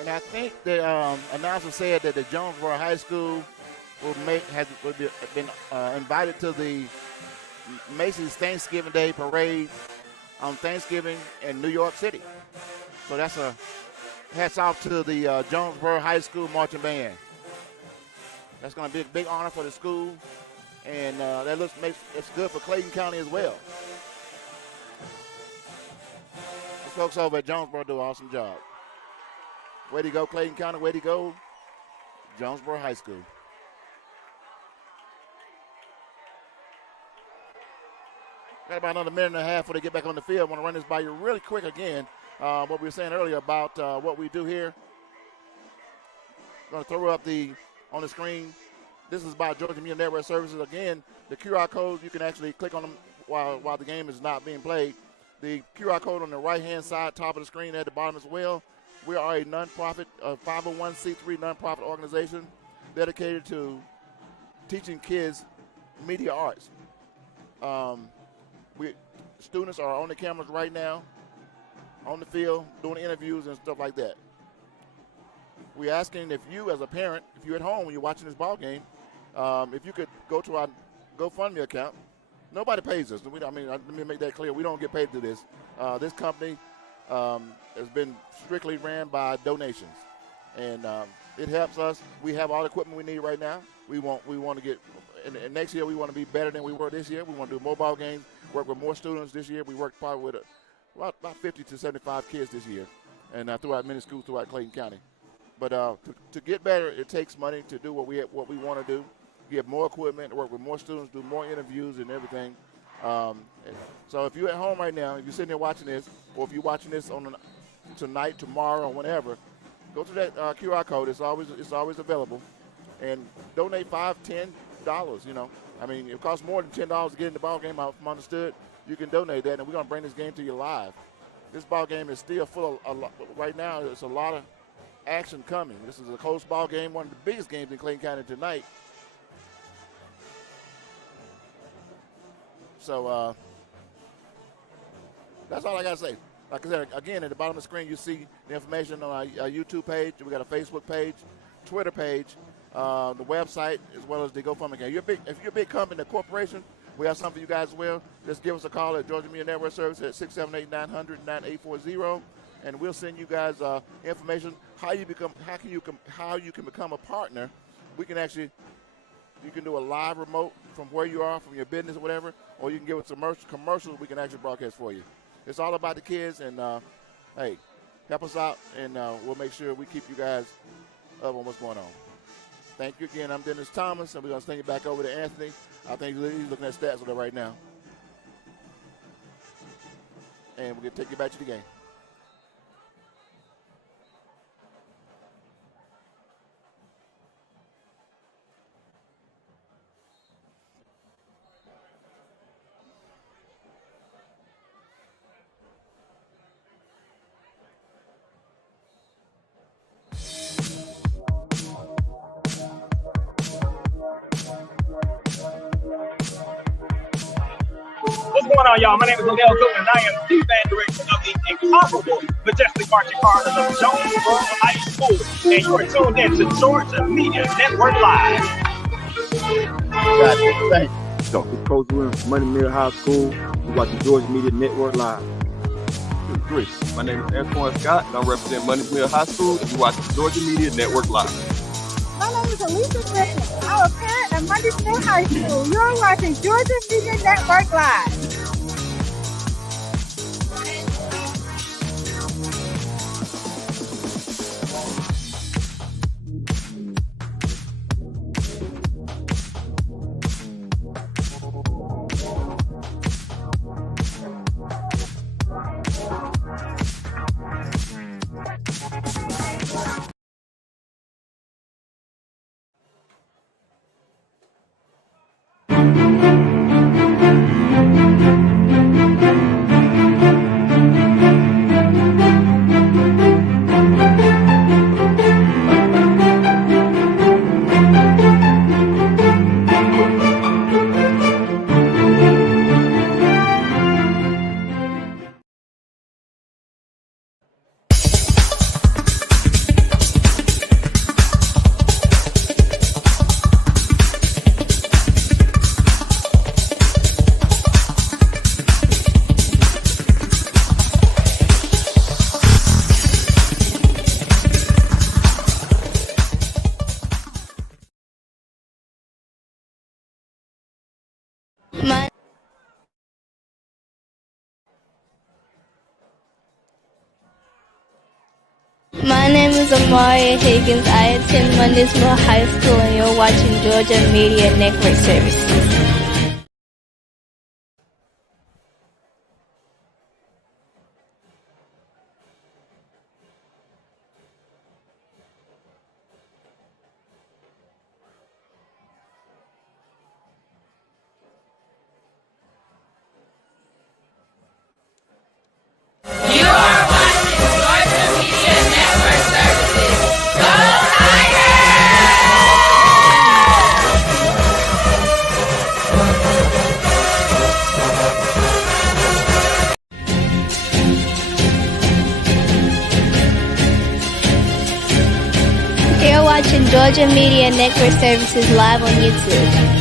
And I think the announcer said that the Jonesboro High School has been invited to the Macy's Thanksgiving Day Parade on Thanksgiving in New York City. So that's a hats off to the Jonesboro High School Marching Band. That's going to be a big honor for the school, and it's good for Clayton County as well. The folks over at Jonesboro do an awesome job. Way to go, Clayton County. Way to go, Jonesboro High School. Got about another minute and a half before they get back on the field. I want to run this by you really quick again. What we were saying earlier about what we do here. Going to throw up on the screen. This is by Georgia Media Network Services. Again, the QR code, you can actually click on them while the game is not being played. The QR code on the right-hand side, top of the screen at the bottom as well. We are a nonprofit, 501c3 nonprofit organization dedicated to teaching kids media arts. Students are on the cameras right now, on the field, doing interviews and stuff like that. We're asking if you, as a parent, if you're at home when you're watching this ball game, if you could go to our GoFundMe account. Nobody pays us. Let me make that clear. We don't get paid to this. This company has been strictly ran by donations, and it helps us. We have all the equipment we need right now. We want to get, and next year we want to be better than we were this year. We want to do mobile games, work with more students this year. We worked probably with about 50 to 75 kids this year, and throughout many schools throughout Clayton County. But to get better, it takes money to do what we want to do. Get more equipment, work with more students, do more interviews and everything. So if you're at home right now, if you're sitting there watching this, or if you're watching this tonight, tomorrow, or whenever, go to that QR code. It's always available, and donate $5, $10. It costs more than $10 to get in the ball game. I'm understood. You can donate that, and we're gonna bring this game to you live. This ball game is still full of right now. There's a lot of action coming. This is a close ball game, one of the biggest games in Clayton County tonight. So that's all I got to say. Like I said, again, at the bottom of the screen, you see the information on our YouTube page. We got a Facebook page, Twitter page, the website, as well as the GoFundMe account. If you're a big company, a corporation, we have something for you guys as well. Just give us a call at Georgia Media Network Service at 678-900-9840, and we'll send you guys information how you can become a partner. You can do a live remote from where you are, from your business or whatever, or you can give us commercials we can actually broadcast for you. It's all about the kids, and hey, help us out, and we'll make sure we keep you guys up on what's going on. Thank you again. I'm Dennis Thomas, and we're going to send you back over to Anthony. I think he's looking at stats with it right now. And we're going to take you back to the game. What's going on, y'all? My name is Liddell Cook, and I am the band director of the incomparable, majestic marching Cardinals of Jonesboro High School. And you are tuned in to Georgia Media Network Live. Thanks. So, it's Coach Williams from Mundy Middle High School. We watch the Georgia Media Network Live. Chris, my name is Antoine Scott, and I represent Mundy Middle High School, and you watch the Georgia Media Network Live. My name is Elisa Griffin. I'm a parent at Mundy Middle High School. You're watching Georgia Media Network Live. Amari Higgins. I attend Mundy'sville High School, and you're watching Georgia Media Network Services. You're watching Georgia Media Network Services live on YouTube.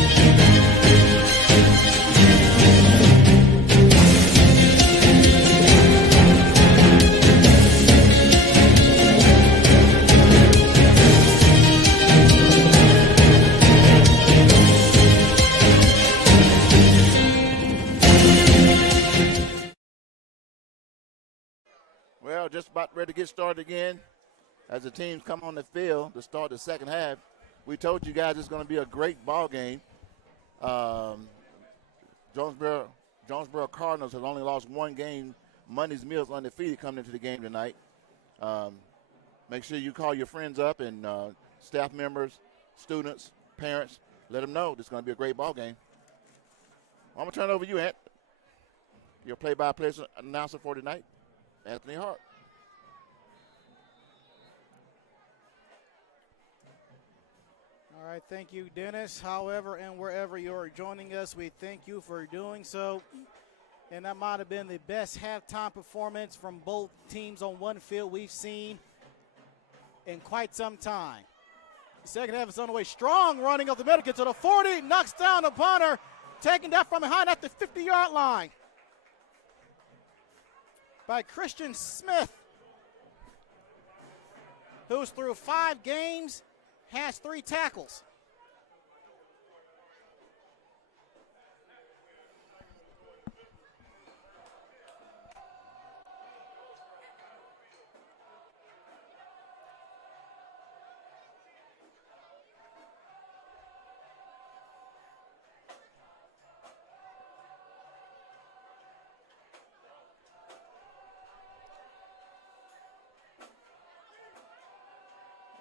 Well, just about ready to get started again. As the teams come on the field to start the second half, we told you guys it's going to be a great ball game. Jonesboro Cardinals has only lost one game. Mundy's Mills undefeated coming into the game tonight. Make sure you call your friends up and staff members, students, parents. Let them know this is going to be a great ball game. I'm going to turn it over to you, Ant. Your play-by-play announcer for tonight, Anthony Hart. All right, thank you, Dennis. However, and wherever you're joining us, we thank you for doing so. And that might have been the best halftime performance from both teams on one field we've seen in quite some time. The second half is on the way. Strong running of the middle, gets to the 40, knocks down the punter, taking that from behind at the 50-yard line by Christian Smith, who's through 5 games, has 3 tackles.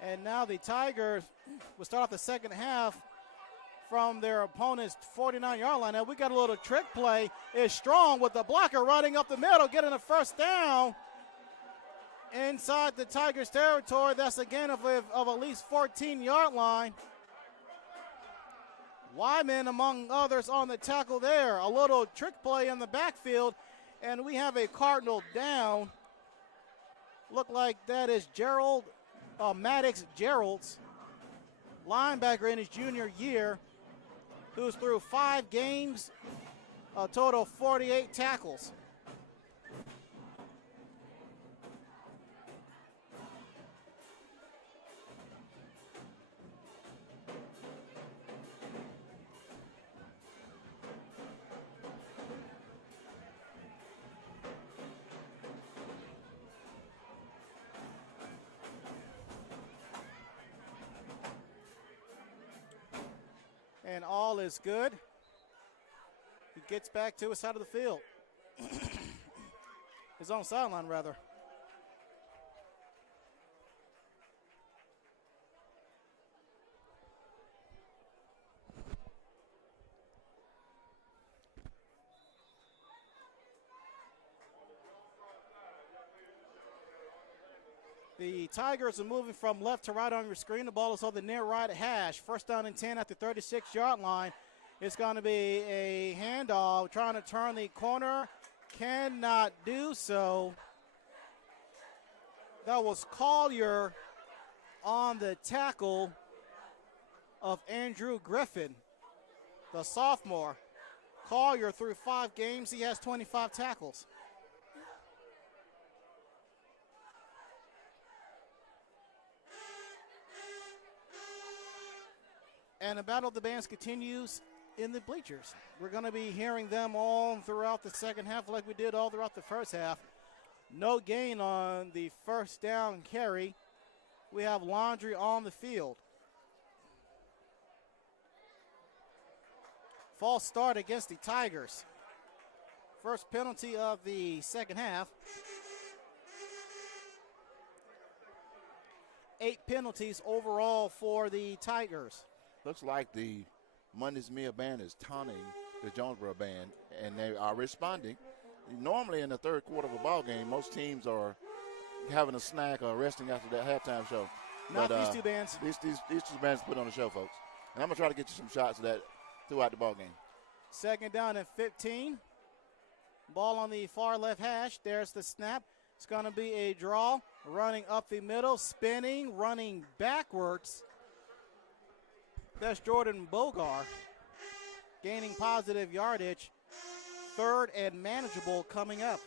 And now the Tigers will start off the second half from their opponent's 49-yard line. Now we got a little trick play. It's Strong with the blocker running up the middle, getting a first down inside the Tigers territory. That's a gain of at least 14-yard line. Wyman, among others, on the tackle there. A little trick play in the backfield, and we have a Cardinal down. Look like that is Maddox Gerald's, linebacker in his junior year, who's through 5 games, a total of 48 tackles. And all is good. He gets back to his side of the field. His own sideline, rather. The Tigers are moving from left to right on your screen. The ball is on the near right hash. First down and 10 at the 36-yard line. It's going to be a handoff, trying to turn the corner. Cannot do so. That was Collier on the tackle of Andrew Griffin, the sophomore. Collier through 5 games. He has 25 tackles. And the Battle of the Bands continues in the bleachers. We're going to be hearing them all throughout the second half like we did all throughout the first half. No gain on the first down carry we have laundry on the field. False start against the Tigers. First penalty of the second half. 8 penalties overall for the Tigers. Looks like the Mundy's Meal Band is taunting the Jonesboro Band, and they are responding. Normally in the third quarter of a ball game, most teams are having a snack or resting after that halftime show. Not these two bands. These two bands put on the show, folks. And I'm going to try to get you some shots of that throughout the ball game. Second down and 15. Ball on the far left hash. There's the snap. It's going to be a draw. Running up the middle, spinning, running backwards. That's Jordan Bogar gaining positive yardage. Third and manageable coming up.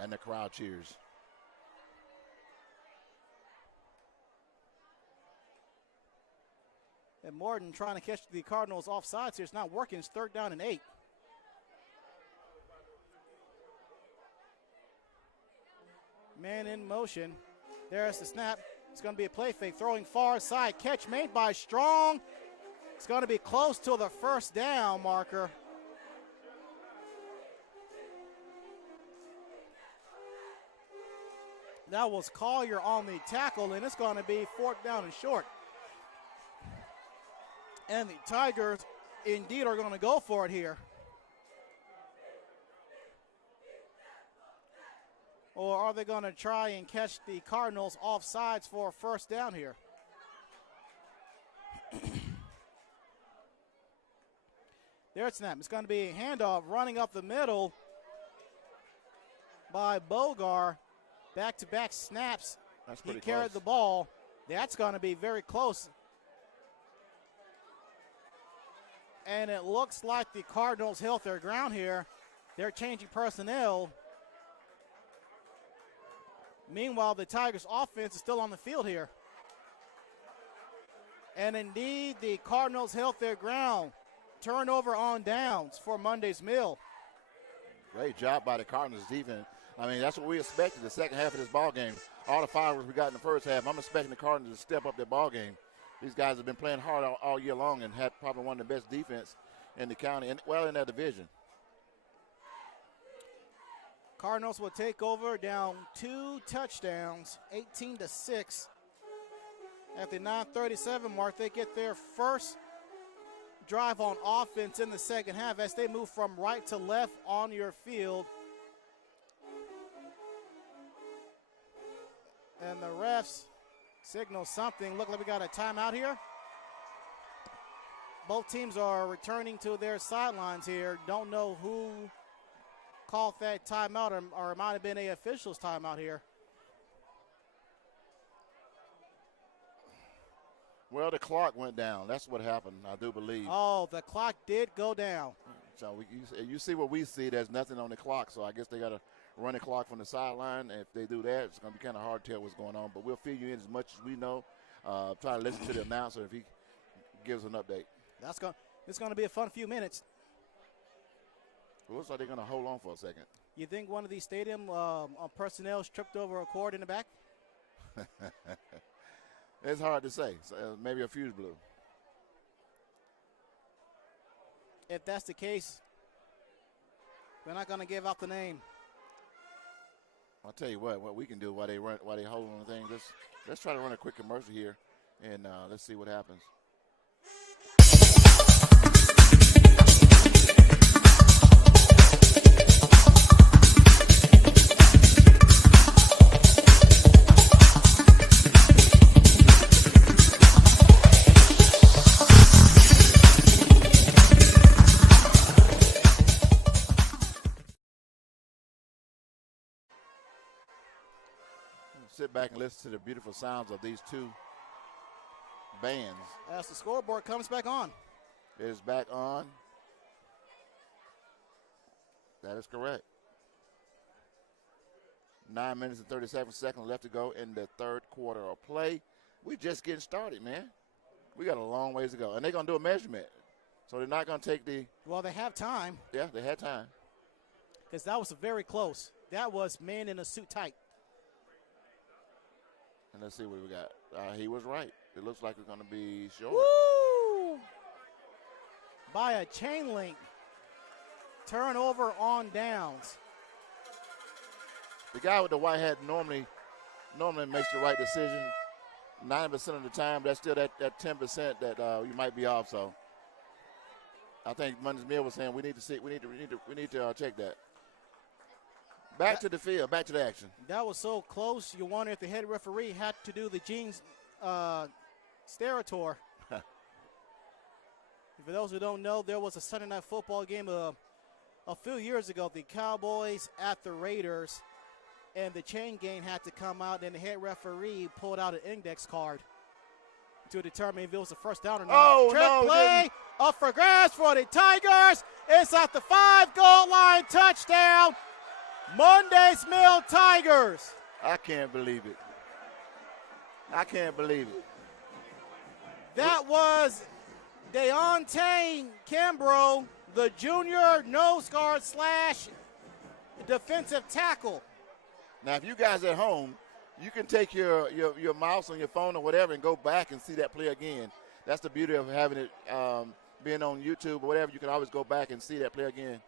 And the crowd cheers. And Morton trying to catch the Cardinals offsides here. It's not working. It's third down and 8. Man in motion. There's the snap. It's going to be a play fake. Throwing far side. Catch made by Strong. It's going to be close to the first down marker. That was Collier on the tackle, and it's going to be fourth down and short. And the Tigers indeed are going to go for it here. Or are they going to try and catch the Cardinals offsides for a first down here? There's snap. It's going to be a handoff running up the middle by Bogar. Back-to-back snaps. He carried the ball. That's going to be very close. And it looks like the Cardinals held their ground here. They're changing personnel. Meanwhile, the Tigers' offense is still on the field here. And indeed, the Cardinals held their ground. Turnover on downs for Monday's Mill. Great job by the Cardinals defense. I mean, that's what we expected the second half of this ball game. All the fireworks we got in the first half, I'm expecting the Cardinals to step up their ball game. These guys have been playing hard all year long and have probably one of the best defense in the county, and well, in that division. Cardinals will take over down 2 touchdowns, 18-6. At the 9:37 mark, they get their first drive on offense in the second half as they move from right to left on your field. And the refs signal something. Look like we got a timeout here. Both teams are returning to their sidelines here. Don't know who called that timeout, or it might have been a official's timeout here. Well, the clock went down. That's what happened, I do believe. Oh, the clock did go down. So you see what we see. There's nothing on the clock, so I guess they got to run the clock from the sideline. And if they do that, it's going to be kind of hard to tell what's going on. But we'll fill you in as much as we know. Try to listen to the announcer if he gives an update. It's going to be a fun few minutes. It looks like they're going to hold on for a second. You think one of these stadium personnel tripped over a cord in the back? It's hard to say. So, maybe a fuse blew. If that's the case, we're not going to give out the name. I'll tell you what we can do while they hold on the thing. Let's try to run a quick commercial here, and let's see what happens. Sit back and listen to the beautiful sounds of these two bands. As the scoreboard comes back on. It is back on. That is correct. 9 minutes and 37 seconds left to go in the third quarter of play. We're just getting started, man. We got a long ways to go. And they're going to do a measurement. So they're not going to take the – Well, they have time. Yeah, they had time. Because that was very close. That was man in a suit tight. And let's see what we got. He was right. It looks like it's going to be short. Woo! By a chain link. Turnover on downs. The guy with the white hat normally makes the right decision 90% of the time. But that's still that 10% that you might be off. So I think Mundy's Mill was saying we need to check that. Back to the field, back to the action. That was so close. You wonder if the head referee had to do the Gene's Sterator. For those who don't know, there was a Sunday night football game a few years ago, the Cowboys at the Raiders, and the chain gang had to come out, and the head referee pulled out an index card to determine if it was a first down or not. Oh, Trick no, play up for grabs for the Tigers. It's at the 5-goal line, touchdown. Mundy's Mill Tigers. I can't believe it. I can't believe it. That was Deontay Kimbrough, the junior nose guard / defensive tackle. Now, if you guys at home, you can take your mouse on your phone or whatever and go back and see that play again. That's the beauty of having it being on YouTube or whatever. You can always go back and see that play again.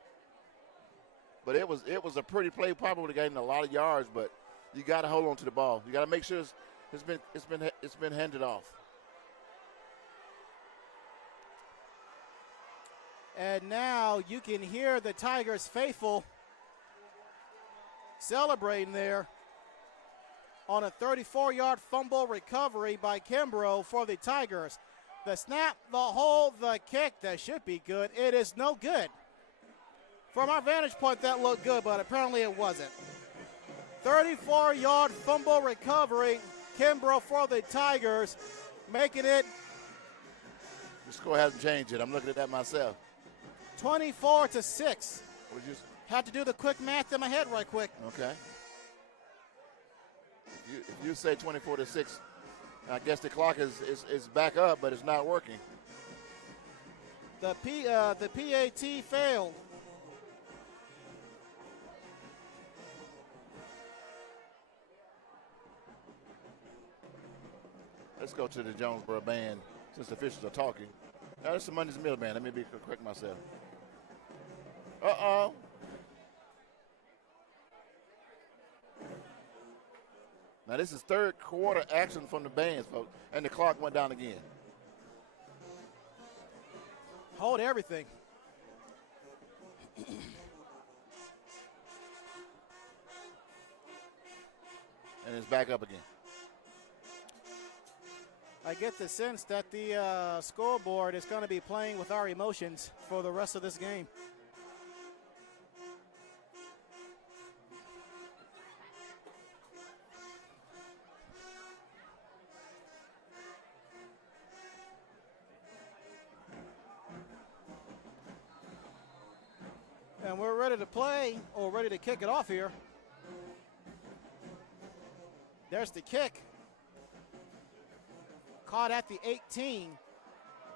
But it was a pretty play, probably would have gotten a lot of yards, but you got to hold on to the ball. You got to make sure it's been handed off. And now you can hear the Tigers faithful celebrating there on a 34-yard fumble recovery by Kimbrough for the Tigers. The snap, the hold, the kick, that should be good. It is no good. From our vantage point, that looked good, but apparently it wasn't. 34-yard fumble recovery, Kimbrough for the Tigers, making it. The score hasn't changed yet. I'm looking at that myself. 24-6. Had to do the quick math in my head right quick. Okay. If you say 24-6, I guess the clock is back up, but it's not working. The PAT failed. Let's go to the Jonesboro band since the officials are talking. Now, this is the Mundy's Mill band. Let me be correct myself. Uh-oh. Now, this is third quarter action from the bands, folks, and the clock went down again. Hold everything. And it's back up again. I get the sense that the scoreboard is going to be playing with our emotions for the rest of this game. And we're ready to play, or ready to kick it off here. There's the kick. Caught at the 18.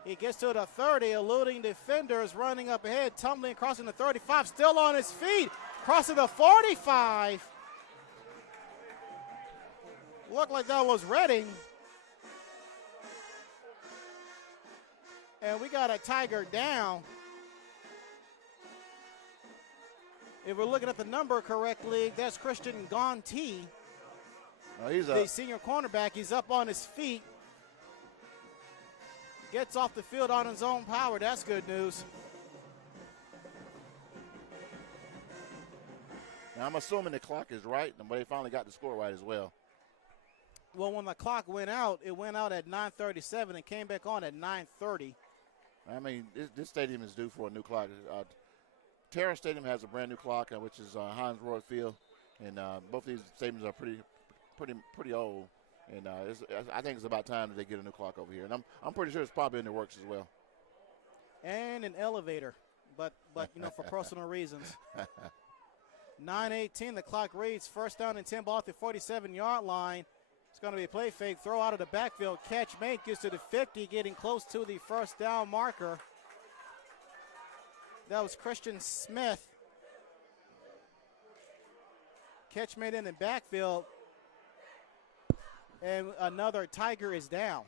He gets to the 30, eluding defenders, running up ahead, tumbling, crossing the 35, still on his feet, crossing the 45. Looked like that was Redding. And we got a Tiger down. If we're looking at the number correctly, that's Christian Gonti. Oh, he's the senior cornerback. He's up on his feet. Gets off the field on his own power. That's good news. Now, I'm assuming the clock is right, but they finally got the score right as well. Well, when the clock went out, it went out at 9:37 and came back on at 9:30. I mean, this stadium is due for a new clock. Terra Stadium has a brand new clock, which is Heinz Royal Field, and both these stadiums are pretty old. And I think it's about time that they get a new clock over here. And I'm pretty sure it's probably in the works as well. And an elevator, but for personal reasons. 9:18, the clock reads first down and 10 ball at the 47-yard line. It's going to be a play fake, throw out of the backfield, catch made, gets to the 50, getting close to the first down marker. That was Christian Smith. Catch made in the backfield, and another Tiger is down.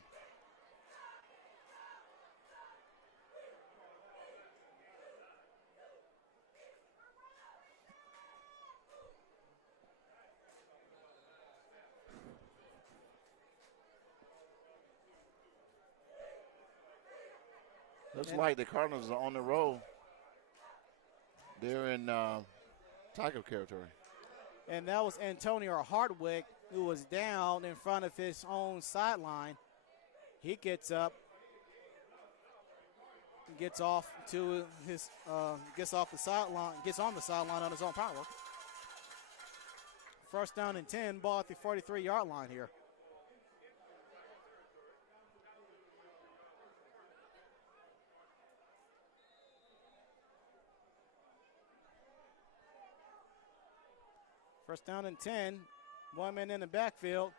Looks like the Cardinals are on the roll. They're in Tiger territory. And that was Antonio Hardwick, who was down in front of his own sideline. He gets up, gets off to his, gets off the sideline, gets on the sideline on his own power. First down and 10, ball at the 43-yard line here. First down and 10. One man in the backfield.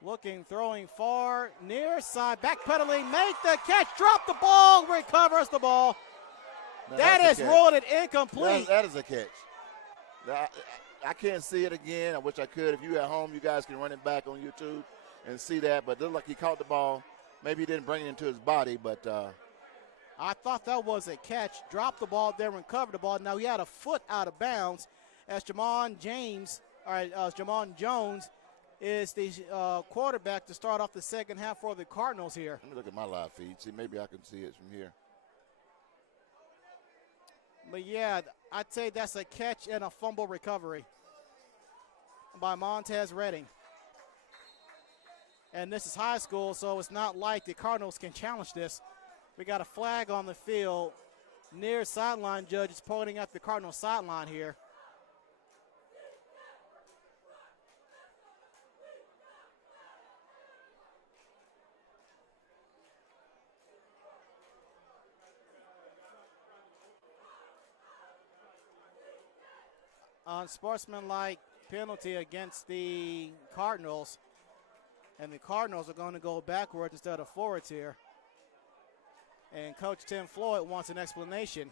Looking, throwing far, near side, backpedaling, make the catch, drop the ball, recovers the ball. Now that is ruled it incomplete. That is a catch. I can't see it again. I wish I could. If you're at home, you guys can run it back on YouTube and see that. But it looked like he caught the ball. Maybe he didn't bring it into his body, but I thought that was a catch. Dropped the ball there and recovered the ball. Now he had a foot out of bounds as Jamon Jones is the quarterback to start off the second half for the Cardinals here. Let me look at my live feed. See, maybe I can see it from here. But, yeah, I'd say that's a catch and a fumble recovery by Montez Redding. And this is high school, so it's not like the Cardinals can challenge this. We got a flag on the field. Near sideline judge is pointing at the Cardinals sideline here. Unsportsmanlike penalty against the Cardinals, and the Cardinals are going to go backwards instead of forwards here. And Coach Tim Floyd wants an explanation.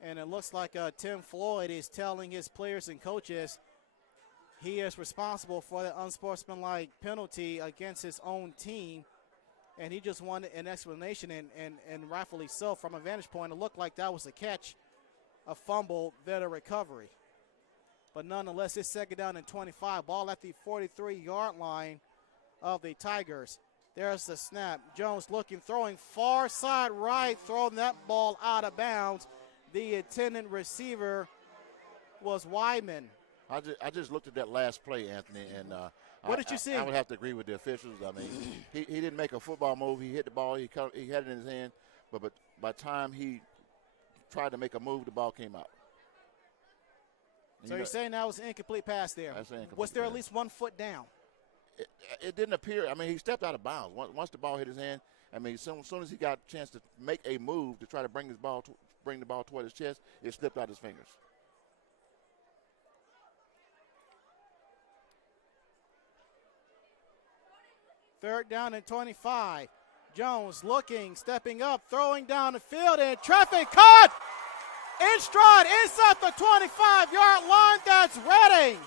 And it looks like Tim Floyd is telling his players and coaches he is responsible for the unsportsmanlike penalty against his own team. And he just wanted an explanation, and rightfully so. From a vantage point, it looked like that was a catch, a fumble, then a recovery. But nonetheless, it's second down and 25. Ball at the 43-yard line of the Tigers. There's the snap. Jones looking, throwing far side right, throwing that ball out of bounds. The attendant receiver was Wyman. I just looked at that last play, Anthony, and what did you see? I would have to agree with the officials. I mean, he didn't make a football move. He hit the ball. He had it in his hand, but by the time he tried to make a move, the ball came out. So you're saying that was an incomplete pass there? That's an incomplete was there pass. At least 1 foot down? It didn't appear. I mean, he stepped out of bounds. Once the ball hit his hand, I mean, as soon as he got a chance to make a move to try to bring the ball toward his chest, it slipped out his fingers. Third down and 25. Jones looking, stepping up, throwing down the field, and traffic caught in stride inside the 25-yard line. That's Redding.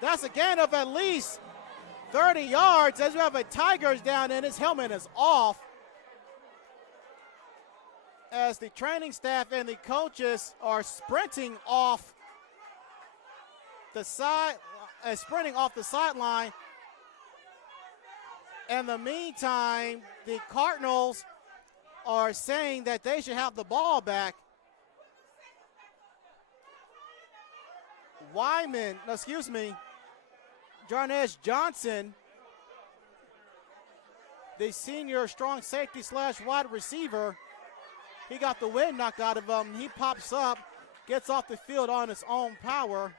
That's a gain of at least 30 yards as we have a Tigers down, and his helmet is off. As the training staff and the coaches are sprinting off the sideline. In the meantime, the Cardinals are saying that they should have the ball back. Jarnes Johnson, the senior strong safety / wide receiver, he got the wind knocked out of him. He pops up, gets off the field on his own power.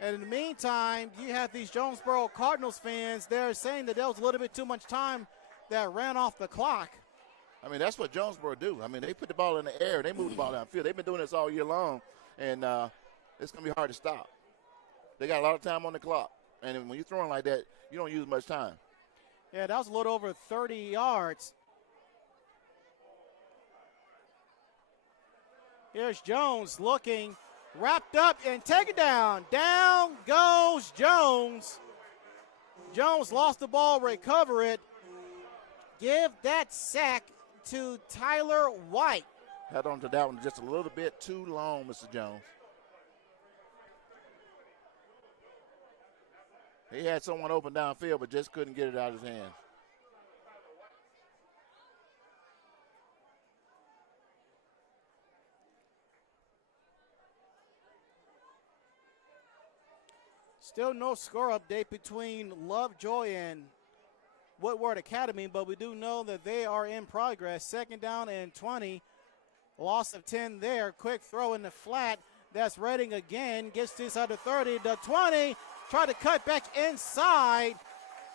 And in the meantime, you have these Jonesboro Cardinals fans. They're saying that there was a little bit too much time that ran off the clock. I mean, that's what Jonesboro do. I mean, they put the ball in the air. They move the ball downfield. They've been doing this all year long, and it's going to be hard to stop. They got a lot of time on the clock. And when you're throwing like that, you don't use much time. Yeah, that was a little over 30 yards. Here's Jones looking, wrapped up and taken down. Down goes Jones. Jones lost the ball, recover it. Give that sack to Tyler White. Held on to that one just a little bit too long, Mr. Jones. He had someone open downfield, but just couldn't get it out of his hands. Still no score update between Lovejoy and Woodward Academy, but we do know that they are in progress. Second down and 20. Loss of 10 there. Quick throw in the flat. That's Redding again. Gets this out of 30 to 20. Try to cut back inside,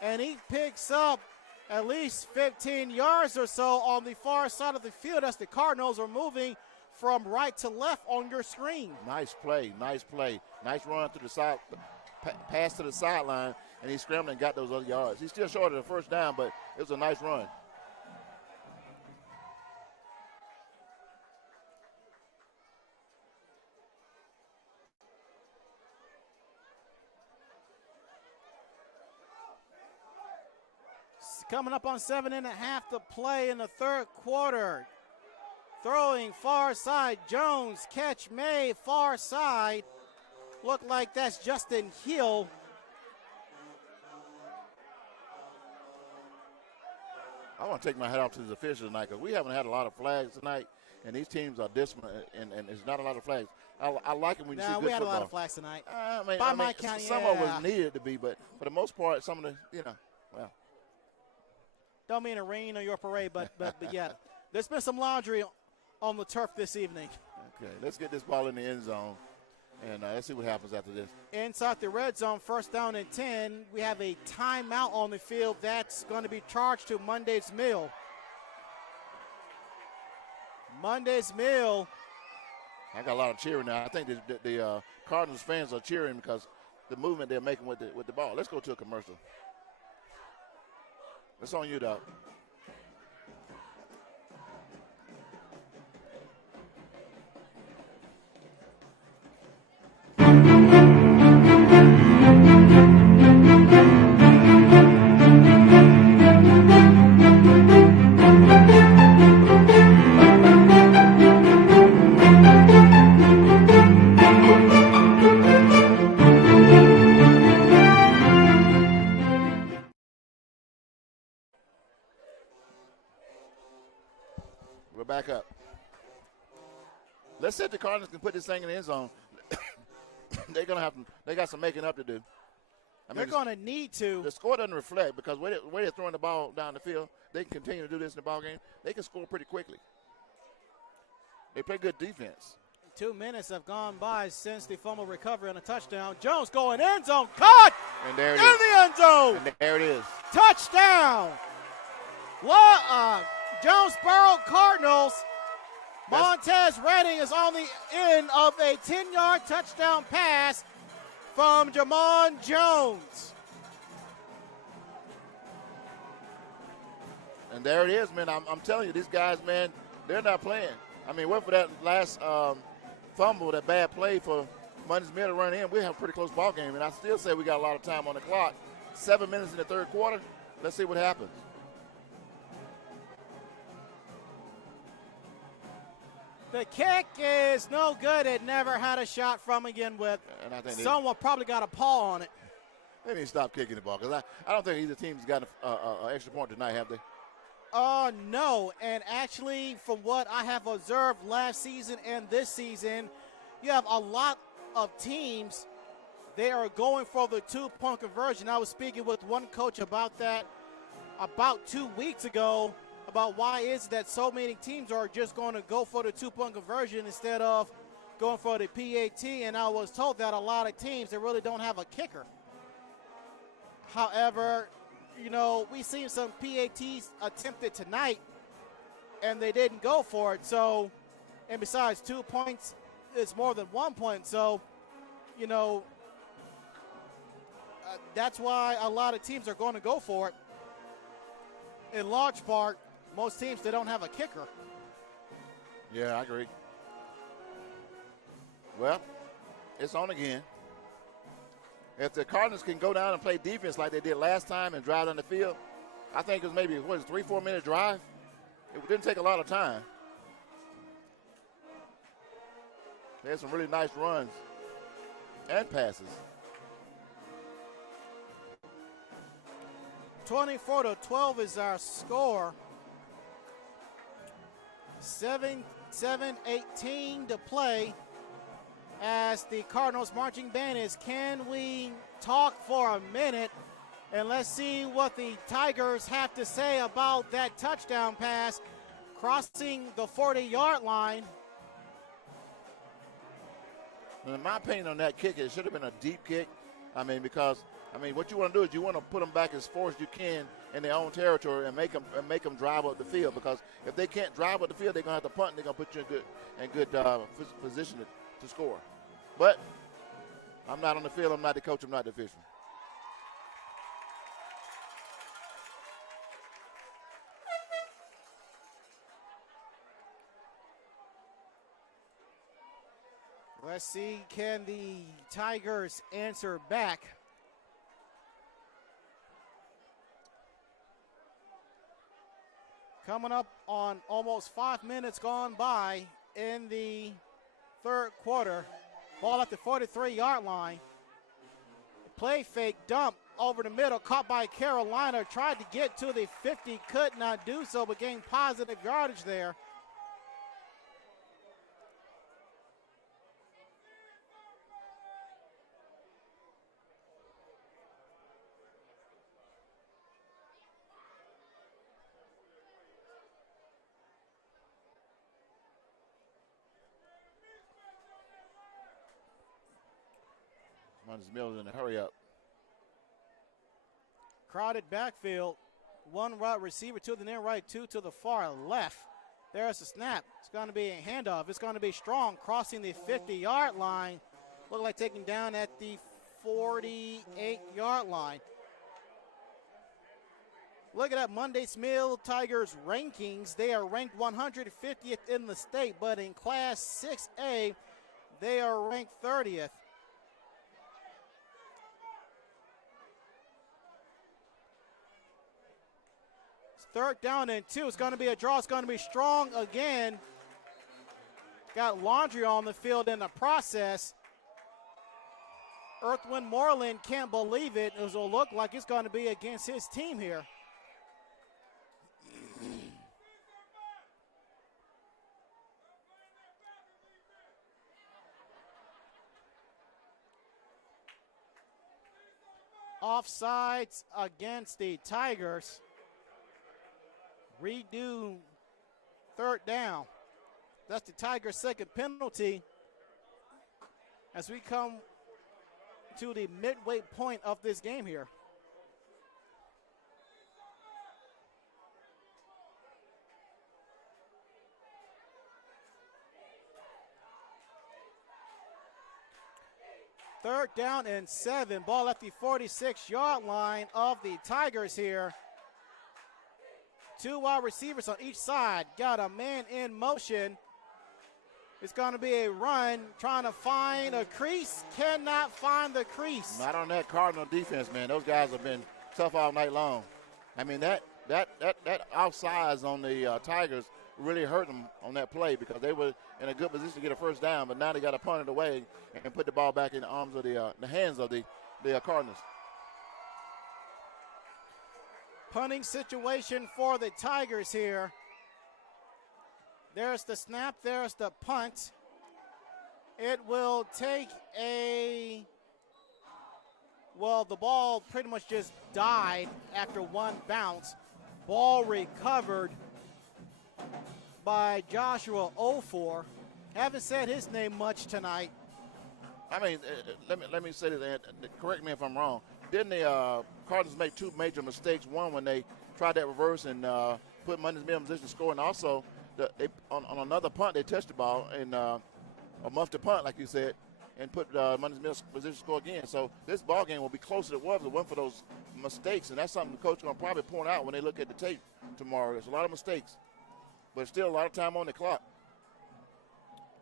and he picks up at least 15 yards or so on the far side of the field as the Cardinals are moving from right to left on your screen. Nice play, nice play. Nice run to the side, pass to the sideline, and he scrambled and got those other yards. He's still short of the first down, but it was a nice run. Coming up on 7.5 to play in the third quarter. Throwing far side, Jones, catch May, far side. Look like that's Justin Hill. I want to take my hat off to the officials tonight because we haven't had a lot of flags tonight, and these teams are disciplined, and there's not a lot of flags. I like it when you see good football. We had a lot of flags tonight. By my count, some of it was needed to be, but for the most part, some of the, well. Don't mean to rain on your parade, but yeah, there's been some laundry on the turf this evening. Okay, let's get this ball in the end zone, and let's see what happens after this. Inside the red zone, first down and 10. We have a timeout on the field that's going to be charged to Monday's Mill. Monday's Mill. I got a lot of cheering now. I think the Cardinals fans are cheering because the movement they're making with the ball. Let's go to a commercial. It's on you, Doc. Back up. Let's see if the Cardinals can put this thing in the end zone. They got some making up to do. They're going to need to. The score doesn't reflect because where they're throwing the ball down the field, they can continue to do this in the ball game. They can score pretty quickly. They play good defense. 2 minutes have gone by since the fumble recovery and a touchdown. Jones going end zone, caught, and there it in is. The end zone. And there it is. Touchdown. Jonesboro Cardinals. Montez Redding is on the end of a 10-yard touchdown pass from Jamon Jones. And there it is, man. I'm telling you, these guys, man, they're not playing. I mean, what for that last fumble, that bad play for Mundy's Mill to run in, we have a pretty close ball game. And I still say we got a lot of time on the clock. 7 minutes in the third quarter. Let's see what happens. The kick is no good. It never had a shot from again with. And I think someone probably got a paw on it. They need to stop kicking the ball because I don't think either team's got an extra point tonight, have they? No. And actually, from what I have observed last season and this season, you have a lot of teams they are going for the two-point conversion. I was speaking with one coach about that about 2 weeks ago, about why is it that so many teams are just going to go for the two-point conversion instead of going for the PAT, and I was told that a lot of teams, they really don't have a kicker. However, you know, we seen some PATs attempted tonight, and they didn't go for it. So, and besides, 2 points is more than 1 point. So, you know, that's why a lot of teams are going to go for it. In large part, most teams, they don't have a kicker. Yeah, I agree. Well, it's on again. If the Cardinals can go down and play defense like they did last time and drive down the field, I think it was maybe, 3-4 minute drive? It didn't take a lot of time. They had some really nice runs and passes. 24-12 is our score. 7-18 to play as the Cardinals marching band is, can we talk for a minute and let's see what the Tigers have to say about that touchdown pass crossing the 40-yard line. In my opinion on that kick, it should have been a deep kick. I mean, because what you want to do is you want to put them back as far as you can in their own territory and make them drive up the field, because if they can't drive up the field, they're going to have to punt and they're going to put you in good position to score. But I'm not on the field. I'm not the coach. I'm not the official. Let's see, can the Tigers answer back? Coming up on almost 5 minutes gone by in the third quarter. Ball at the 43-yard line. Play fake dump over the middle, caught by Carolina. Tried to get to the 50, could not do so, but gained positive yardage there. Mills in a hurry up. Crowded backfield. One right receiver to the near right, two to the far left. There's the snap. It's going to be a handoff. It's going to be Strong crossing the 50-yard line. Look like taking down at the 48-yard line. Look at that Monday Mill Tigers rankings. They are ranked 150th in the state, but in Class 6A, they are ranked 30th. Third down and 2. It's going to be a draw. It's going to be Strong again. Got Laundry on the field in the process. Earthwind Moreland can't believe it. It will look like it's going to be against his team here. Offsides against the Tigers. Redo third down. That's the Tigers' second penalty as we come to the midway point of this game here. Third down and 7. Ball at the 46-yard line of the Tigers here. Two wide receivers on each side. Got a man in motion. It's going to be a run, trying to find a crease. Cannot find the crease. Not on that Cardinal defense, man. Those guys have been tough all night long. I mean, that outsize on the Tigers really hurt them on that play, because they were in a good position to get a first down, but now they got to punt it away and put the ball back in the arms of the hands of the Cardinals. Punting situation for the Tigers here. There's the snap, there's the punt. It will take a Well, the ball pretty much just died after one bounce. Ball recovered by Joshua Ofor. Haven't said his name much tonight. I mean, let me say this, Ed. Correct me if I'm wrong. Didn't the Cardinals make two major mistakes? One, when they tried that reverse and put Mundy's in position to score, and also on another punt they touched the ball and a muffed the punt, like you said, and put Mundy's in position to score again. So this ball game will be closer than it was if it wasn't for those mistakes, and that's something the coach is going to probably point out when they look at the tape tomorrow. There's a lot of mistakes, but still a lot of time on the clock.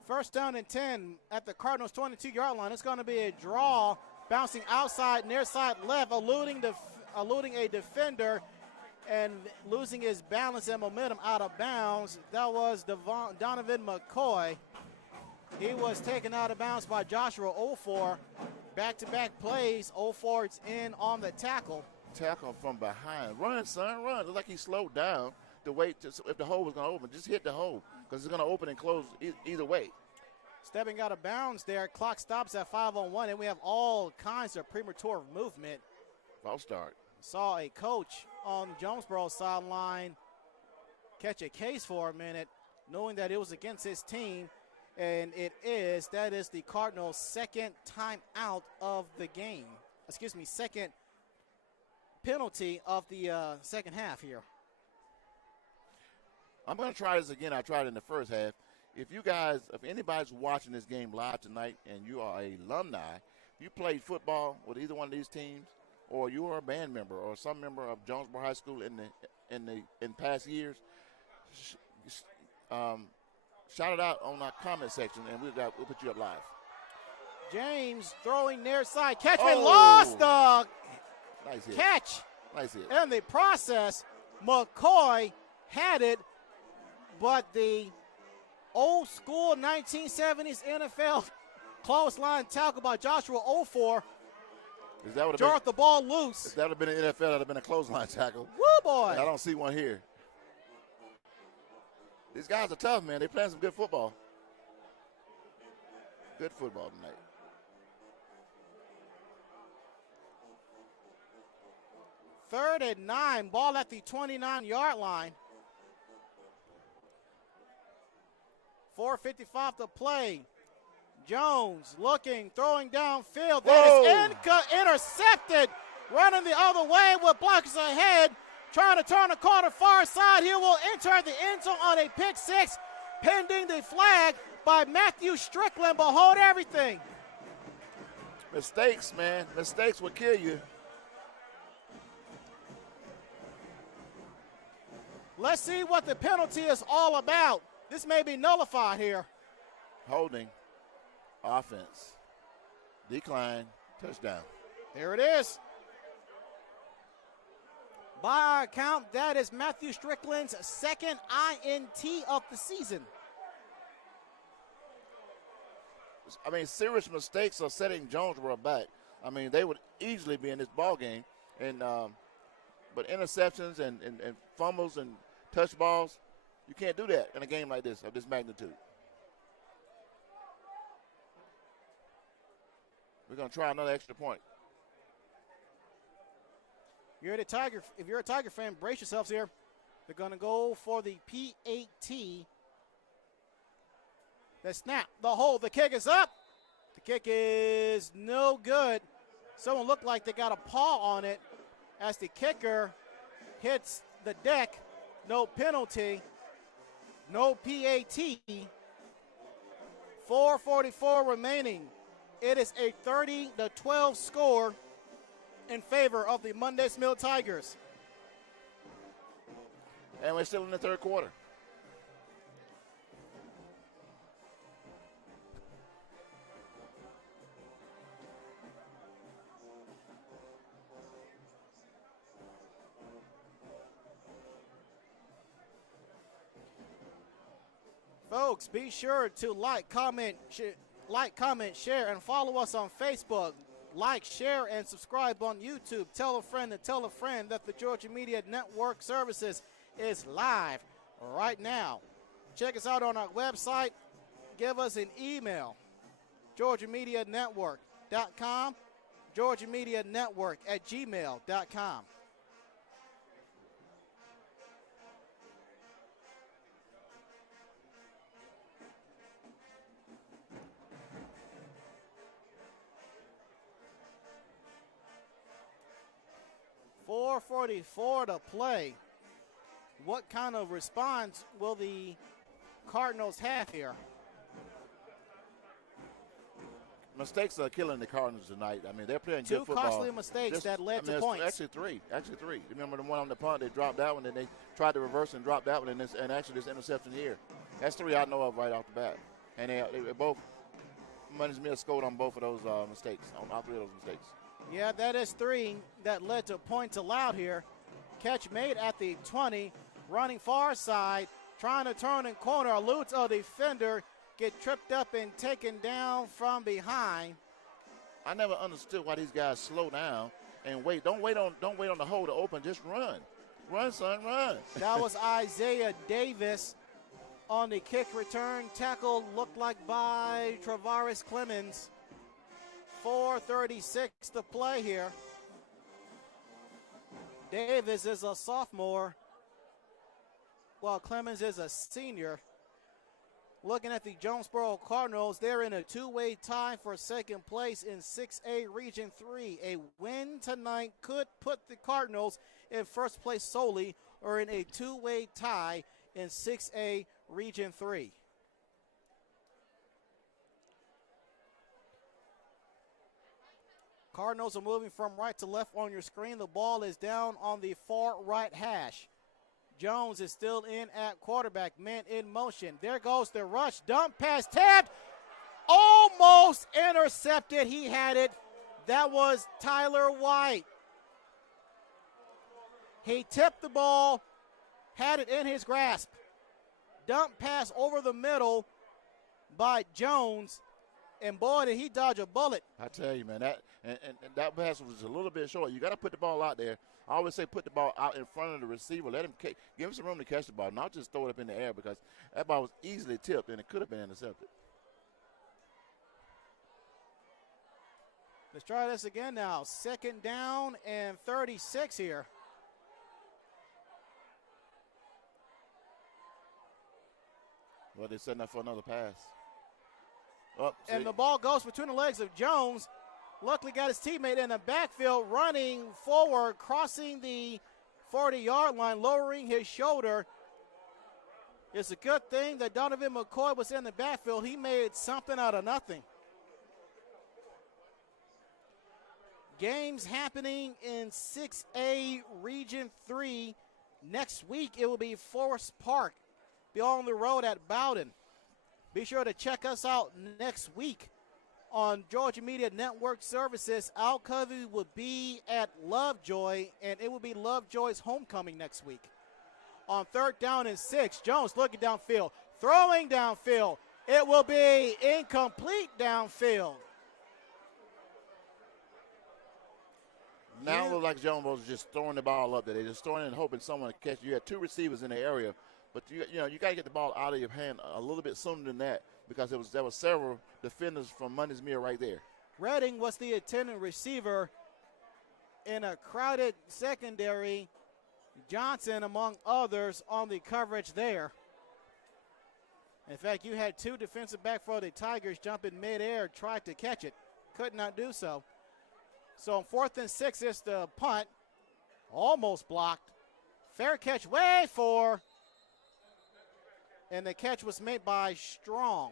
First down and 10 at the Cardinals' 22-yard line. It's going to be a draw, bouncing outside, near side left, eluding a defender and losing his balance and momentum out of bounds. That was Donovan McCoy. He was taken out of bounds by Joshua Ofor. Back-to-back plays. Ofor's in on the tackle. Tackle from behind. Run, son, run. Looks like he slowed down to wait if the hole was going to open. Just hit the hole because it's going to open and close either way. Stepping out of bounds there. Clock stops at 5:01, and we have all kinds of premature movement. False start. Saw a coach on the Jonesboro sideline catch a case for a minute, knowing that it was against his team, and that is the Cardinals' second time out of the game. Second penalty of the second half here. I'm going to try this again. I tried it in the first half. If anybody's watching this game live tonight and you are an alumni, if you played football with either one of these teams, or you are a band member or some member of Jonesboro High School in past years, shout it out on our comment section, and we'll put you up live. James throwing near side. Catchman lost the nice hit. Catch. Nice hit. In the process, McCoy had it, but the old school 1970s NFL clothesline tackle by Joshua Ofor jarred the ball loose. If that would have been an NFL, that would have been a clothesline tackle. Woo, boy. And I don't see one here. These guys are tough, man. They're playing some good football. Good football tonight. Third and 9, ball at the 29-yard line. 4:55 to play. Jones looking, throwing downfield. That is intercepted. Running the other way with blockers ahead. Trying to turn the corner far side. He will enter the end zone on a pick six, pending the flag by Matthew Strickland. But hold everything. Mistakes, man. Mistakes will kill you. Let's see what the penalty is all about. This may be nullified here. Holding. Offense. Decline. Touchdown. There it is. By our count, that is Matthew Strickland's second INT of the season. I mean, serious mistakes are setting Jonesboro back. I mean, they would easily be in this ball game. But interceptions and fumbles and touch balls, you can't do that in a game like this, of this magnitude. We're going to try another extra point. If you're a Tiger fan, brace yourselves here. They're going to go for the PAT. The snap, the hold, the kick is up. The kick is no good. Someone looked like they got a paw on it as the kicker hits the deck. No penalty, no PAT. 4:44 remaining. It is a 30-12 score in favor of the Mundy Mill Tigers. And we're still in the third quarter. Folks, be sure to like, comment, share, and follow us on Facebook. Like, share, and subscribe on YouTube. Tell a friend that the Georgia Media Network Services is live right now. Check us out on our website. Give us an email, GeorgiaMediaNetwork.com. Georgia Media Network at gmail.com. .444 to play. What kind of response will the Cardinals have here? Mistakes are killing the Cardinals tonight. I mean, they're playing good football. Two costly mistakes that led to points. Actually three. Remember the one on the punt, they dropped that one, then they tried to reverse and drop that one, and actually this interception here. That's three I know of right off the bat. And they both, Mundy Smith scored on both of those mistakes, on all three of those mistakes. Yeah, that is three that led to points allowed here. Catch made at the 20, running far side, trying to turn and corner, eludes a defender, get tripped up and taken down from behind. I never understood why these guys slow down and wait. Don't wait on the hole to open. Just run. Run, son, run. That was Isaiah Davis on the kick return. Tackle looked like by Travaris Clemens. 4:36 to play here. Davis is a sophomore, while Clemens is a senior. Looking at the Jonesboro Cardinals, they're in a two-way tie for second place in 6A Region 3. A win tonight could put the Cardinals in first place solely, or in a two-way tie in 6A Region 3. Cardinals are moving from right to left on your screen. The ball is down on the far right hash. Jones is still in at quarterback. Man in motion. There goes the rush. Dump pass tapped. Almost intercepted. He had it. That was Tyler White. He tipped the ball, had it in his grasp. Dump pass over the middle by Jones. And boy, did he dodge a bullet. I tell you, man, that pass was a little bit short. You got to put the ball out there. I always say put the ball out in front of the receiver. Let him give him some room to catch the ball, not just throw it up in the air, because that ball was easily tipped and it could have been intercepted. Let's try this again now. Second down and 36 here. Well, they're setting up for another pass. And the ball goes between the legs of Jones. Luckily got his teammate in the backfield, running forward, crossing the 40-yard line, lowering his shoulder. It's a good thing that Donovan McCoy was in the backfield. He made something out of nothing. Games happening in 6A Region 3. Next week it will be Forest Park. Be on the road at Bowden. Be sure to check us out next week on Georgia Media Network Services. Al Covey will be at Lovejoy, and it will be Lovejoy's homecoming next week. On 3rd down and 6, Jones looking downfield, throwing downfield. It will be incomplete downfield. Now it looks like Jones was just throwing the ball up there. They're just throwing it and hoping someone would catch it. You had two receivers in the area. But you got to get the ball out of your hand a little bit sooner than that, because there was several defenders from Mundy Smith right there. Redding was the attendant receiver in a crowded secondary. Johnson, among others, on the coverage there. In fact, you had two defensive back for the Tigers jump in midair, tried to catch it, could not do so. So on 4th and 6, it's the punt, almost blocked. Fair catch, way for. And the catch was made by Strong.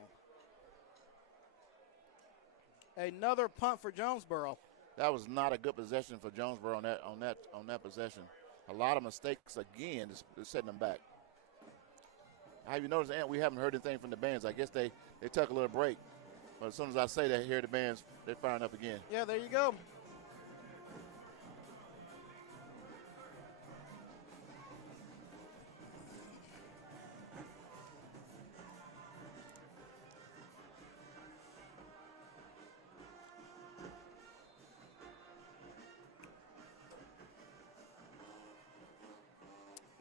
Another punt for Jonesboro. That was not a good possession for Jonesboro on that possession. A lot of mistakes again, just setting them back. Have you noticed, Ant, we haven't heard anything from the bands. I guess they took a little break. But as soon as I say that, hear the bands, they're firing up again. Yeah, there you go.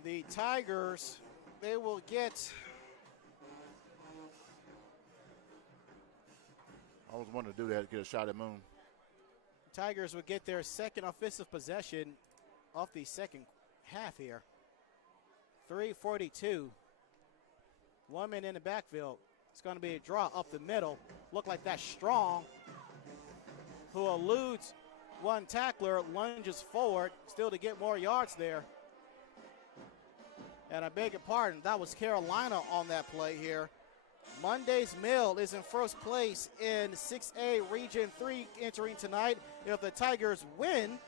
The Tigers, they will get. I always wanted to do that, get a shot at Moon. Tigers would get their second offensive possession of the second half here. 3:42. 1 minute in the backfield. It's going to be a draw up the middle. Look like that's Strong, who eludes one tackler, lunges forward, still to get more yards there. And I beg your pardon, that was Carolina on that play here. Monday's Mill is in first place in 6A Region 3 entering tonight. If the Tigers win,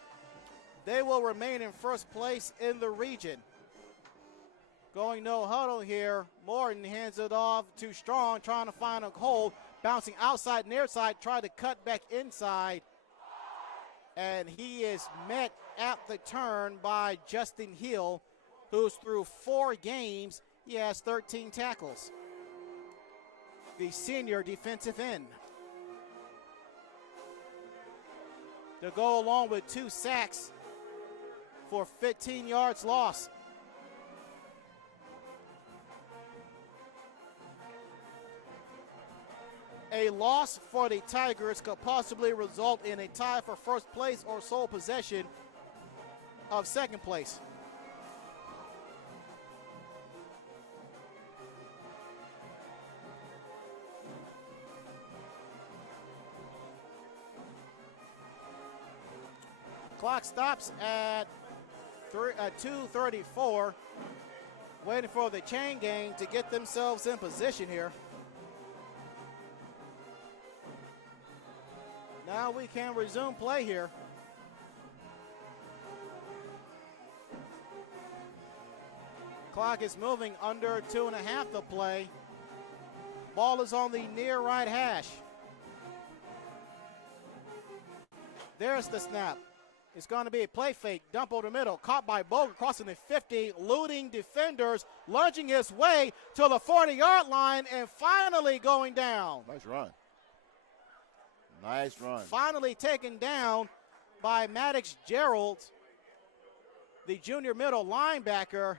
they will remain in first place in the region. Going no huddle here. Morton hands it off to Strong, trying to find a hole, bouncing outside, near side, trying to cut back inside. And he is met at the turn by Justin Hill, who's through 4 games. He has 13 tackles. The senior defensive end. To go along with 2 sacks for 15 yards lost. A loss for the Tigers could possibly result in a tie for first place or sole possession of second place. Clock stops at 2:34. Waiting for the chain gang to get themselves in position here. Now we can resume play here. Clock is moving under 2.5 to play. Ball is on the near right hash. There's the snap. It's going to be a play fake, dump over the middle, caught by Boger, crossing the 50, looting defenders, lunging his way to the 40-yard line, and finally going down. Nice run. Nice run. Finally taken down by Maddox Gerald, the junior middle linebacker.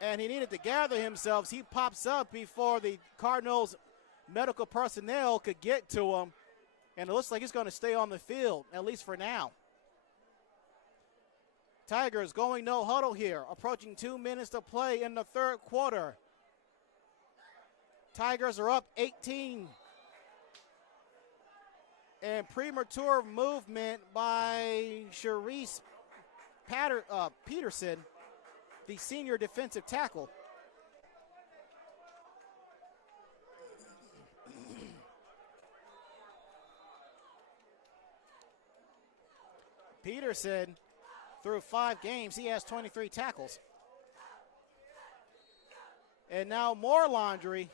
And he needed to gather himself. He pops up before the Cardinals medical personnel could get to him. And it looks like he's going to stay on the field, at least for now. Tigers going no huddle here, approaching 2 minutes to play in the third quarter. Tigers are up 18. And premature movement by Sharice Peterson, the senior defensive tackle. Peterson, through 5 games, he has 23 tackles. And now more laundry.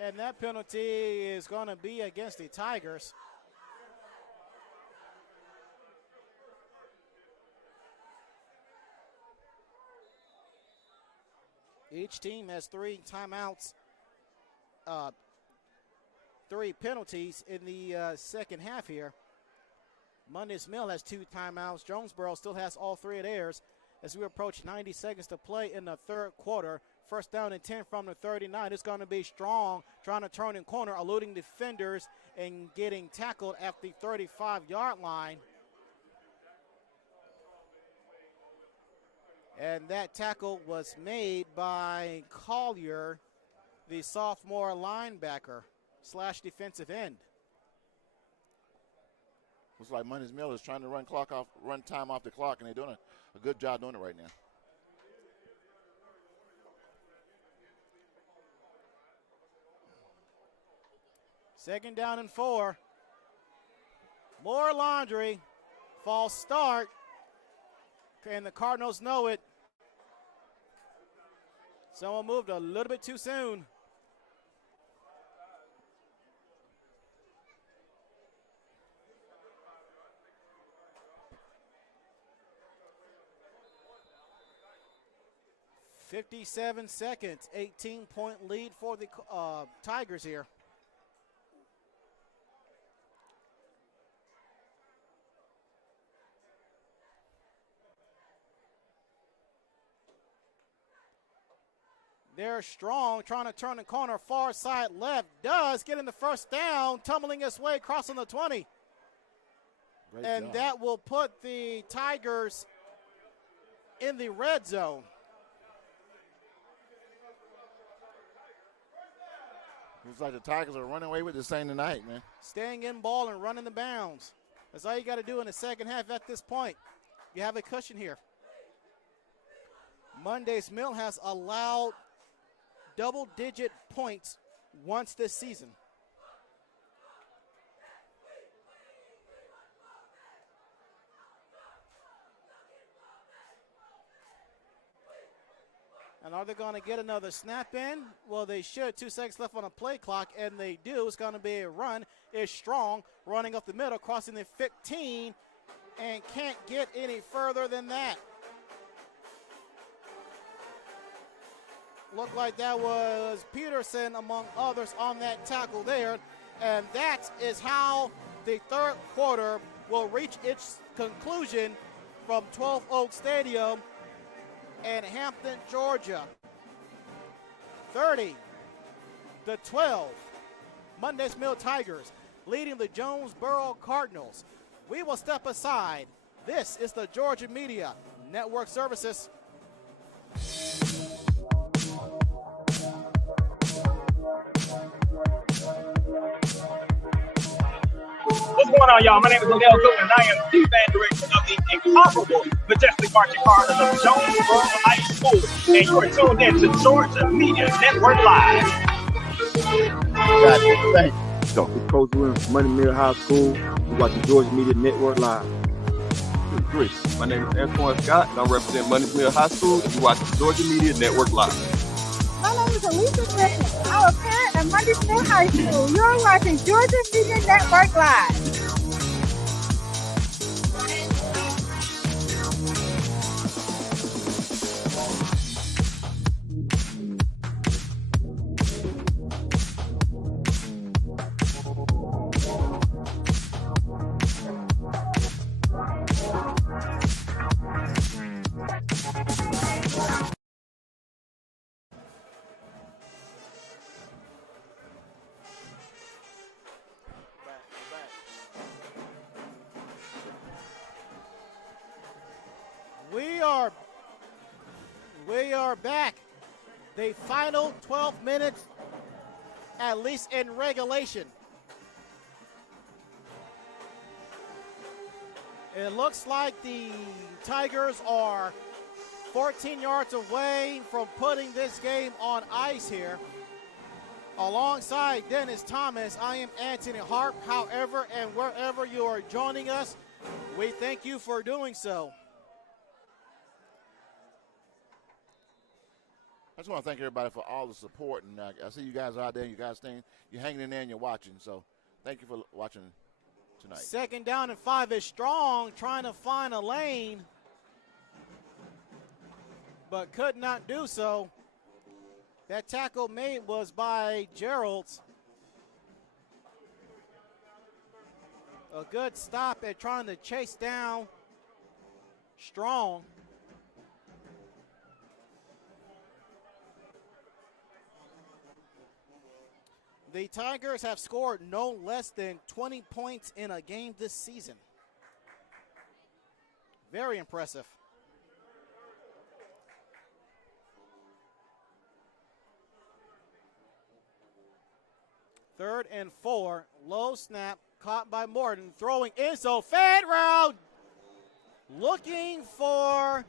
And that penalty is going to be against the Tigers. Each team has 3 timeouts, 3 penalties in the second half here. Monday's Mill has 2 timeouts. Jonesboro still has all 3 of theirs as we approach 90 seconds to play in the third quarter. First down and 10 from the 39. It's going to be Strong trying to turn in corner, eluding defenders and getting tackled at the 35-yard line. And that tackle was made by Collier, the sophomore linebacker / defensive end. Looks like Monday's Mill is trying to run time off the clock, and they're doing a good job doing it right now. Second down and 4. More laundry. False start. And the Cardinals know it. Someone moved a little bit too soon. 57 seconds, 18-point lead for the Tigers here. They're strong, trying to turn the corner, far side left, does get in the first down, tumbling his way, crossing the 20. Great and job. that will put the Tigers in the red zone. Looks like the Tigers are running away with this thing tonight, man. Staying in ball and running the bounds. That's all you got to do in the second half at this point. You have a cushion here. Monday's Mill has allowed double-digit points once this season. And are they going to get another snap in? Well, they should. 2 seconds left on the play clock, and they do. It's going to be a run. It's Strong running up the middle, crossing the 15, and can't get any further than that. Looked like that was Peterson, among others, on that tackle there. And that is how the third quarter will reach its conclusion from 12 Oak Stadium in Hampton, Georgia. 30-12. Monday's Mill Tigers leading the Jonesboro Cardinals. We will step aside. This is the Georgia Media Network Services. What's going on, y'all? My name is Odell Cook, and I am the band director of the incomparable, majestic marching Cardinals of Jonesboro High School. And you are tuned in to Georgia Media Network Live. Thank you. So, it's Coach Williams from Mundy Middle High School. You watch the Georgia Media Network Live. This is Chris. My name is Antoine Scott, and I represent Mundy Middle High School. You watch the Georgia Media Network Live. My name is Elisa Griffin. I'm a parent at Mundy Middle High School. You're watching Georgia Media Network Live. We are back. The final 12 minutes, at least in regulation. It looks like the Tigers are 14 yards away from putting this game on ice here. Alongside Dennis Thomas, I am Anthony Harp. However and wherever you are joining us, we thank you for doing so. I just want to thank everybody for all the support, and I see you guys out there. You guys you're hanging in there and you're watching. So, thank you for watching tonight. 2nd down and 5 is Strong, trying to find a lane, but could not do so. That tackle made was by Geralds. A good stop at trying to chase down Strong. The Tigers have scored no less than 20 points in a game this season. Very impressive. Third and 4, low snap, caught by Morton, throwing in, so fade route, looking for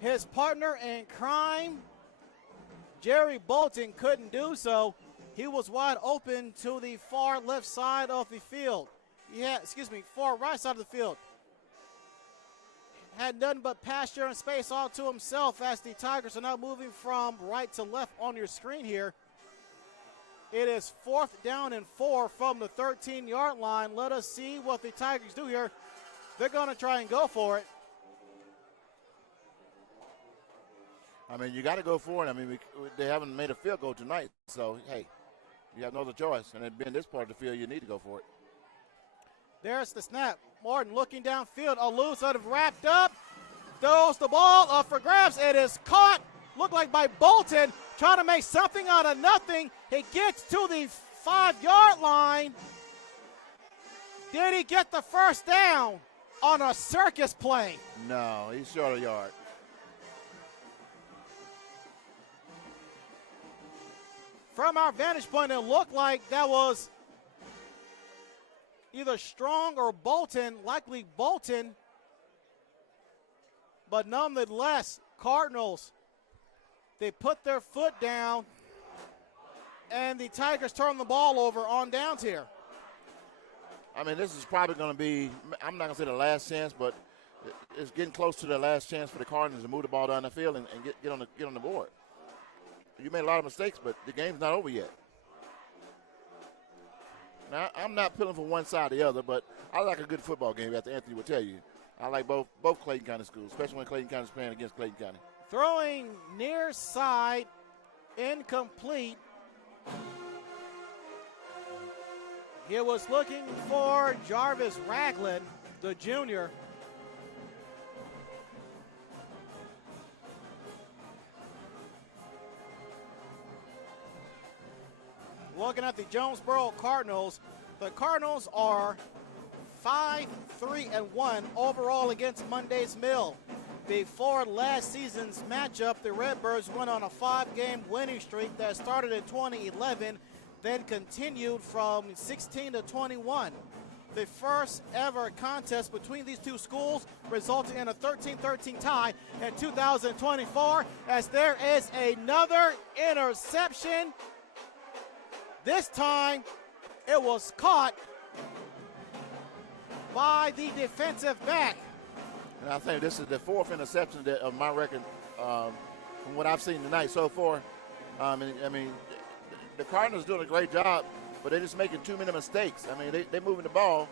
his partner in crime. Jerry Bolton couldn't do so. He was wide open to the far left side of the field. Far right side of the field. Had nothing but pasture and space all to himself as the Tigers are now moving from right to left on your screen here. It is 4th down and 4 from the 13-yard line. Let us see what the Tigers do here. They're going to try and go for it. I mean, you got to go for it. I mean, they haven't made a field goal tonight, so, hey, you have no other choice. And it being this part of the field, you need to go for it. There's the snap. Morton looking downfield. Alou sort of wrapped up. Throws the ball up for grabs. It is caught, looked like by Bolton, trying to make something out of nothing. He gets to the 5-yard line. Did he get the first down on a circus play? No, he's short a yard. From our vantage point, it looked like that was either Strong or Bolton, likely Bolton. But nonetheless, Cardinals, they put their foot down, and the Tigers turn the ball over on downs here. I mean, this is probably going to be, I'm not going to say the last chance, but it's getting close to the last chance for the Cardinals to move the ball down the field and get on the board. You made a lot of mistakes, but the game's not over yet. Now, I'm not pulling for one side or the other, but I like a good football game, after Anthony will tell you. I like both Clayton County schools, especially when Clayton County is playing against Clayton County. Throwing near side, incomplete. He was looking for Jarvis Ragland, the junior. Looking at the Jonesboro Cardinals, the Cardinals are 5-3-1 overall against Monday's Mill. Before last season's matchup, the Redbirds went on a 5-game winning streak that started in 2011, then continued from 16 to 21. The first ever contest between these two schools resulted in a 13-13 tie in 2024, as there is another interception. This time, it was caught by the defensive back. And I think this is the fourth interception of my record from what I've seen tonight so far. I mean, the Cardinals doing a great job, but they're just making too many mistakes. I mean, they're moving the ball,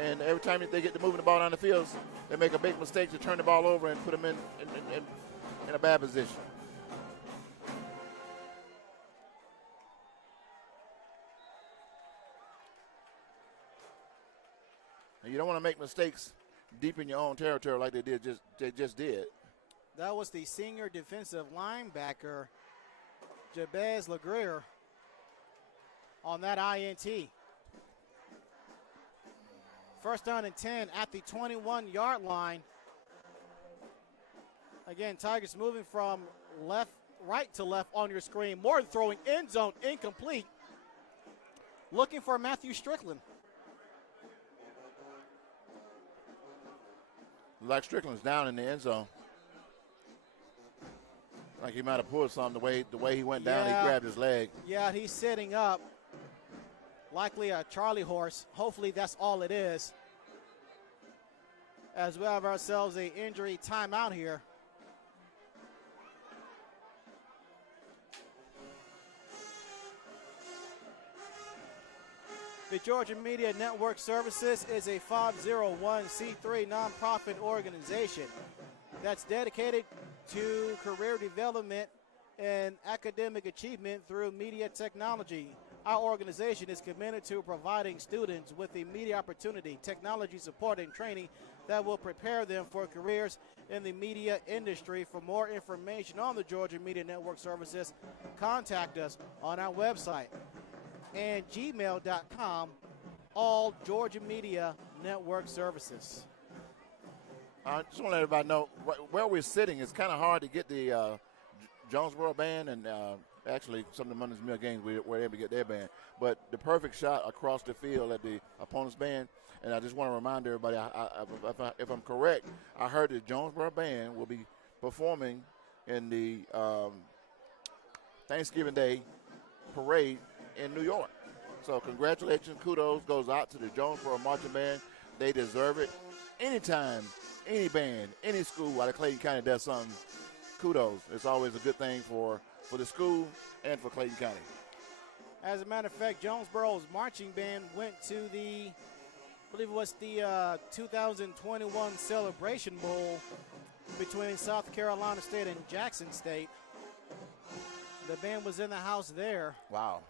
and every time they get to moving the ball down the field, they make a big mistake to turn the ball over and put them in a bad position. You don't want to make mistakes deep in your own territory like they just did. That was the senior defensive linebacker, Jabez LeGrier, on that INT. First down and 10 at the 21-yard line. Again, Tigers moving from right to left on your screen. Morton throwing end zone, incomplete. Looking for Matthew Strickland. Like Strickland's down in the end zone. Like he might have pulled something the way he went down, he grabbed his leg. Yeah, he's sitting up. Likely a Charlie horse. Hopefully that's all it is. As we have ourselves an injury timeout here. The Georgia Media Network Services is a 501c3 nonprofit organization that's dedicated to career development and academic achievement through media technology. Our organization is committed to providing students with the media opportunity, technology support, and training that will prepare them for careers in the media industry. For more information on the Georgia Media Network Services, contact us on our website and gmail.com, all Georgia Media Network Services. I just want to let everybody know where we're sitting. It's kind of hard to get the Jonesboro band, and actually some of the Monday's Mill games we were able to get their band. But the perfect shot across the field at the opponent's band. And I just want to remind everybody, if I'm correct, I heard the Jonesboro band will be performing in the Thanksgiving Day parade in New York. So congratulations, kudos goes out to the Jonesboro Marching Band. They deserve it. Anytime, any band, any school out of Clayton County does something, kudos. It's always a good thing for the school and for Clayton County. As a matter of fact, Jonesboro's marching band went to I believe it was the 2021 Celebration Bowl between South Carolina State and Jackson State. The band was in the house there. Wow.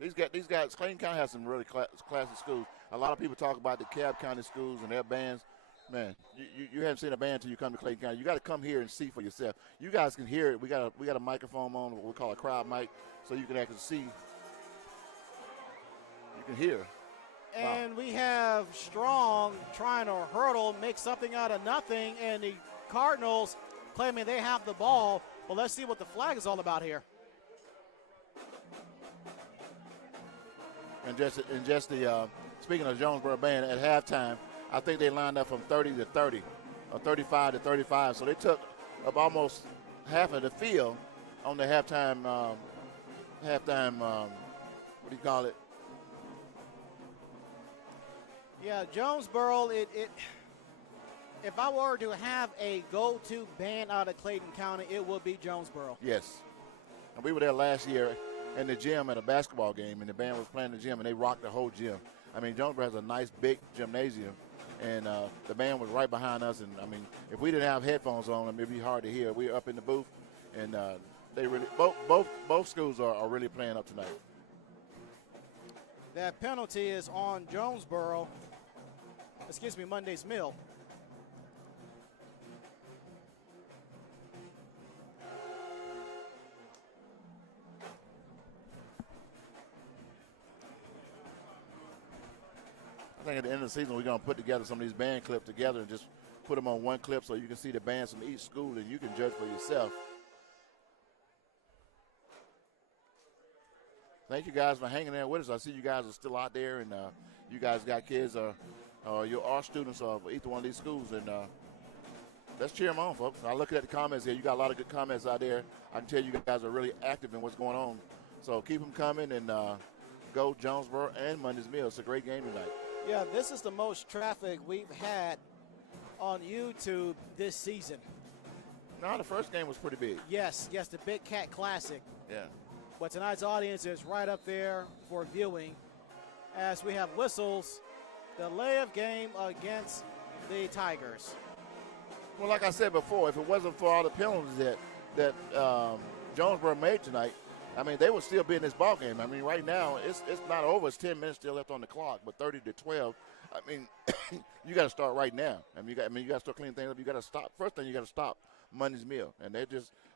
These guys, Clayton County has some really classy schools. A lot of people talk about the Cobb County schools and their bands. Man, you haven't seen a band until you come to Clayton County. You got to come here and see for yourself. You guys can hear it. We got a microphone on, what we call a crowd mic, so you can actually see. You can hear. And we have Strong trying to hurdle, make something out of nothing, and the Cardinals claiming they have the ball. Well, let's see what the flag is all about here. And just the speaking of Jonesboro band at halftime, I think they lined up from 30 to 30, or 35 to 35. So they took up almost half of the field on the halftime. What do you call it? Yeah, Jonesboro. If I were to have a go-to band out of Clayton County, it would be Jonesboro. Yes, and we were there last year in the gym at a basketball game, and the band was playing in the gym, and they rocked the whole gym. I mean, Jonesboro has a nice big gymnasium, and the band was right behind us. And I mean, if we didn't have headphones on, it'd be hard to hear. We were up in the booth, and they really both schools are really playing up tonight. That penalty is on Jonesboro. Excuse me, Monday's Mill. I think at the end of the season, we're going to put together some of these band clips together and just put them on one clip so you can see the bands from each school and you can judge for yourself. Thank you guys for hanging there with us. I see you guys are still out there, and you guys got kids or you are students of either one of these schools, and let's cheer them on, folks. I look at the comments here. You got a lot of good comments out there. I can tell you guys are really active in what's going on. So keep them coming, and go Jonesboro and Mundy's Mill. It's a great game tonight. Yeah, this is the most traffic we've had on YouTube this season. No, the first game was pretty big. Yes, the Big Cat Classic. Yeah. But tonight's audience is right up there for viewing as we have whistles, delay of game against the Tigers. Well, like I said before, if it wasn't for all the penalties that Jonesboro made tonight, I mean, they would still be in this ball game. I mean, right now, it's not over. It's 10 minutes still left on the clock, but 30 to 12. I mean, you got to start right now. I mean, you got to start cleaning things up. You got to stop. First thing, you got to stop Mundy's Mill, and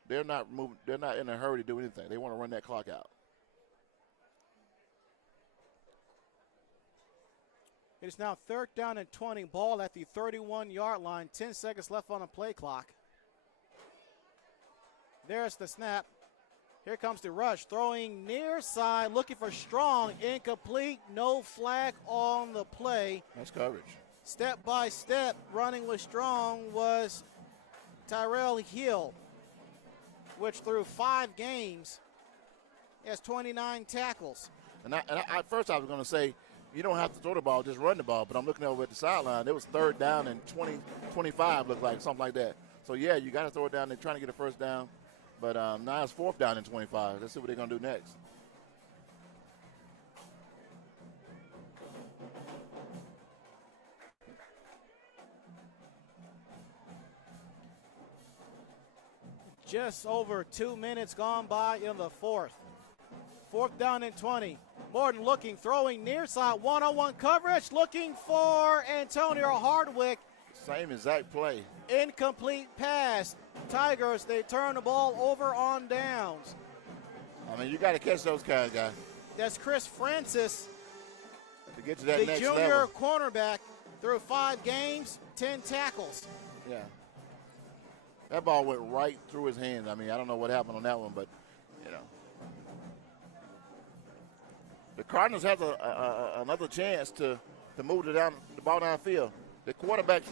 they're not moving. They're not in a hurry to do anything. They want to run that clock out. It is now 3rd down and 20. Ball at the 31-yard line. 10 seconds left on the play clock. There's the snap. Here comes the rush. Throwing near side, looking for Strong. Incomplete. No flag on the play. That's coverage. Step by step, running with Strong was Tyrell Hill, which through 5 games has 29 tackles. And I first I was going to say, you don't have to throw the ball, just run the ball. But I'm looking over at the sideline. It was 3rd down and 20, 25, looked like, something like that. So, yeah, you got to throw it down. They're trying to get a first down. But now it's 4th down and 25. Let's see what they're going to do next. Just over 2 minutes gone by in the 4th. 4th down and 20. Morton looking, throwing near side, one-on-one coverage, looking for Antonio Hardwick. Same exact play. Incomplete pass. Tigers, they turn the ball over on downs. I mean, you got to catch those guys, guys. That's Chris Francis, to get to that next the level. junior cornerback, through 5 games, 10 tackles. Yeah. That ball went right through his hands. I mean, I don't know what happened on that one, but, you know. The Cardinals have another chance to move the ball downfield. The quarterback,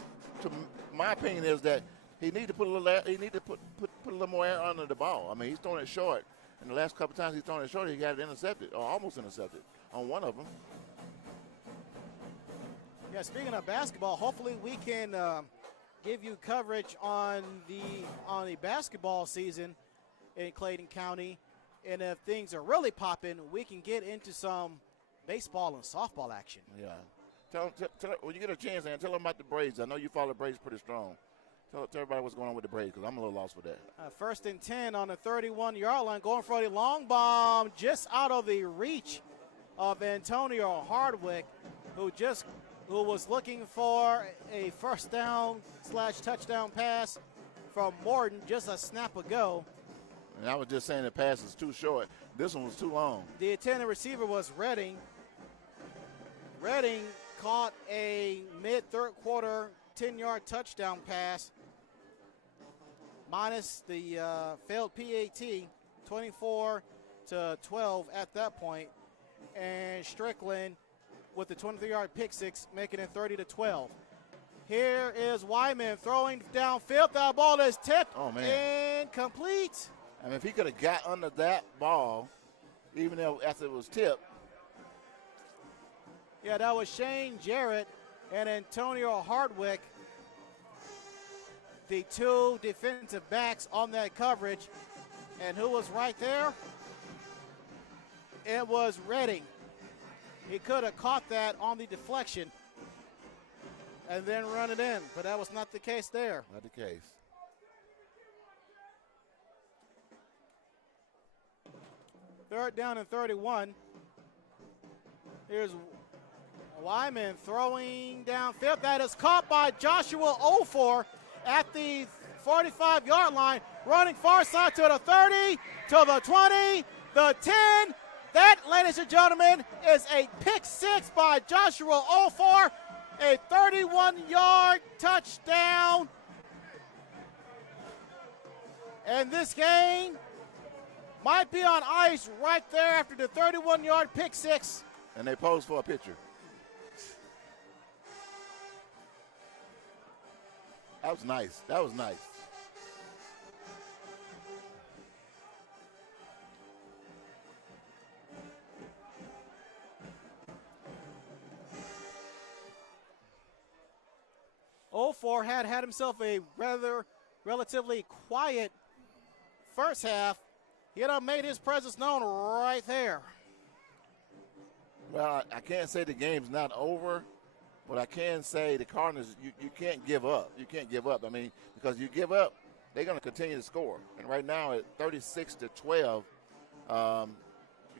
to my opinion, is that he need to put a little more air under the ball. I mean, he's throwing it short. And the last couple times he's thrown it short, he got it intercepted, or almost intercepted on one of them. Yeah, speaking of basketball, hopefully we can give you coverage on the basketball season in Clayton County. And if things are really popping, we can get into some baseball and softball action. Yeah. Tell when you get a chance, and tell them about the Braves. I know you follow the Braves pretty strong. Tell everybody what's going on with the Braves, because I'm a little lost with that. First and 10 on the 31-yard line, going for a long bomb just out of the reach of Antonio Hardwick, who was looking for a first down / touchdown pass from Morton just a snap ago. And I was just saying the pass is too short. This one was too long. The intended receiver was Redding. Redding caught a mid-third quarter 10-yard touchdown pass minus the failed PAT, 24-12 at that point. And Strickland with the 23-yard pick six, making it 30-12. Here is Wyman throwing downfield. That ball is tipped and complete. I mean, if he could have got under that ball, even though after it was tipped. Yeah, that was Shane Jarrett and Antonio Hardwick, the two defensive backs on that coverage. And who was right there? It was Redding. He could have caught that on the deflection and then run it in, but that was not the case there. Not the case. Third down and 31. Here's Wyman throwing downfield. That is caught by Joshua Ofor at the 45-yard line, running far side to the 30, to the 20, the 10. That, ladies and gentlemen, is a pick six by Joshua Ofor, a 31-yard touchdown. And this game might be on ice right there after the 31-yard pick six. And they posed for a picture. That was nice. That was nice. Ofor had himself a relatively quiet first half. He had made his presence known right there. Well, I can't say the game's not over, but I can say the Cardinals, you can't give up. You can't give up. I mean, because you give up, they're going to continue to score. And right now at 36-12, you got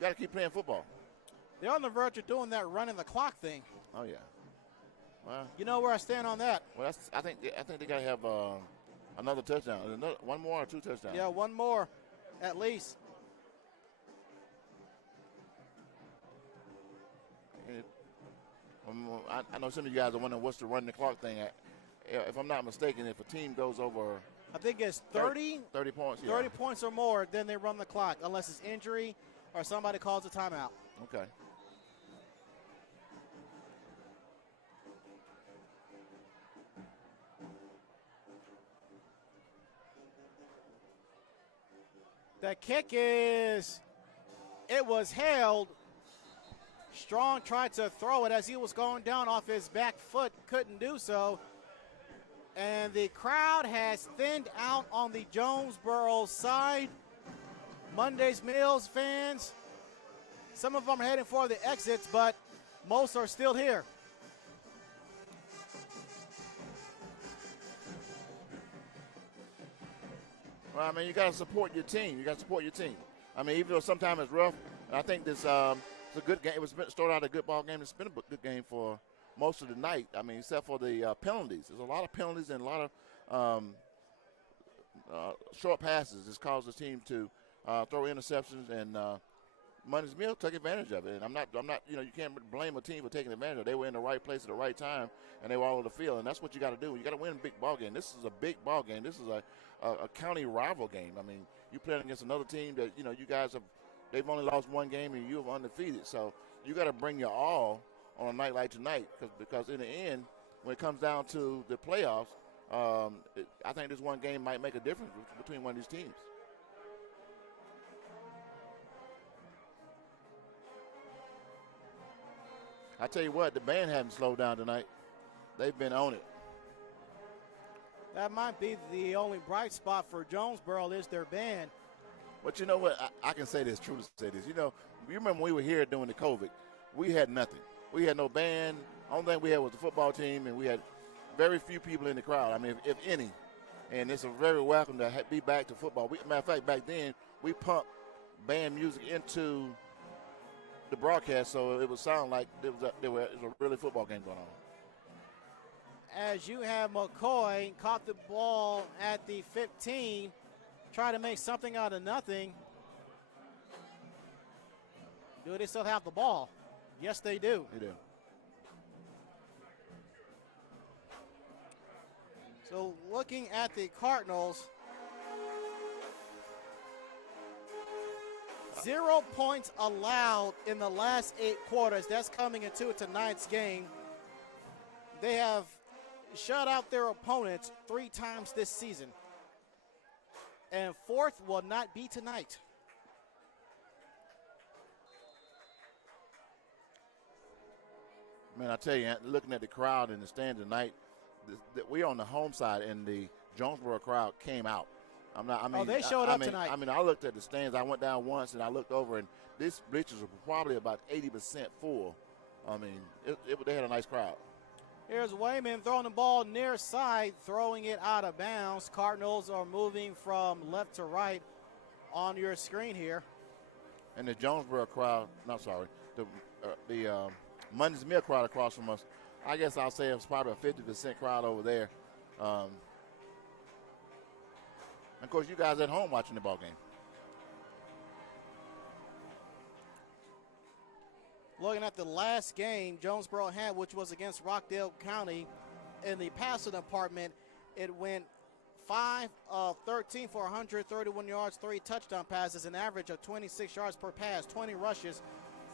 to keep playing football. They're on the verge of doing that running the clock thing. Oh, yeah. Well, you know where I stand on that. Well, I think they got to have another touchdown. One more or two touchdowns? Yeah, one more at least. I know some of you guys are wondering what's the run the clock thing. If I'm not mistaken, if a team goes over, I think it's 30 points. 30 points or more, then they run the clock, unless it's injury or somebody calls a timeout. Okay. The kick it was held. Strong tried to throw it as he was going down off his back foot, couldn't do so. And the crowd has thinned out on the Jonesboro side. Monday's Mills fans, some of them are heading for the exits, but most are still here. Well, I mean, you got to support your team. I mean, even though sometimes it's rough, I think this it's a good game. Started out a good ball game. It's been a good game for most of the night. I mean, except for the penalties. There's a lot of penalties and a lot of short passes. This caused the team to throw interceptions, and Mundy's Mill took advantage of it. And I'm not. You can't blame a team for taking advantage of it. They were in the right place at the right time, and they were all over the field. And that's what you got to do. You got to win a big ball game. This is a big ball game. This is a county rival game. I mean, you playing against another team that you guys have. They've only lost one game, and you're undefeated. So you got to bring your all on a night like tonight, because in the end, when it comes down to the playoffs, I think this one game might make a difference between one of these teams. I tell you what, the band hasn't slowed down tonight. They've been on it. That might be the only bright spot for Jonesboro is their band. But you know what? I can say this, truly say this. You remember when we were here during the COVID, we had nothing. We had no band. Only thing we had was the football team, and we had very few people in the crowd. I mean, if any. And it's a very welcome to be back to football. Matter of fact, back then, we pumped band music into the broadcast, so it would sound like there was a really football game going on. As you have McCoy caught the ball at the 15, try to make something out of nothing. Do they still have the ball? Yes, they do. They do. So looking at the Cardinals, 0 points allowed in the last 8 quarters. That's coming into tonight's game. They have shut out their opponents 3 times this season. And 4th will not be tonight. Man, I tell you, looking at the crowd in the stand tonight, we're on the home side, and the Jonesboro crowd came out. They showed up tonight. I looked at the stands. I went down once, and I looked over, and these bleachers were probably about 80% full. They had a nice crowd. Here's Wayman throwing the ball near side, throwing it out of bounds. Cardinals are moving from left to right on your screen here. And the Jonesboro crowd, the Mundy's Mill crowd across from us, I guess I'll say it was probably a 50% crowd over there. And of course, you guys at home watching the ball game. Looking at the last game Jonesboro had, which was against Rockdale County in the passing department, it went 5 of 13 for 131 yards, 3 touchdown passes, an average of 26 yards per pass, 20 rushes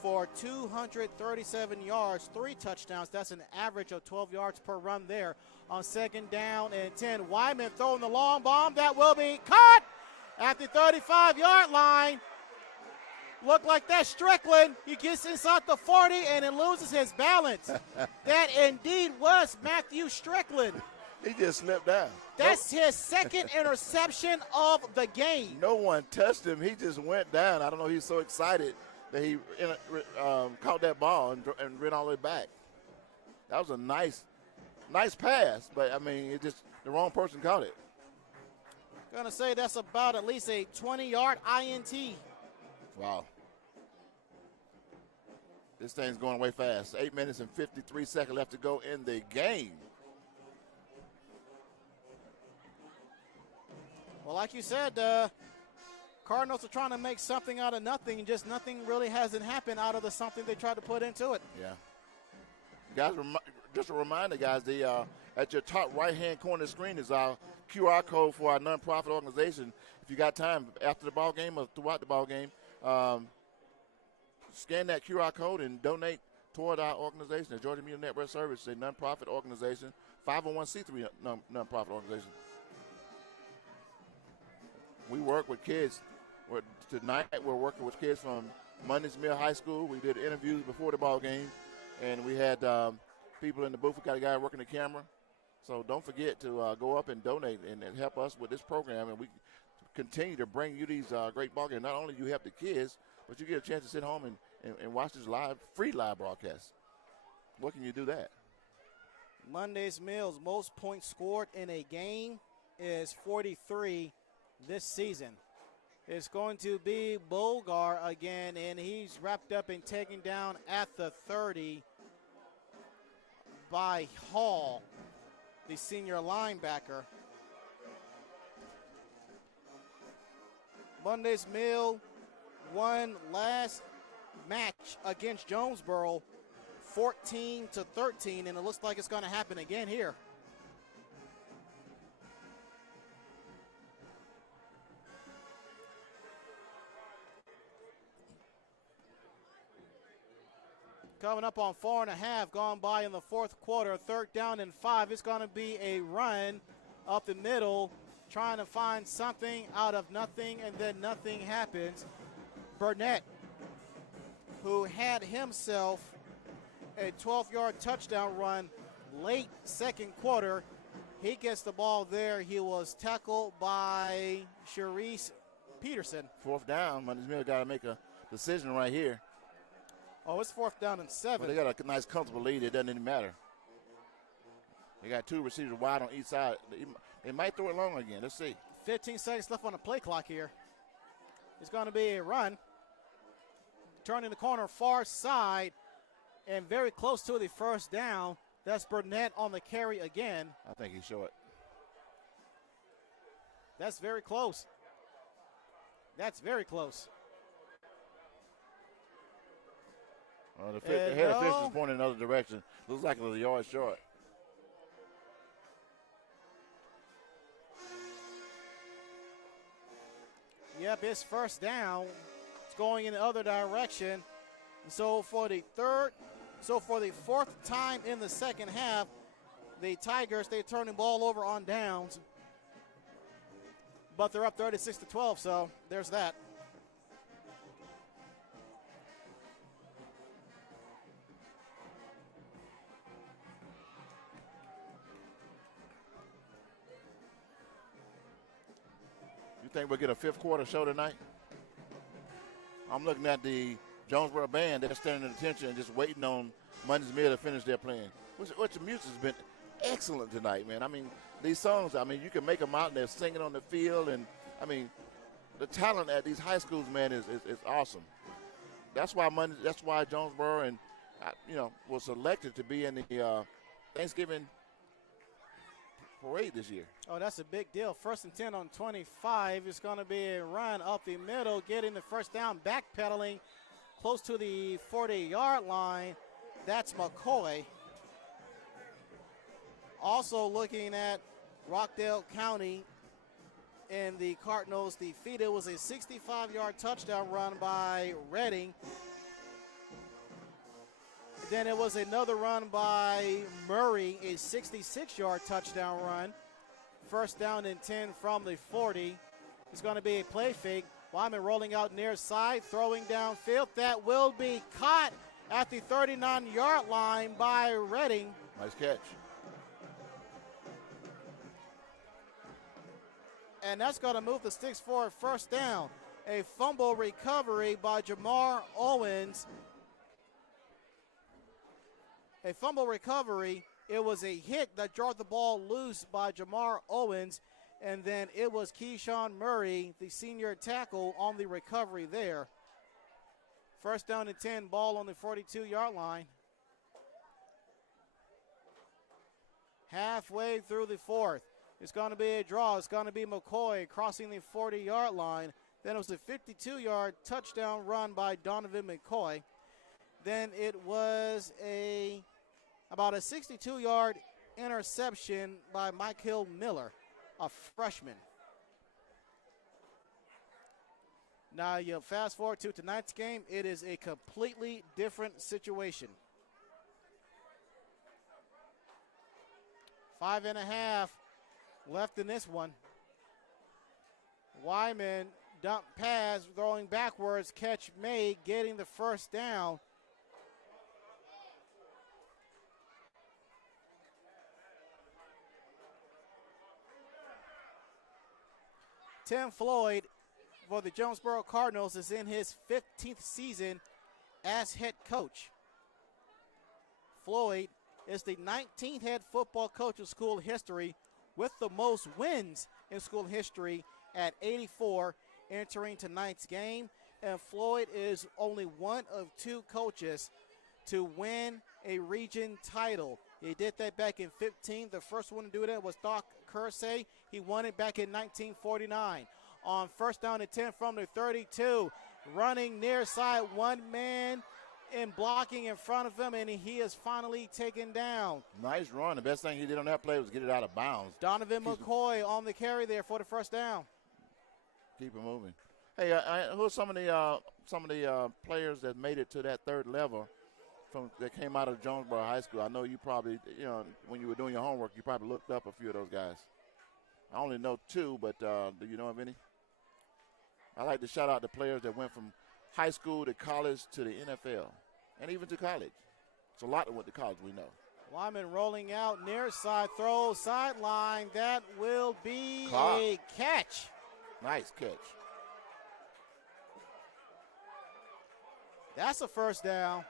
for 237 yards, 3 touchdowns. That's an average of 12 yards per run there. On 2nd down and 10, Wyman throwing the long bomb. That will be caught at the 35-yard line. Look like that's Strickland. He gets inside the 40 and it loses his balance. That indeed was Matthew Strickland. He just slipped down. That's his 2nd interception of the game. No one touched him. He just went down. I don't know. He's so excited that he caught that ball and ran all the way back. That was a nice pass, but it just the wrong person caught it. Gonna say that's about at least a 20-yard INT. Wow. This thing's going way fast. 8 minutes and 53 seconds left to go in the game. Well, like you said, Cardinals are trying to make something out of nothing, and just nothing really hasn't happened out of the something they tried to put into it. Yeah. Guys, just a reminder, guys, at your top right-hand corner of the screen is our QR code for our nonprofit organization. If you got time after the ball game or throughout the ball game, scan that QR code and donate toward our organization, the Georgia Media Network Service, a nonprofit organization, 501c3 nonprofit organization. We work with kids. Tonight we're working with kids from Mundy's Mill High School. We did interviews before the ball game, and we had people in the booth. We got a guy working the camera. So don't forget to go up and donate and help us with this program, and we continue to bring you these great ball games. Not only do you help the kids, but you get a chance to sit home and watch this free live broadcast. What can you do that? Mundy's Mill's most points scored in a game is 43 this season. It's going to be Bulgar again, and he's wrapped up and taken down at the 30 by Hall, the senior linebacker. Mundy's Mill won last match against Jonesboro 14-13, and it looks like it's going to happen again here. Coming up on 4.5, gone by in the 4th quarter, 3rd down and 5. It's going to be a run up the middle, trying to find something out of nothing, and then nothing happens. Burnett, who had himself a 12-yard touchdown run late 2nd quarter, he gets the ball there. He was tackled by Sharice Peterson. 4th down. Mundy's Mill got to make a decision right here. Oh, it's 4th down and 7. Well, they got a nice, comfortable lead. It doesn't even matter. They got two receivers wide on each side. They might throw it long again. Let's see. 15 seconds left on the play clock here. It's going to be a run. Turning the corner far side and very close to the first down. That's Burnett on the carry again. I think he's short. That's very close. That's very close. The head official is pointing in another direction. Looks like it was a yard short. Yep, it's first down. It's going in the other direction. So for the fourth time in the second half, the Tigers, they turn the ball over on downs. But they're up 36-12, so there's that. You think we'll get a fifth quarter show tonight? I'm looking at the Jonesboro band. They're standing at attention and just waiting on Mundy's Mill to finish their playing. Which the music has been excellent tonight, man. I mean, these songs, you can make them out and they're singing on the field. And, the talent at these high schools, man, is awesome. That's why Jonesboro and, was selected to be in the Thanksgiving parade this year. Oh, that's a big deal. 1st and 10 on 25. It's going to be a run up the middle, getting the first down, backpedaling close to the 40-yard line. That's McCoy. Also looking at Rockdale County and the Cardinals defeated was a 65-yard touchdown run by Redding. Then it was another run by Murray, a 66-yard touchdown run. First down and 10 from the 40. It's going to be a play fake. Wyman rolling out near side, throwing downfield. That will be caught at the 39-yard line by Redding. Nice catch. And that's going to move the sticks for a first down. A fumble recovery by Jamar Owens. A fumble recovery. It was a hit that jarred the ball loose by Jamar Owens. And then it was Keyshawn Murray, the senior tackle, on the recovery there. First down and 10, ball on the 42-yard line. Halfway through the fourth. It's going to be a draw. It's going to be McCoy crossing the 40-yard line. Then it was a 52-yard touchdown run by Donovan McCoy. Then it was about a 62-yard interception by Michael Miller, a freshman. Now you fast forward to tonight's game. It is a completely different situation. 5.5 left in this one. Wyman dump pass, throwing backwards, catch made, getting the first down. Tim Floyd for the Jonesboro Cardinals is in his 15th season as head coach. Floyd is the 19th head football coach of school history with the most wins in school history at 84 entering tonight's game. And Floyd is only one of two coaches to win a region title. He did that back in 15. The first one to do that was Doc Kersey. He won it back in 1949. On first down and 10 from the 32, running near side, one man and blocking in front of him, and he is finally taken down. Nice run. The best thing he did on that play was get it out of bounds. Donovan McCoy on the carry there for the first down. Keep it moving. Hey, who are some of the players that made it to that third level that came out of Jonesboro High School? I know you probably, when you were doing your homework, you probably looked up a few of those guys. I only know two, but do you know of any? I like to shout out the players that went from high school to college to the NFL and even to college. It's a lot that went to college, we know. Wyman rolling out near side, throw sideline. That will be a catch. Nice catch. That's a first down.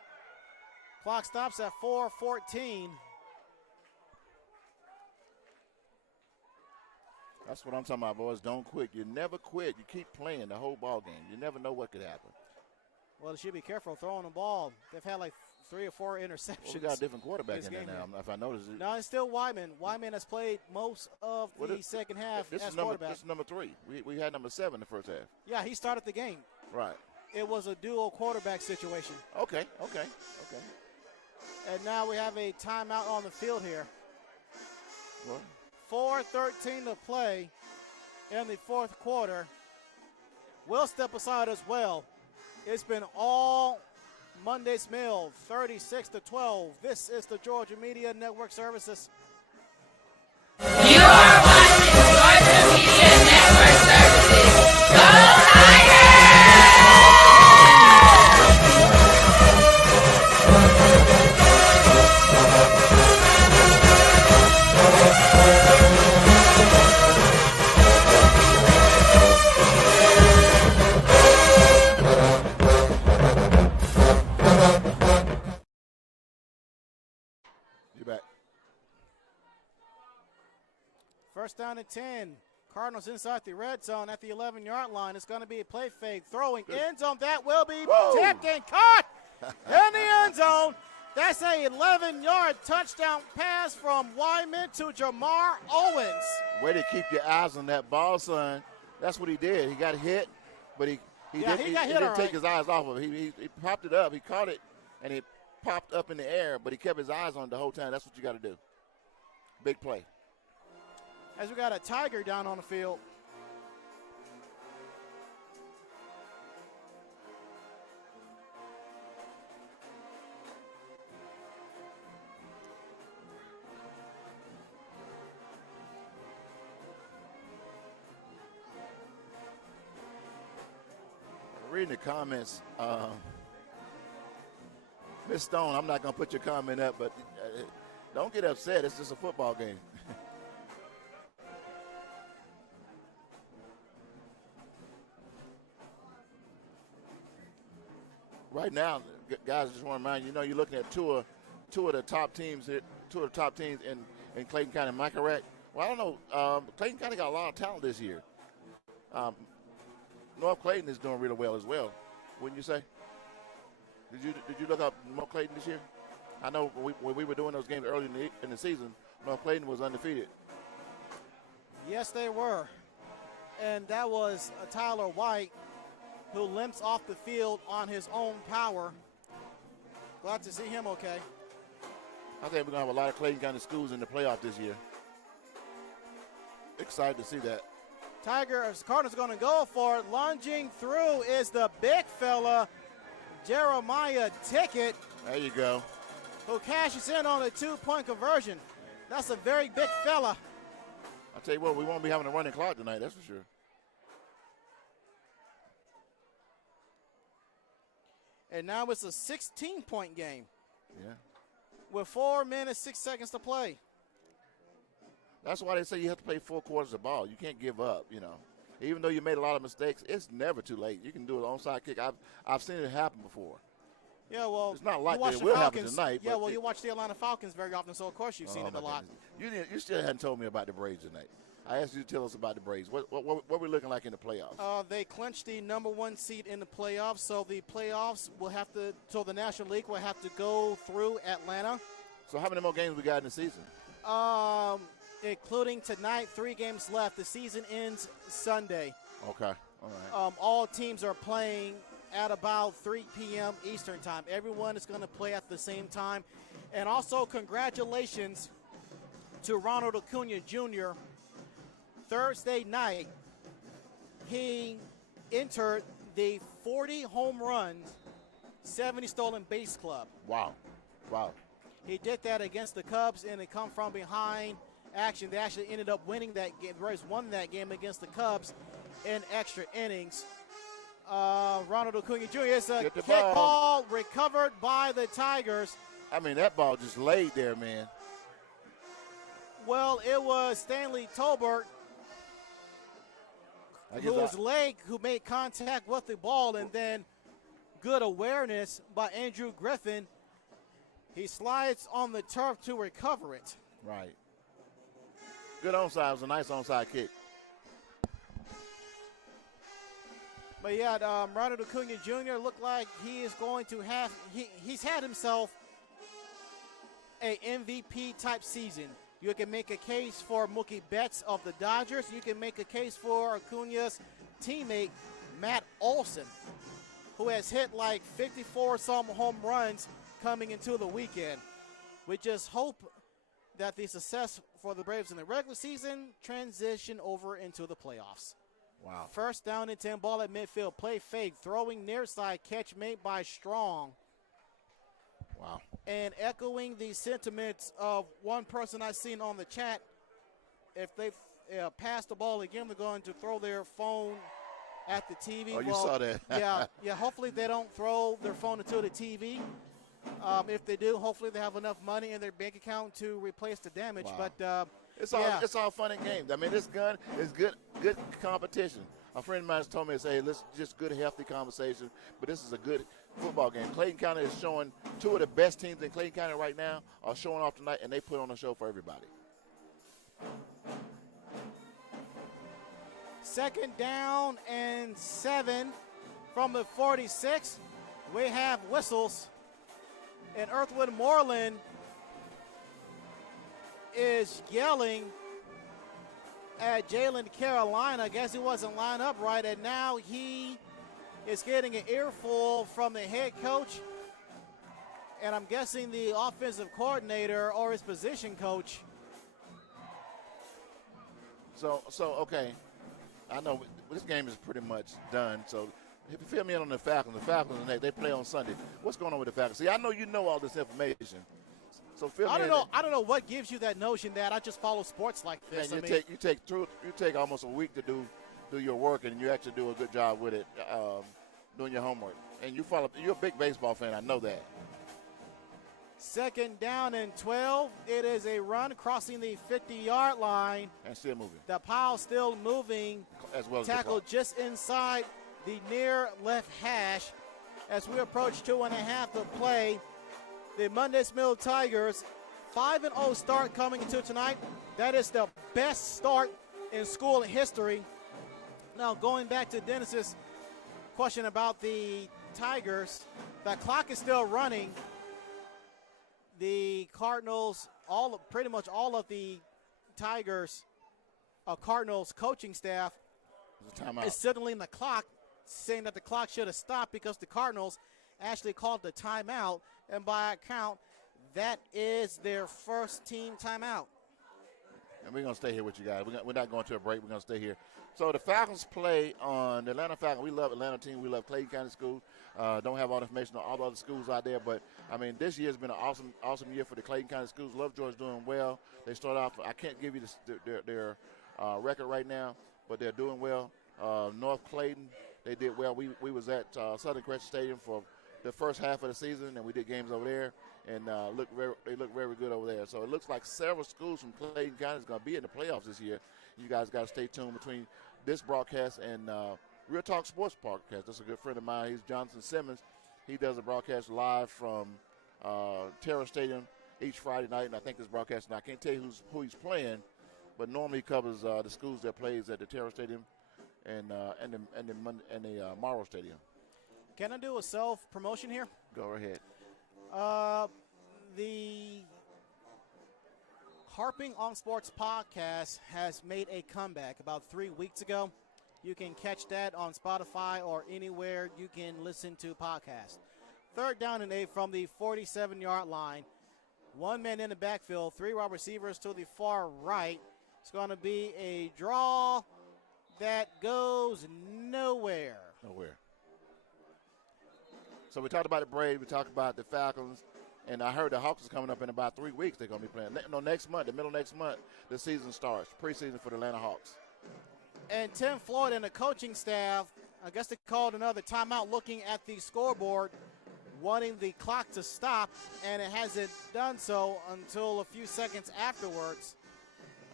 Clock stops at 4:14. That's what I'm talking about, boys. Don't quit. You never quit. You keep playing the whole ball game. You never know what could happen. Well, they should be careful throwing the ball. They've had like 3 or 4 interceptions. Well, we got a different quarterback in there now, if I notice it. No, it's still Wyman. Wyman has played most of the second half as quarterback. This is number 3. We had number 7 in the first half. Yeah, he started the game. Right. It was a dual quarterback situation. Okay. And now we have a timeout on the field here. What? 4:13 to play in the fourth quarter. We'll step aside as well. It's been all Monday's Mill, 36-12. This is the Georgia Media Network Services. You are watching Georgia Media Network Services. Go Tigers! You're back. First down and 10. Cardinals inside the red zone at the 11-yard line. It's going to be a play fake. Throwing end zone. That will be tipped and caught in the end zone. That's a 11-yard touchdown pass from Wyman to Jamar Owens. Way to keep your eyes on that ball, son. That's what he did. He got hit, but he didn't take his eyes off of it. He popped it up. He caught it, and it popped up in the air, but he kept his eyes on it the whole time. That's what you got to do. Big play. As we got a Tiger down on the field. Reading the comments, Miss Stone, I'm not going to put your comment up, but don't get upset. It's just a football game. Right now, guys, I just want to remind you, you're looking at two of the top teams in Clayton County. Am I correct? Well, I don't know. Clayton County got a lot of talent this year. North Clayton is doing really well as well, wouldn't you say? Did you look up North Clayton this year? I know when we were doing those games early in the season, North Clayton was undefeated. Yes, they were. And that was Tyler White, who limps off the field on his own power. Glad to see him okay. I think we're going to have a lot of Clayton County schools in the playoff this year. Excited to see that. Cardinals are going to go for it. Lunging through is the big fella, Jeremiah Tickett. There you go. Who cashes in on a 2-point conversion. That's a very big fella. I'll tell you what, we won't be having a running clock tonight, that's for sure. And now it's a 16-point game. Yeah. With 4 minutes, 6 seconds to play. That's why they say you have to play 4 quarters of ball. You can't give up, Even though you made a lot of mistakes, it's never too late. You can do an onside kick. I've seen it happen before. Yeah, well, it's not like it will happen tonight. Yeah, well, you watch the Atlanta Falcons very often, so of course you've seen it a lot. You still hadn't told me about the Braves tonight. I asked you to tell us about the Braves. What we're looking like in the playoffs? They clinched the number 1 seed in the playoffs, so the playoffs so the National League will have to go through Atlanta. So how many more games we got in the season? Including tonight, 3 games left. The season ends Sunday. Okay, all right. All teams are playing at about 3 p.m. Eastern time. Everyone is going to play at the same time. And also congratulations to Ronald Acuna Jr. Thursday night, he entered the 40 home runs, 70 stolen base club. Wow. He did that against the Cubs in a come from behind action. They actually ended up winning that game. The Rays won that game against the Cubs in extra innings. Ronald Acuna Jr. is a kick ball recovered by the Tigers. I mean, that ball just laid there, man. Well, it was Stanley Tolbert who made contact with the ball, and then good awareness by Andrew Griffin. He slides on the turf to recover it. Right. Good onside. It was a nice onside kick. But yeah, Ronald Acuna Jr. looked like he is going to have he's had himself a MVP type season. You can make a case for Mookie Betts of the Dodgers. You can make a case for Acuna's teammate Matt Olson, who has hit like 54 some home runs coming into the weekend. We just hope that the success for the Braves in the regular season transition over into the playoffs. Wow. First down and 10, ball at midfield, play fake, throwing near side, catch made by Strong. Wow. And echoing the sentiments of one person I've seen on the chat, if they pass the ball again, they're going to throw their phone at the TV. Oh, you saw that. yeah, hopefully they don't throw their phone into the TV. If they do, hopefully they have enough money in their bank account to replace the damage. Wow. But it's all fun and games. I mean, this gun is good competition. A friend of mine told me, "Hey, let's just good, healthy conversation." But this is a good football game. Clayton County is showing two of the best teams in Clayton County right now are showing off tonight, and they put on a show for everybody. Second down and 7 from the 46. We have whistles. And Earthwood Moreland is yelling at Jalen Carolina. I guess he wasn't lined up right, and now he is getting an earful from the head coach, and I'm guessing the offensive coordinator or his position coach. So okay, I know this game is pretty much done. So if you fill me in on the Falcons, they play on Sunday. What's going on with the Falcons? See, I know you know all this information. So fill me in. I don't know what gives you that notion that I just follow sports like this. Man, you take almost a week to do your work, and you actually do a good job with it, doing your homework. And you're a big baseball fan. I know that. Second down and 12. It is a run crossing the 50-yard line. And still moving. The pile still moving. As well as tackle just inside the near left hash as we approach 2.5 to play. The Mundy's Mill Tigers 5-0 start coming into tonight. That is the best start in school history. Now going back to Dennis's question about the Tigers, the clock is still running. The Cardinals, pretty much all of the Tigers, Cardinals coaching staff is signaling the clock, saying that the clock should have stopped because the Cardinals actually called the timeout, and by account, that is their first team timeout. And we're going to stay here with you guys. We're not going to a break. We're going to stay here. So the Falcons play on the Atlanta Falcons. We love Atlanta team. We love Clayton County Schools. Don't have all the information on all the other schools out there, but, I mean, this year has been an awesome year for the Clayton County Schools. Lovejoy's doing well. They start off, I can't give you their record right now, but they're doing well. North Clayton, they did well. We was at Southern Crescent Stadium for the first half of the season, and we did games over there, and they look very good over there. So it looks like several schools from Clayton County is going to be in the playoffs this year. You guys got to stay tuned between this broadcast and Real Talk Sports broadcast. That's a good friend of mine. He's Jonathan Simmons. He does a broadcast live from Terra Stadium each Friday night, and I think this broadcast, and I can't tell you who he's playing, but normally he covers the schools that plays at the Terra Stadium and the Morrow Stadium. Can I do a self-promotion here? Go ahead. The Harping on Sports podcast has made a comeback about 3 weeks ago. You can catch that on Spotify or anywhere you can listen to podcasts. Third down and 8 from the 47-yard line. One man in the backfield, 3 wide receivers to the far right. It's going to be a draw that goes nowhere. So we talked about the Braves, we talked about the Falcons, and I heard the Hawks is coming up in about 3 weeks. They're going to be playing. No, next month, the middle of next month, the season starts, preseason for the Atlanta Hawks. And Tim Floyd and the coaching staff, I guess they called another timeout looking at the scoreboard, wanting the clock to stop, and it hasn't done so until a few seconds afterwards.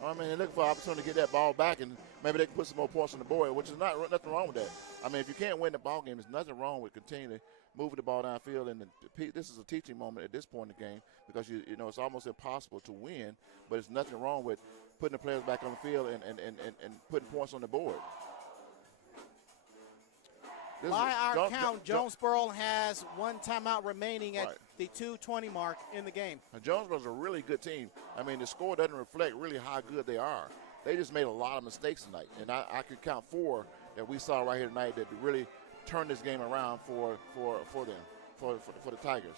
I mean, they're looking for an opportunity to get that ball back, and maybe they can put some more points on the board, which is nothing wrong with that. I mean, if you can't win the ball game, there's nothing wrong with continuing moving the ball downfield. And this is a teaching moment at this point in the game because you know it's almost impossible to win, but there's nothing wrong with putting the players back on the field and putting points on the board. By our count, Jonesboro has one timeout remaining at the 2:20 mark in the game. Jonesboro's a really good team. I mean, the score doesn't reflect really how good they are. They just made a lot of mistakes tonight, and I could count 4 that we saw right here tonight that really turned this game around for them, for the Tigers.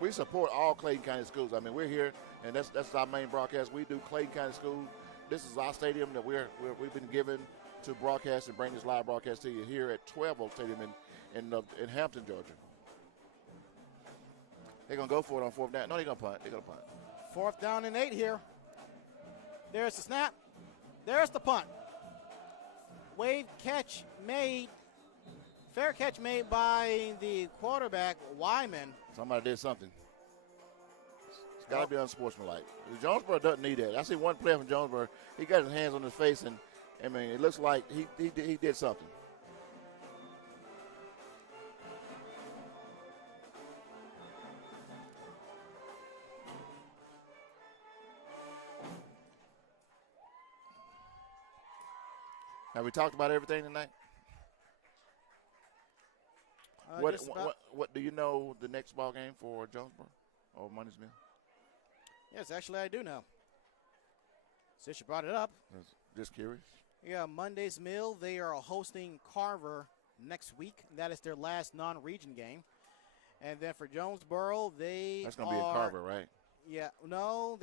We support all Clayton County schools. I mean, we're here, and that's our main broadcast. We do Clayton County Schools. This is our stadium that we've been given to broadcast and bring this live broadcast to you here at 12 Oak Stadium in Hampton, Georgia. They're going to go for it on 4th down. No, they're going to punt. They're going to punt. 4th down and 8 here. There's the snap. There's the punt. Fair catch made by the quarterback, Wyman. Somebody did something. It's got to be unsportsmanlike. Jonesboro doesn't need that. I see one player from Jonesboro. He got his hands on his face, and I mean, it looks like he did something. Have we talked about everything tonight? What do you know the next ball game for Jonesboro or Mundy's Mill? Yes, actually I do know. Since you brought it up. Just curious. Yeah, Monday's Mill, they are hosting Carver next week. That is their last non-region game. And then for Jonesboro, that's going to be at Carver, right? Yeah, no,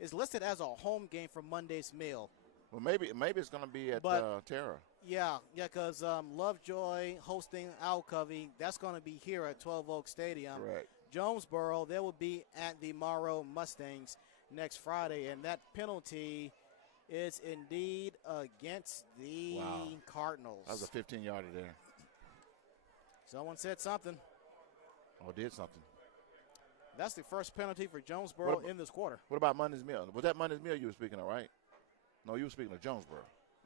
it's listed as a home game for Monday's Mill. Well, maybe it's going to be at Terra. Yeah, because Lovejoy hosting Alcovey, that's going to be here at 12 Oak Stadium. Right. Jonesboro, they will be at the Morrow Mustangs next Friday, and that penalty is indeed against the Cardinals. That was a 15-yarder there. Someone said something. Oh, did something. That's the first penalty for Jonesboro in this quarter. What about Monday's Mill? Was that Monday's Mill you were speaking of, right? No, you were speaking of Jonesboro.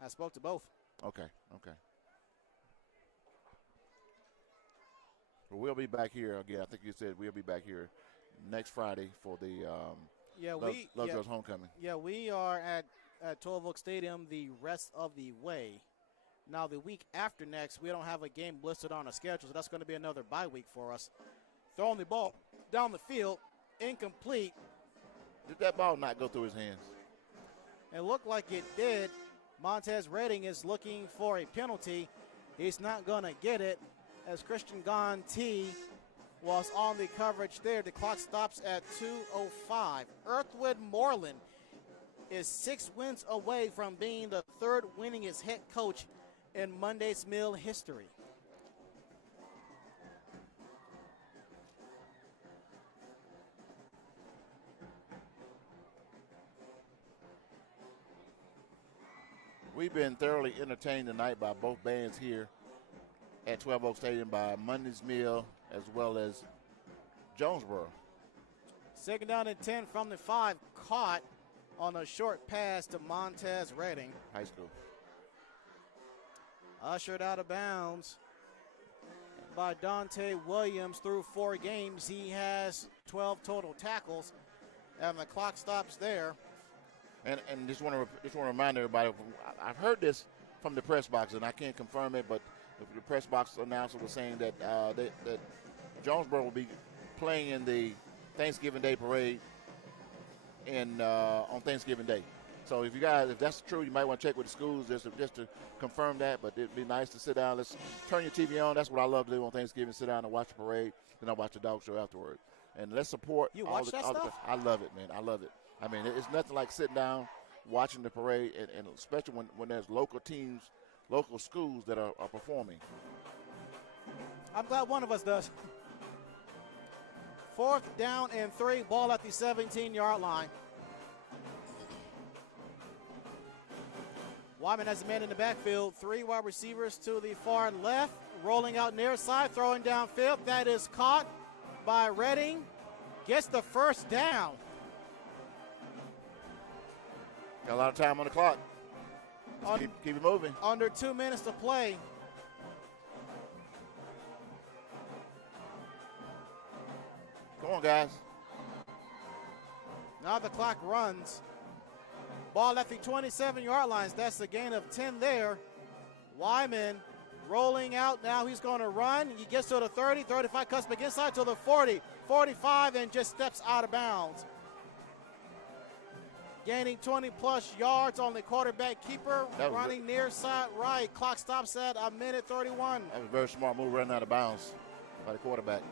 I spoke to both. Okay. Well, we'll be back here again. I think you said we'll be back here next Friday for the Lovejoy's homecoming. Yeah, we are at 12 Oak Stadium the rest of the way. Now, the week after next, we don't have a game listed on our schedule, so that's going to be another bye week for us. Throwing the ball down the field, incomplete. Did that ball not go through his hands? It looked like it did. Montez Redding is looking for a penalty. He's not going to get it as Christian Gonti was on the coverage there. The clock stops at 2:05. Earthwood Moreland is 6 wins away from being the 3rd winningest head coach in Monday's Mill history. We've been thoroughly entertained tonight by both bands here at 12 Oak Stadium, by Monday's Mill as well as Jonesboro. 2nd down and 10 from the 5, caught on a short pass to Montez Redding. High school. Ushered out of bounds by Dante Williams through 4 games. He has 12 total tackles, and the clock stops there. And just want to remind everybody, I've heard this from the press box, and I can't confirm it, but the press box announcer was saying that that Jonesboro will be playing in the Thanksgiving Day parade on Thanksgiving Day. So if that's true, you might want to check with the schools just to confirm that. But it'd be nice to sit down. Let's turn your TV on. That's what I love to do on Thanksgiving. Sit down and watch the parade. Then I watch the dog show afterwards. And let's support. You watch that stuff? I love it, man. I love it. I mean, it's nothing like sitting down, watching the parade, and especially when there's local teams, local schools that are performing. I'm glad one of us does. 4th down and 3, ball at the 17-yard line. Wyman has a man in the backfield, 3 wide receivers to the far left, rolling out near side, throwing downfield. That is caught by Redding, gets the first down. Got a lot of time on the clock. Keep it moving. Under 2 minutes to play. Come on, guys. Now the clock runs. Ball at the 27-yard lines. That's a gain of 10 there. Wyman rolling out. Now he's going to run. He gets to the 30, 35, cuts back inside to the 40, 45, and just steps out of bounds. Gaining 20-plus yards on the quarterback keeper, running near side right. Clock stops at a minute 31. That was a very smart move running out of bounds by the quarterback.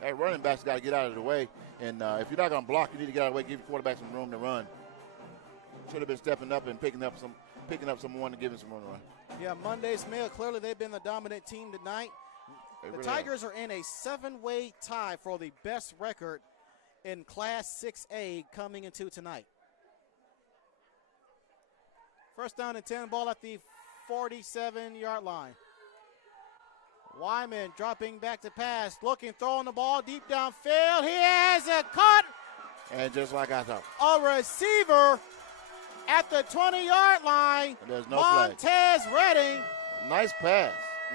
Hey, running backs got to get out of the way. And if you're not going to block, you need to get out of the way, give your quarterback some room to run. Should have been stepping up and picking up someone and giving some room to run. Yeah, Monday's Mail, clearly they've been the dominant team tonight. The Tigers are in a 7-way tie for the best record in Class 6A coming into tonight. First down and 10, ball at the 47-yard line. Wyman dropping back to pass, looking, throwing the ball deep downfield. He has a cut. And just like I thought. A receiver at the 20-yard line. And there's no Montez Redding. Nice pass.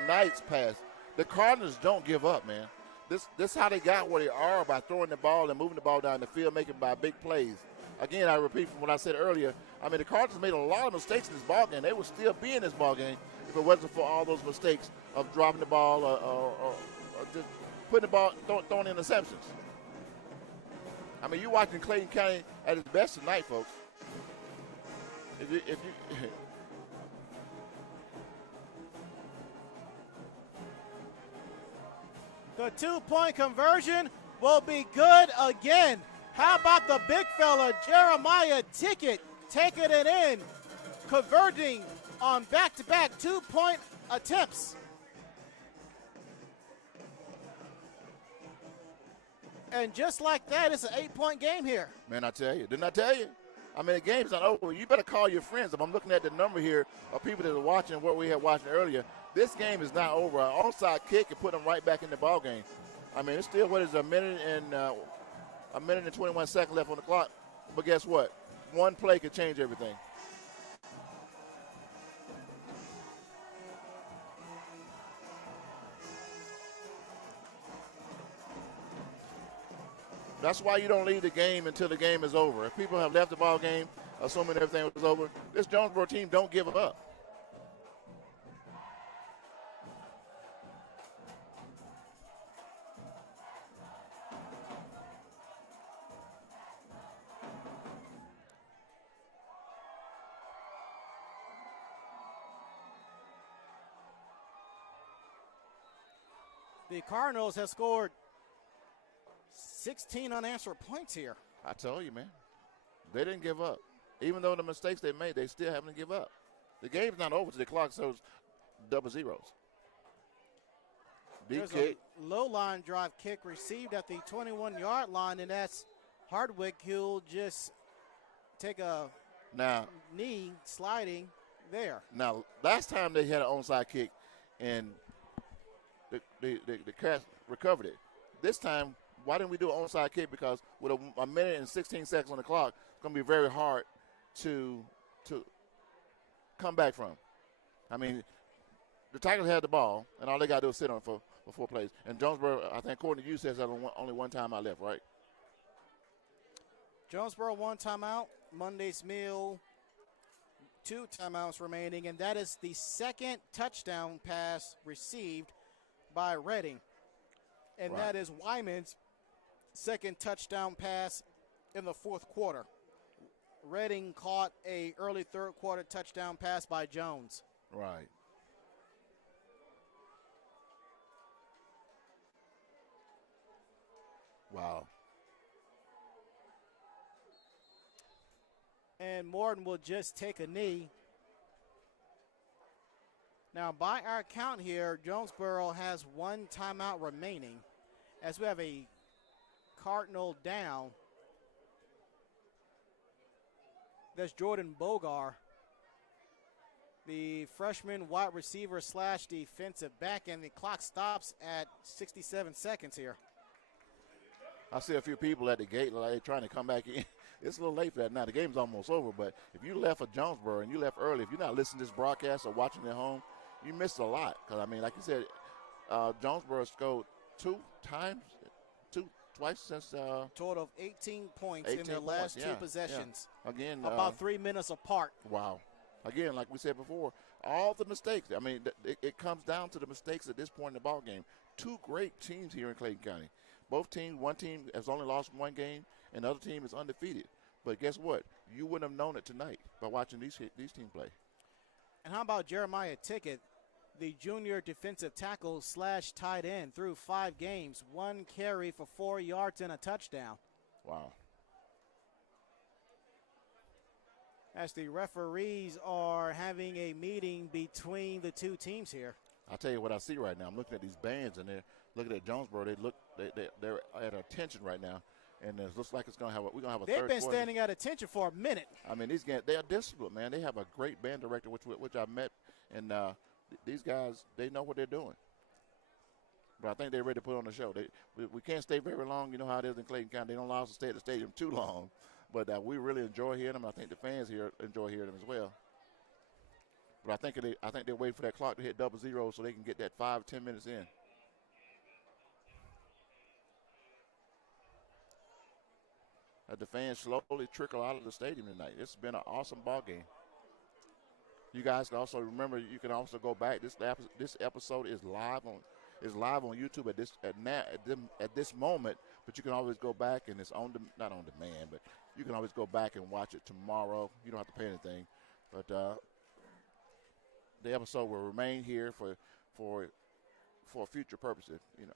Nice pass. The Cardinals don't give up, man. This is how they got where they are, by throwing the ball and moving the ball down the field, making by big plays. Again, I repeat from what I said earlier. I mean, the Cardinals made a lot of mistakes in this ball game. They would still be in this ball game if it wasn't for all those mistakes of dropping the ball or just putting the ball, throwing interceptions. I mean, you're watching Clayton County at its best tonight, folks. If you The 2-point conversion will be good again. How about the big fella, Jeremiah Tickett, taking it in, converting on back-to-back 2-point attempts. And just like that, it's an 8-point game here. Man, I tell you. Didn't I tell you? I mean, the game's not over. You better call your friends. If I'm looking at the number here of people that are watching what we had watching earlier, this game is not over. An onside kick and put them right back in the ball game. I mean, it's still, what is it, a minute and 21 seconds left on the clock. But guess what? One play could change everything. That's why you don't leave the game until the game is over. If people have left the ball game, assuming everything was over, this Jonesboro team don't give up. The Cardinals have scored 16 unanswered points here. I told you, man. They didn't give up. Even though the mistakes they made, they still haven't given up. The game's not over till the clock shows double zeros. There's a low-line drive kick received at the 21-yard line, and that's Hardwick, who'll just take a knee sliding there. Now, last time they had an onside kick, and the Cats recovered it. This time, why didn't we do an onside kick? Because with a minute and 16 seconds on the clock, it's going to be very hard to come back from. I mean, the Tigers had the ball, and all they got to do is sit on it for 4 plays. And Jonesboro, I think, according to you, says that only one timeout left, right? Jonesboro 1 timeout. Monday's Mill 2 timeouts remaining, and that is the second touchdown pass received by Redding. And that is Wyman's second touchdown pass in the fourth quarter. Redding caught a early third quarter touchdown pass by Jones. Right. Wow. And Morton will just take a knee. Now, by our count here, Jonesboro has 1 timeout remaining as we have a Cardinal down. That's Jordan Bogar, the freshman wide receiver / defensive back, and the clock stops at 67 seconds here. I see a few people at the gate like they're trying to come back in. It's a little late for that now. The game's almost over, but if you left for Jonesboro and you left early, if you're not listening to this broadcast or watching at home, you missed a lot. Because, I mean, like you said, Jonesboro scored twice since total of 18 points in their last 2 possessions. Yeah. Again, about 3 minutes apart. Wow. Again, like we said before, all the mistakes. I mean, it comes down to the mistakes at this point in the ball game. Two great teams here in Clayton County. Both teams, one team has only lost one game, and the other team is undefeated. But guess what? You wouldn't have known it tonight by watching these teams play. And how about Jeremiah Tickett, the junior defensive tackle / tight end, through 5 games, 1 carry for 4 yards and a touchdown. Wow. As the referees are having a meeting between the two teams here. I'll tell you what I see right now. I'm looking at these bands, and they're looking at Jonesboro. They're at attention right now, and it looks like we're gonna have a third They've been quarter. standing at attention for a minute. I mean, these guys, they are disciplined, man. They have a great band director, which I met, and these guys, they know what they're doing. But I think they're ready to put on the show. We can't stay very long. You know how it is in Clayton County. They don't allow us to stay at the stadium too long. But we really enjoy hearing them. I think the fans here enjoy hearing them as well. But I think they're waiting for that clock to hit 00 so they can get that 5-10 minutes in. As the fans slowly trickle out of the stadium tonight. It's been an awesome ball game. You guys can also remember, you can also go back. This episode is live on YouTube at this moment, but you can always go back, and it's not on demand, but you can always go back and watch it tomorrow. You don't have to pay anything, but the episode will remain here for future purposes. You know.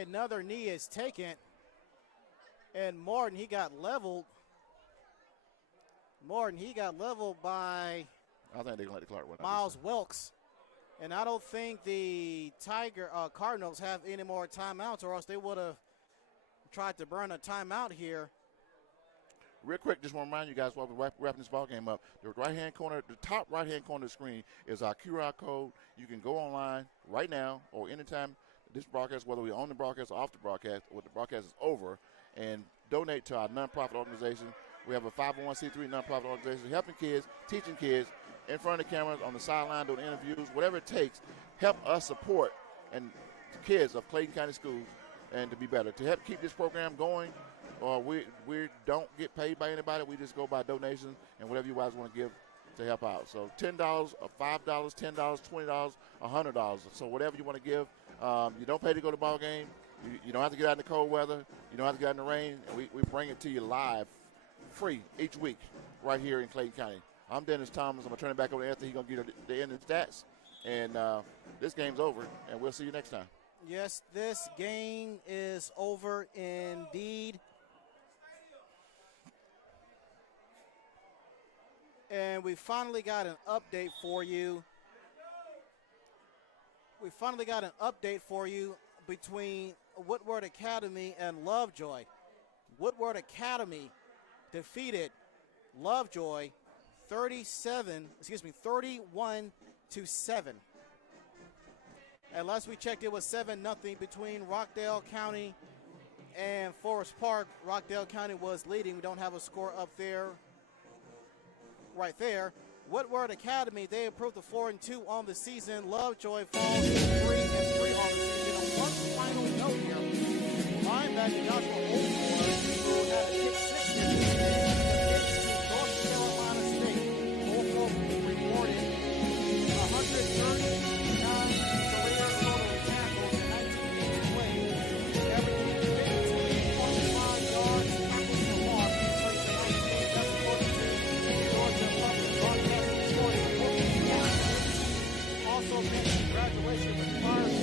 Another knee is taken, and Morton, he got leveled. He got leveled by I think they're going to let the clock run out. Miles Wilkes. And I don't think the Cardinals have any more timeouts, or else they would have tried to burn a timeout here. Real quick, just want to remind you guys while we're wrapping this ball game up, the top right-hand corner of the screen is our QR code. You can go online right now or anytime this broadcast, whether we're on the broadcast or off the broadcast, or the broadcast is over, and donate to our nonprofit organization. We have a 501c3 nonprofit organization helping kids, teaching kids in front of the cameras, on the sideline, doing interviews, whatever it takes, help us support and the kids of Clayton County Schools and to be better. To help keep this program going, we don't get paid by anybody. We just go by donations and whatever you guys want to give to help out. So $10, $5, $10, $20, $100. So whatever you want to give. You don't pay to go to the ball game. You don't have to get out in the cold weather. You don't have to get out in the rain. And we bring it to you live, free, each week right here in Clayton County. I'm Dennis Thomas. I'm going to turn it back over to Anthony. He's going to give you the end of the stats. And this game's over, and we'll see you next time. Yes, this game is over indeed. And we finally got an update for you. Between Woodward Academy and Lovejoy. Woodward Academy defeated Lovejoy 31-7. And last we checked, it was 7-0 between Rockdale County and Forest Park. Rockdale County was leading. We don't have a score up there. Right there. Woodward Academy, they improved to 4-2 on the season. Lovejoy falls to 3-3 on the season. And one final note here. Linebacker Joshua Oldsmore, who had a kick 6 against North Carolina State. Oldsmore reported 139 career total tackles in 19 games played, averaging 15.5 yards tackles per loss. He played tonight's game. That's according to Georgia Public Broadcasting Authority. Also mentioned graduation requires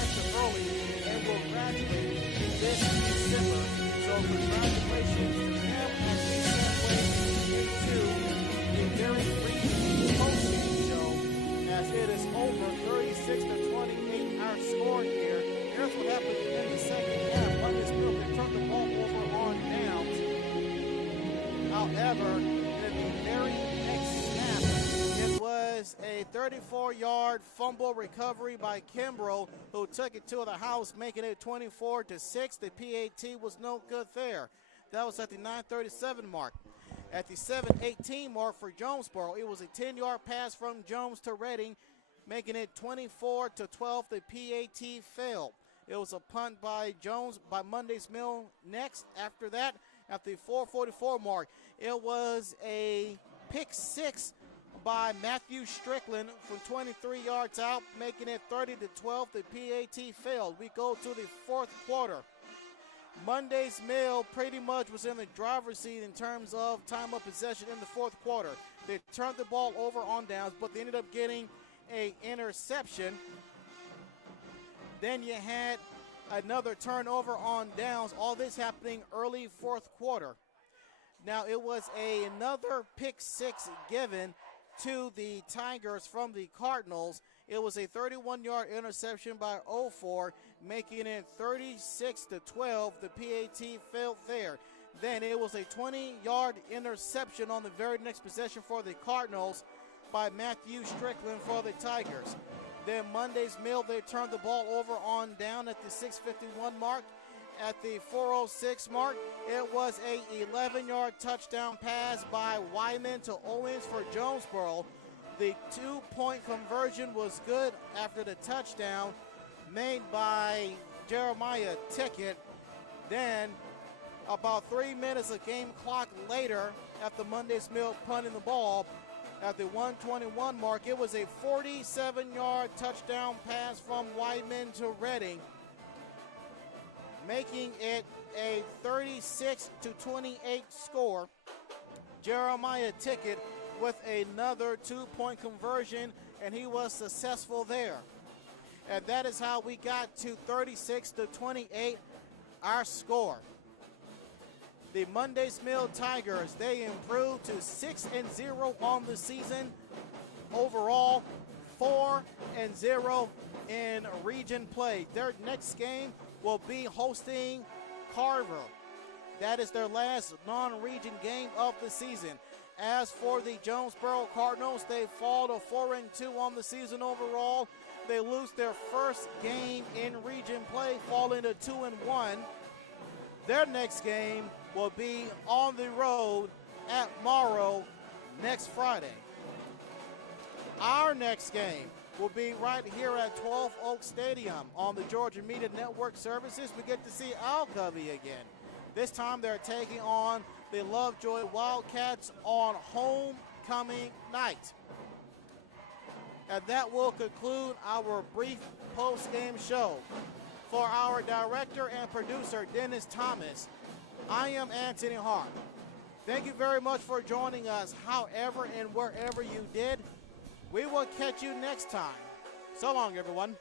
extra early and will graduate this December. So congratulations to him as he segues into a very brief postgame show as it is over 36-28 our score here. Here's what happened in the second half. Mundy's Mill can turn the ball over on downs. However, in the very next snap, it was a 34-yard fumble recovery by Kimbrough, who took it to the house, making it 24-6. The PAT was no good there. That was at the 9:37 mark. At the 7:18 mark for Jonesboro, it was a 10-yard pass from Jones to Redding, making it 24-12. The PAT failed. It was a punt by Jones by Mundy's Mill next after that. At the 4:44 mark, it was a pick six by Matthew Strickland from 23 yards out, making it 30-12. The PAT failed. We go to the fourth quarter. Monday's Mill pretty much was in the driver's seat in terms of time of possession in the fourth quarter. They turned the ball over on downs, but they ended up getting an interception. Then you had another turnover on downs, all this happening early fourth quarter. Now it was another pick six given to the Tigers from the Cardinals. It was a 31-yard interception by Ofor, making it 36-12. The PAT failed there. Then it was a 20-yard interception on the very next possession for the Cardinals by Matthew Strickland for the Tigers. Then Monday's Mill, they turned the ball over on down at the 6:51 mark. At the 4:06 mark, it was a 11-yard touchdown pass by Wyman to Owens for Jonesboro. The 2-point conversion was good after the touchdown made by Jeremiah Tickett. Then about 3 minutes of game clock later, after Monday's Mill punting the ball, at the 1:21 mark, it was a 47-yard touchdown pass from Wyman to Redding, making it a 36-28 score. Jeremiah Tickett with another 2-point conversion, and he was successful there. And that is how we got to 36-28, our score. The Monday's Mill Tigers, they improved to 6-0 on the season. Overall, 4-0 in region play. Their next game will be hosting Carver. That is their last non-region game of the season. As for the Jonesboro Cardinals, they fall to 4-2 on the season overall. They lose their first game in region play, falling to 2-1. Their next game will be on the road at Morrow next Friday. Our next game will be right here at 12 Oak Stadium on the Georgia Media Network services. We get to see Alcovey again. This time they're taking on the Lovejoy Wildcats on homecoming night. And that will conclude our brief post-game show. For our director and producer, Dennis Thomas, I am Anthony Hart. Thank you very much for joining us, however and wherever you did. We will catch you next time. So long, everyone.